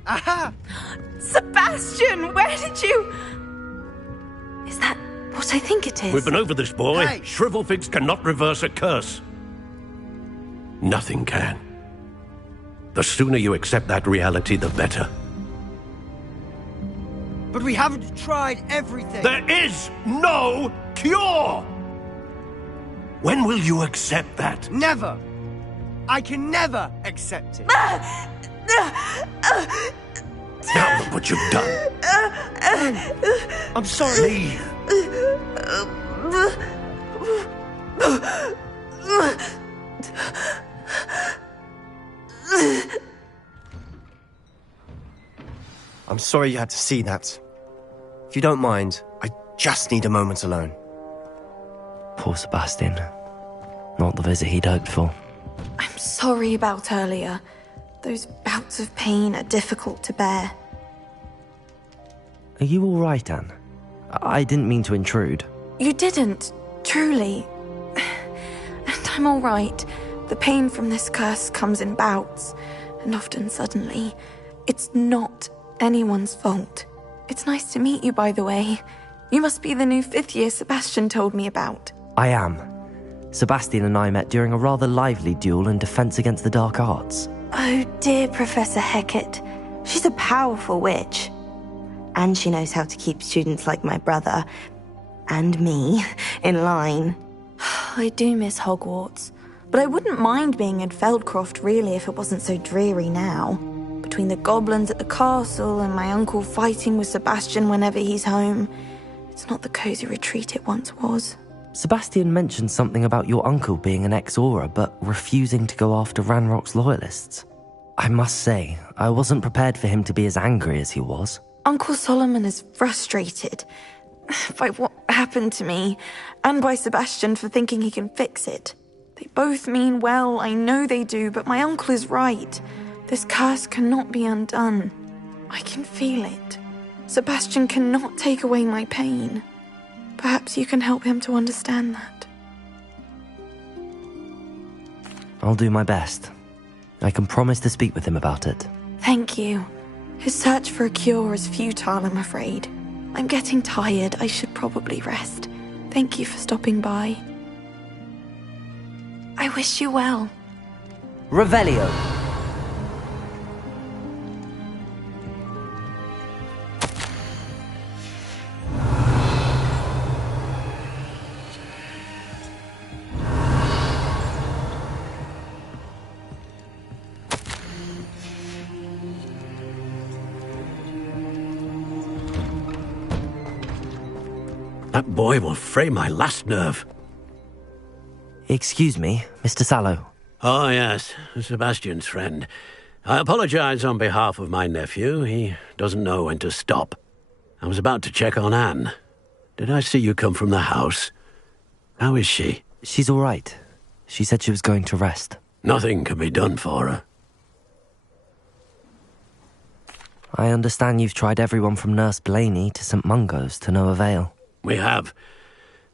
Aha! Sebastian, where did you... Is that what I think it is? We've been over this, boy. Hey. Shrivelfigs cannot reverse a curse. Nothing can. The sooner you accept that reality, the better. But we haven't tried everything. There is no cure! When will you accept that? Never. I can never accept it. Now look what you've done. I'm sorry. I'm sorry you had to see that. If you don't mind, I just need a moment alone. Poor Sebastian. Not the visit he'd hoped for. I'm sorry about earlier. Those bouts of pain are difficult to bear. Are you all right, Anne? I didn't mean to intrude. You didn't, truly. And I'm all right. The pain from this curse comes in bouts, and often suddenly. It's not anyone's fault. It's nice to meet you, by the way. You must be the new 5th year Sebastian told me about. I am. Sebastian and I met during a rather lively duel in defense against the dark arts. Oh dear, Professor Hecat. She's a powerful witch. And she knows how to keep students like my brother, and me, in line. I do miss Hogwarts, but I wouldn't mind being in Feldcroft really if it wasn't so dreary now. Between the goblins at the castle and my uncle fighting with Sebastian whenever he's home, it's not the cozy retreat it once was. Sebastian mentioned something about your uncle being an ex-Auror, but refusing to go after Ranrock's loyalists. I must say, I wasn't prepared for him to be as angry as he was. Uncle Solomon is frustrated by what happened to me, and by Sebastian for thinking he can fix it. They both mean well, I know they do, but my uncle is right. This curse cannot be undone. I can feel it. Sebastian cannot take away my pain. Perhaps you can help him to understand that. I'll do my best. I can promise to speak with him about it. Thank you. His search for a cure is futile, I'm afraid. I'm getting tired. I should probably rest. Thank you for stopping by. I wish you well. Revelio. That boy will fray my last nerve. Excuse me, Mr. Sallow. Oh, yes, Sebastian's friend. I apologize on behalf of my nephew. He doesn't know when to stop. I was about to check on Anne. Did I see you come from the house? How is she? She's all right. She said she was going to rest. Nothing can be done for her. I understand you've tried everyone from Nurse Blaney to St. Mungo's to no avail. We have.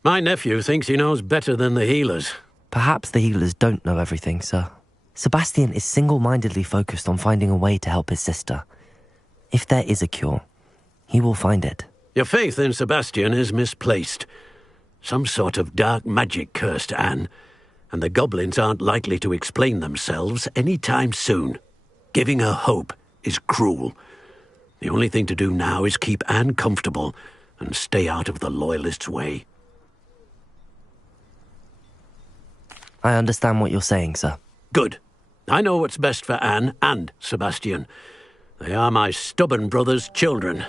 My nephew thinks he knows better than the healers. Perhaps the healers don't know everything, sir. Sebastian is single-mindedly focused on finding a way to help his sister. If there is a cure, he will find it. Your faith in Sebastian is misplaced. Some sort of dark magic cursed Anne, and the goblins aren't likely to explain themselves any time soon. Giving her hope is cruel. The only thing to do now is keep Anne comfortable and stay out of the Loyalists' way. I understand what you're saying, sir. Good. I know what's best for Anne and Sebastian. They are my stubborn brother's children.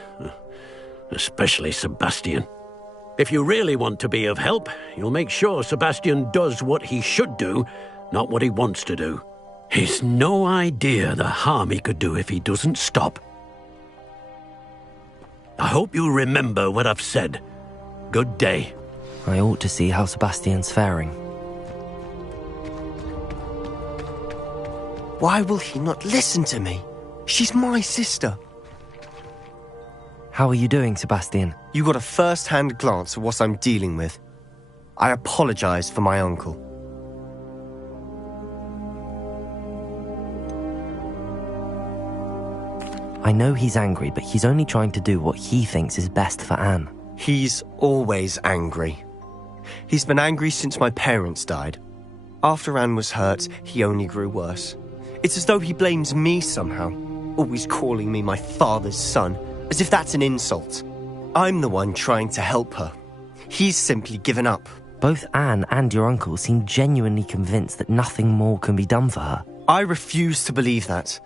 Especially Sebastian. If you really want to be of help, you'll make sure Sebastian does what he should do, not what he wants to do. He's no idea the harm he could do if he doesn't stop. I hope you remember what I've said. Good day. I ought to see how Sebastian's faring. Why will he not listen to me? She's my sister. How are you doing, Sebastian? You got a first-hand glance at what I'm dealing with. I apologize for my uncle. I know he's angry, but he's only trying to do what he thinks is best for Anne. He's always angry. He's been angry since my parents died. After Anne was hurt, he only grew worse. It's as though he blames me somehow, always calling me my father's son, as if that's an insult. I'm the one trying to help her. He's simply given up. Both Anne and your uncle seem genuinely convinced that nothing more can be done for her. I refuse to believe that.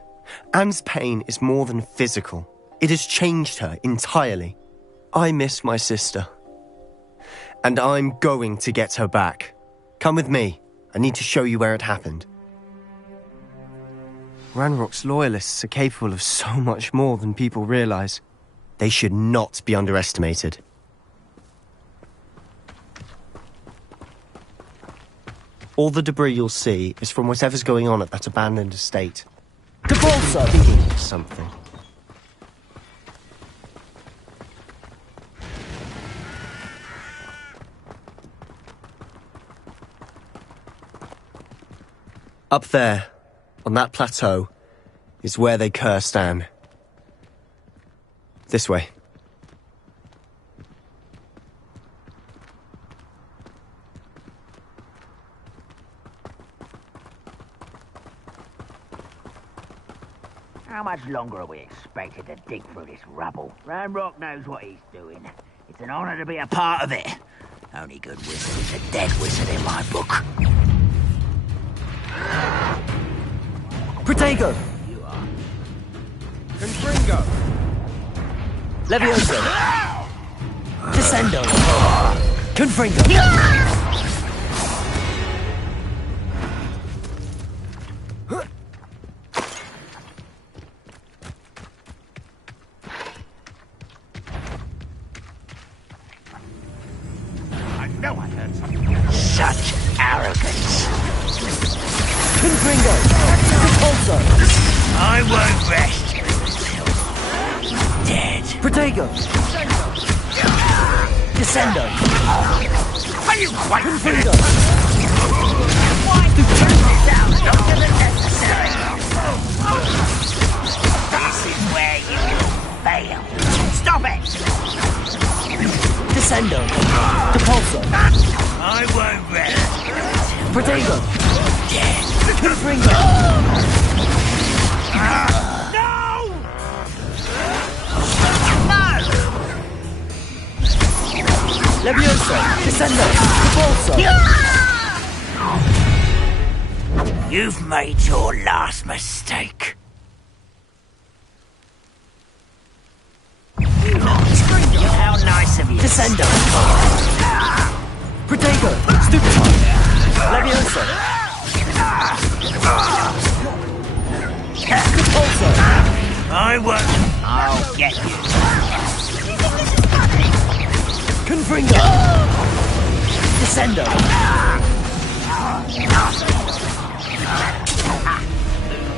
Anne's pain is more than physical. It has changed her entirely. I miss my sister. And I'm going to get her back. Come with me. I need to show you where it happened. Ranrock's loyalists are capable of so much more than people realize. They should not be underestimated. All the debris you'll see is from whatever's going on at that abandoned estate. Depulso! Thinking of something. Up there, on that plateau, is where they cursed Anne. This way. How much longer are we expected to dig through this rubble? Ranrock knows what he's doing. It's an honor to be a part of it. Only good wizard is a dead wizard in my book. Protego! You are. Confringo! Levioso! Descendo! Confringo! I know I heard something. Such arrogance. Confringo! Repulso! I won't rest until dead. Protego! Descendo! Are you quite Confringo! sounds longer than necessary? This is where you fail. Stop it! Descendo! Depulso! I won't rest. Protego! Dead. Confringo! No! Levioso! Descendo! Depulso! You've made your last mistake. How nice of you. Descendo! Protego! Stupefy! Levioso! Depulso! I won't. I'll get you. Confringo! Descendo!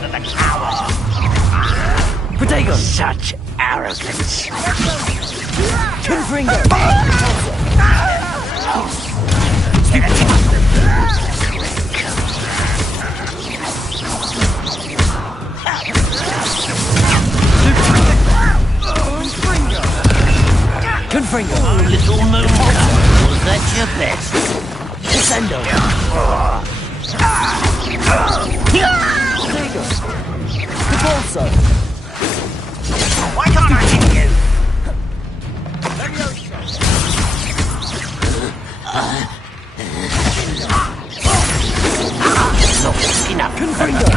The coward. Protego! Such arrogance. Confringo! Confringo! Oh, little moon, was that your best? Descendo. Protego! Capulso! Why can't I hit you? Not enough. Confringo!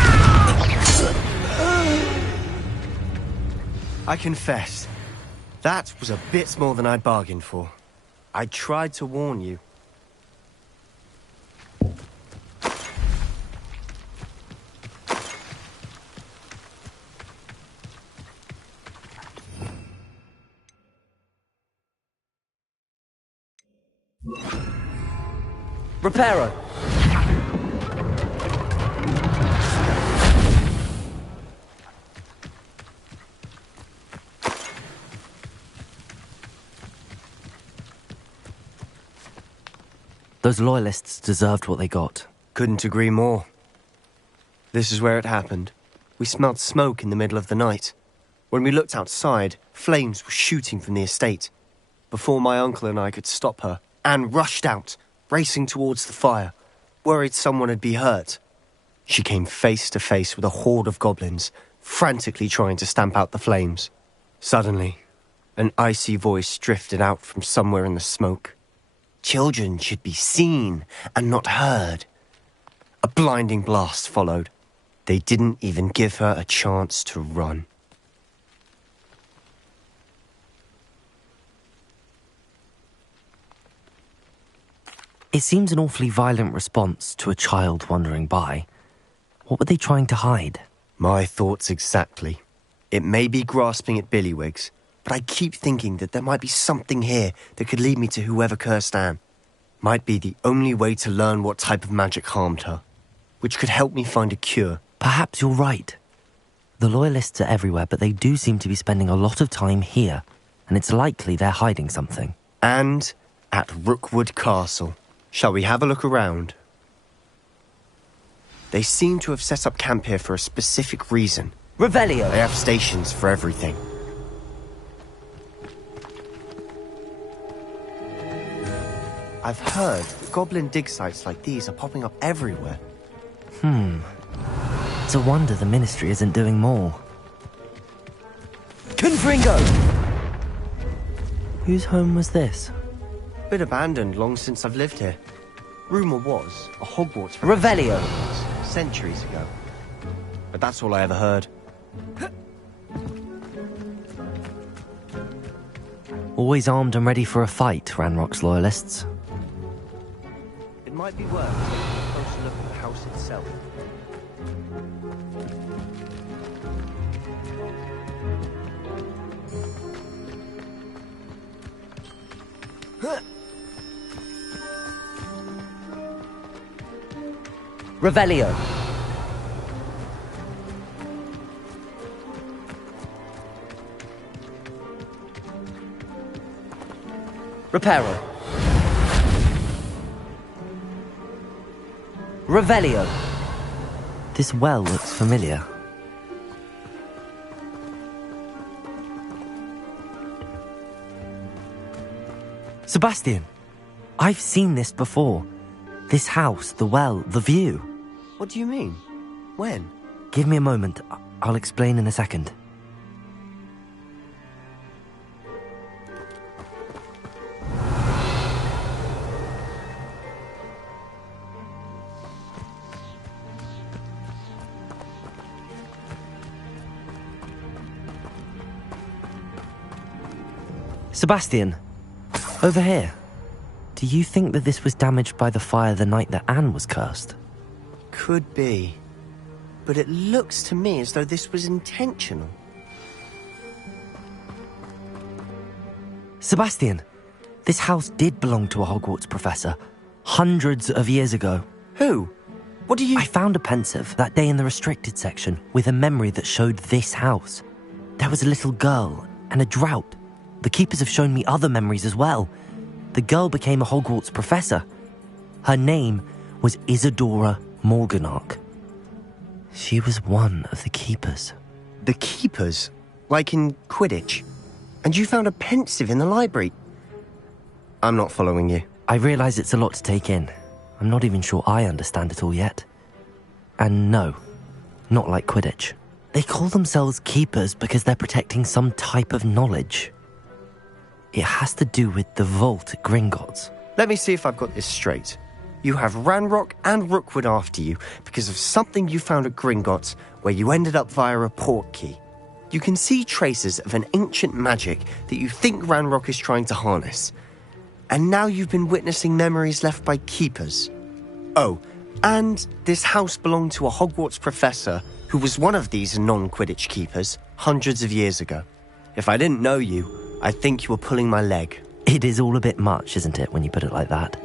I confess, that was a bit more than I'd bargained for. I tried to warn you. Reparo! Those loyalists deserved what they got. Couldn't agree more. This is where it happened. We smelled smoke in the middle of the night. When we looked outside, flames were shooting from the estate. Before my uncle and I could stop her, Anne rushed out, racing towards the fire, worried someone had been hurt. She came face to face with a horde of goblins, frantically trying to stamp out the flames. Suddenly, an icy voice drifted out from somewhere in the smoke. Children should be seen and not heard. A blinding blast followed. They didn't even give her a chance to run. It seems an awfully violent response to a child wandering by. What were they trying to hide? My thoughts exactly. It may be grasping at Billywigs, but I keep thinking that there might be something here that could lead me to whoever cursed Anne. Might be the only way to learn what type of magic harmed her, which could help me find a cure. Perhaps you're right. The Loyalists are everywhere, but they do seem to be spending a lot of time here, and it's likely they're hiding something. And at Rookwood Castle. Shall we have a look around? They seem to have set up camp here for a specific reason. Revelio! They have stations for everything. I've heard goblin dig sites like these are popping up everywhere. It's a wonder the Ministry isn't doing more. Confringo! Whose home was this? Been abandoned long since I've lived here. Rumour was a Hogwarts Revelio! Centuries ago. But that's all I ever heard. Always armed and ready for a fight, Ranrock's Loyalists. It might be worth taking a closer look at the house itself. Revelio! Reparo! Revelio! This well looks familiar. Sebastian! I've seen this before. This house, the well, the view. What do you mean? When? Give me a moment. I'll explain in a second. Sebastian, over here. Do you think that this was damaged by the fire the night that Anne was cursed? Could be. But it looks to me as though this was intentional. Sebastian, this house did belong to a Hogwarts professor. Hundreds of years ago. Who? What do you... I found a pensive that day in the restricted section with a memory that showed this house. There was a little girl and a drought. The keepers have shown me other memories as well. The girl became a Hogwarts professor. Her name was Isadora Morganach. She was one of the keepers. The keepers? Like in Quidditch? And you found a pensive in the library? I'm not following you. I realise it's a lot to take in. I'm not even sure I understand it all yet. And no, not like Quidditch. They call themselves keepers because they're protecting some type of knowledge. It has to do with the vault at Gringotts. Let me see if I've got this straight. You have Ranrock and Rookwood after you because of something you found at Gringotts where you ended up via a port key. You can see traces of an ancient magic that you think Ranrock is trying to harness. And now you've been witnessing memories left by keepers. Oh, and this house belonged to a Hogwarts professor who was one of these non-Quidditch keepers hundreds of years ago. If I didn't know you, I'd think you were pulling my leg. It is all a bit much, isn't it, when you put it like that?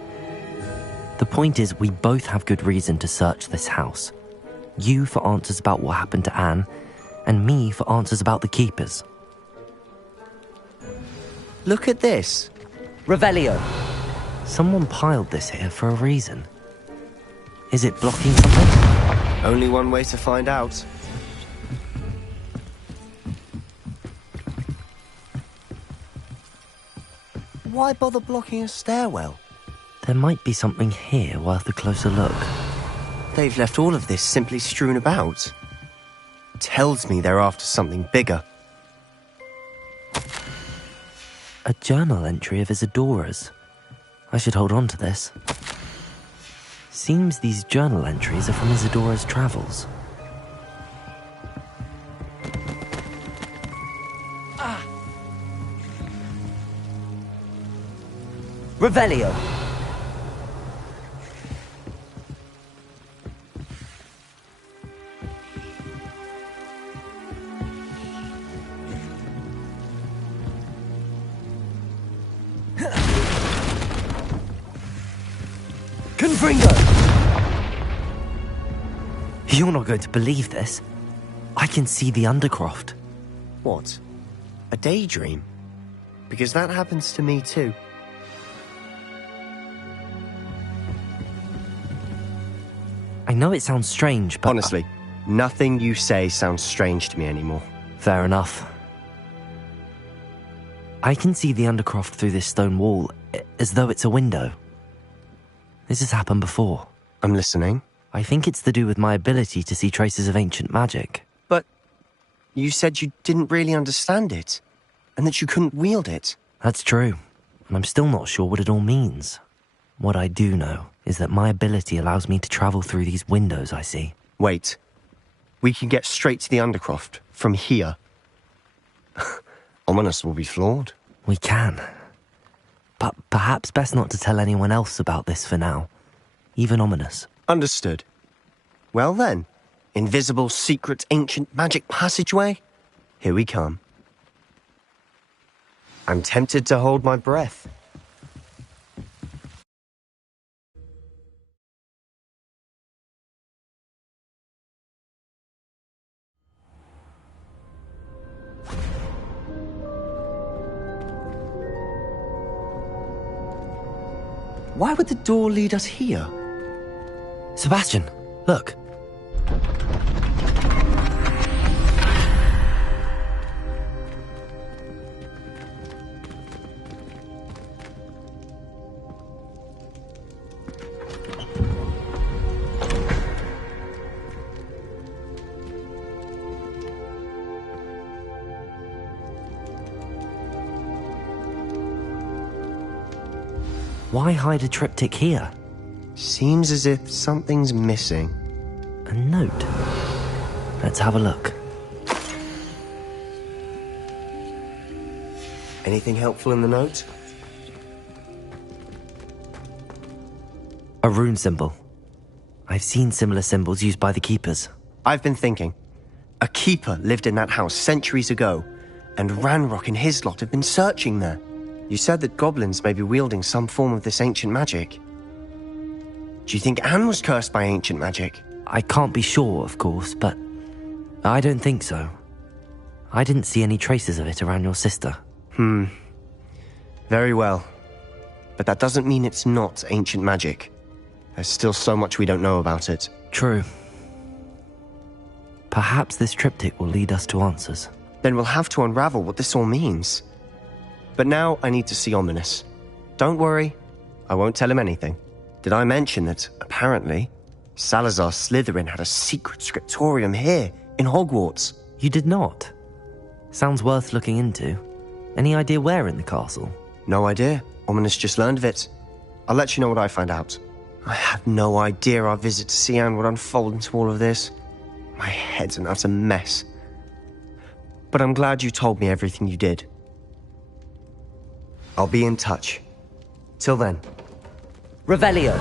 The point is, we both have good reason to search this house. You for answers about what happened to Anne, and me for answers about the keepers. Look at this. Revelio. Someone piled this here for a reason. Is it blocking something? Only one way to find out. Why bother blocking a stairwell? There might be something here worth a closer look. They've left all of this simply strewn about. Tells me they're after something bigger. A journal entry of Isadora's. I should hold on to this. Seems these journal entries are from Isadora's travels. Revelio. Confringo! You're not going to believe this. I can see the Undercroft. What? A daydream? Because that happens to me too. I know it sounds strange, but... Honestly, nothing you say sounds strange to me anymore. Fair enough. I can see the Undercroft through this stone wall, as though it's a window. This has happened before. I'm listening. I think it's to do with my ability to see traces of ancient magic. But you said you didn't really understand it, and that you couldn't wield it. That's true, and I'm still not sure what it all means. What I do know is that my ability allows me to travel through these windows I see. Wait. We can get straight to the Undercroft from here. Ominous will be floored. We can. But perhaps best not to tell anyone else about this for now. Even Ominous. Understood. Well then, invisible, secret, ancient magic passageway? Here we come. I'm tempted to hold my breath. Why would the door lead us here? Sebastian, look. Why hide a triptych here? Seems as if something's missing. A note. Let's have a look. Anything helpful in the note? A rune symbol. I've seen similar symbols used by the keepers. I've been thinking. A keeper lived in that house centuries ago, and Ranrock and his lot have been searching there. You said that goblins may be wielding some form of this ancient magic. Do you think Anne was cursed by ancient magic? I can't be sure, of course, but I don't think so. I didn't see any traces of it around your sister. Very well. But that doesn't mean it's not ancient magic. There's still so much we don't know about it. True. Perhaps this triptych will lead us to answers. Then we'll have to unravel what this all means. But now I need to see Ominous. Don't worry, I won't tell him anything. Did I mention that, apparently, Salazar Slytherin had a secret scriptorium here, in Hogwarts? You did not? Sounds worth looking into. Any idea where in the castle? No idea. Ominous just learned of it. I'll let you know what I find out. I had no idea our visit to Cian would unfold into all of this. My head's an utter mess. But I'm glad you told me everything you did. I'll be in touch. Till then. Revelio!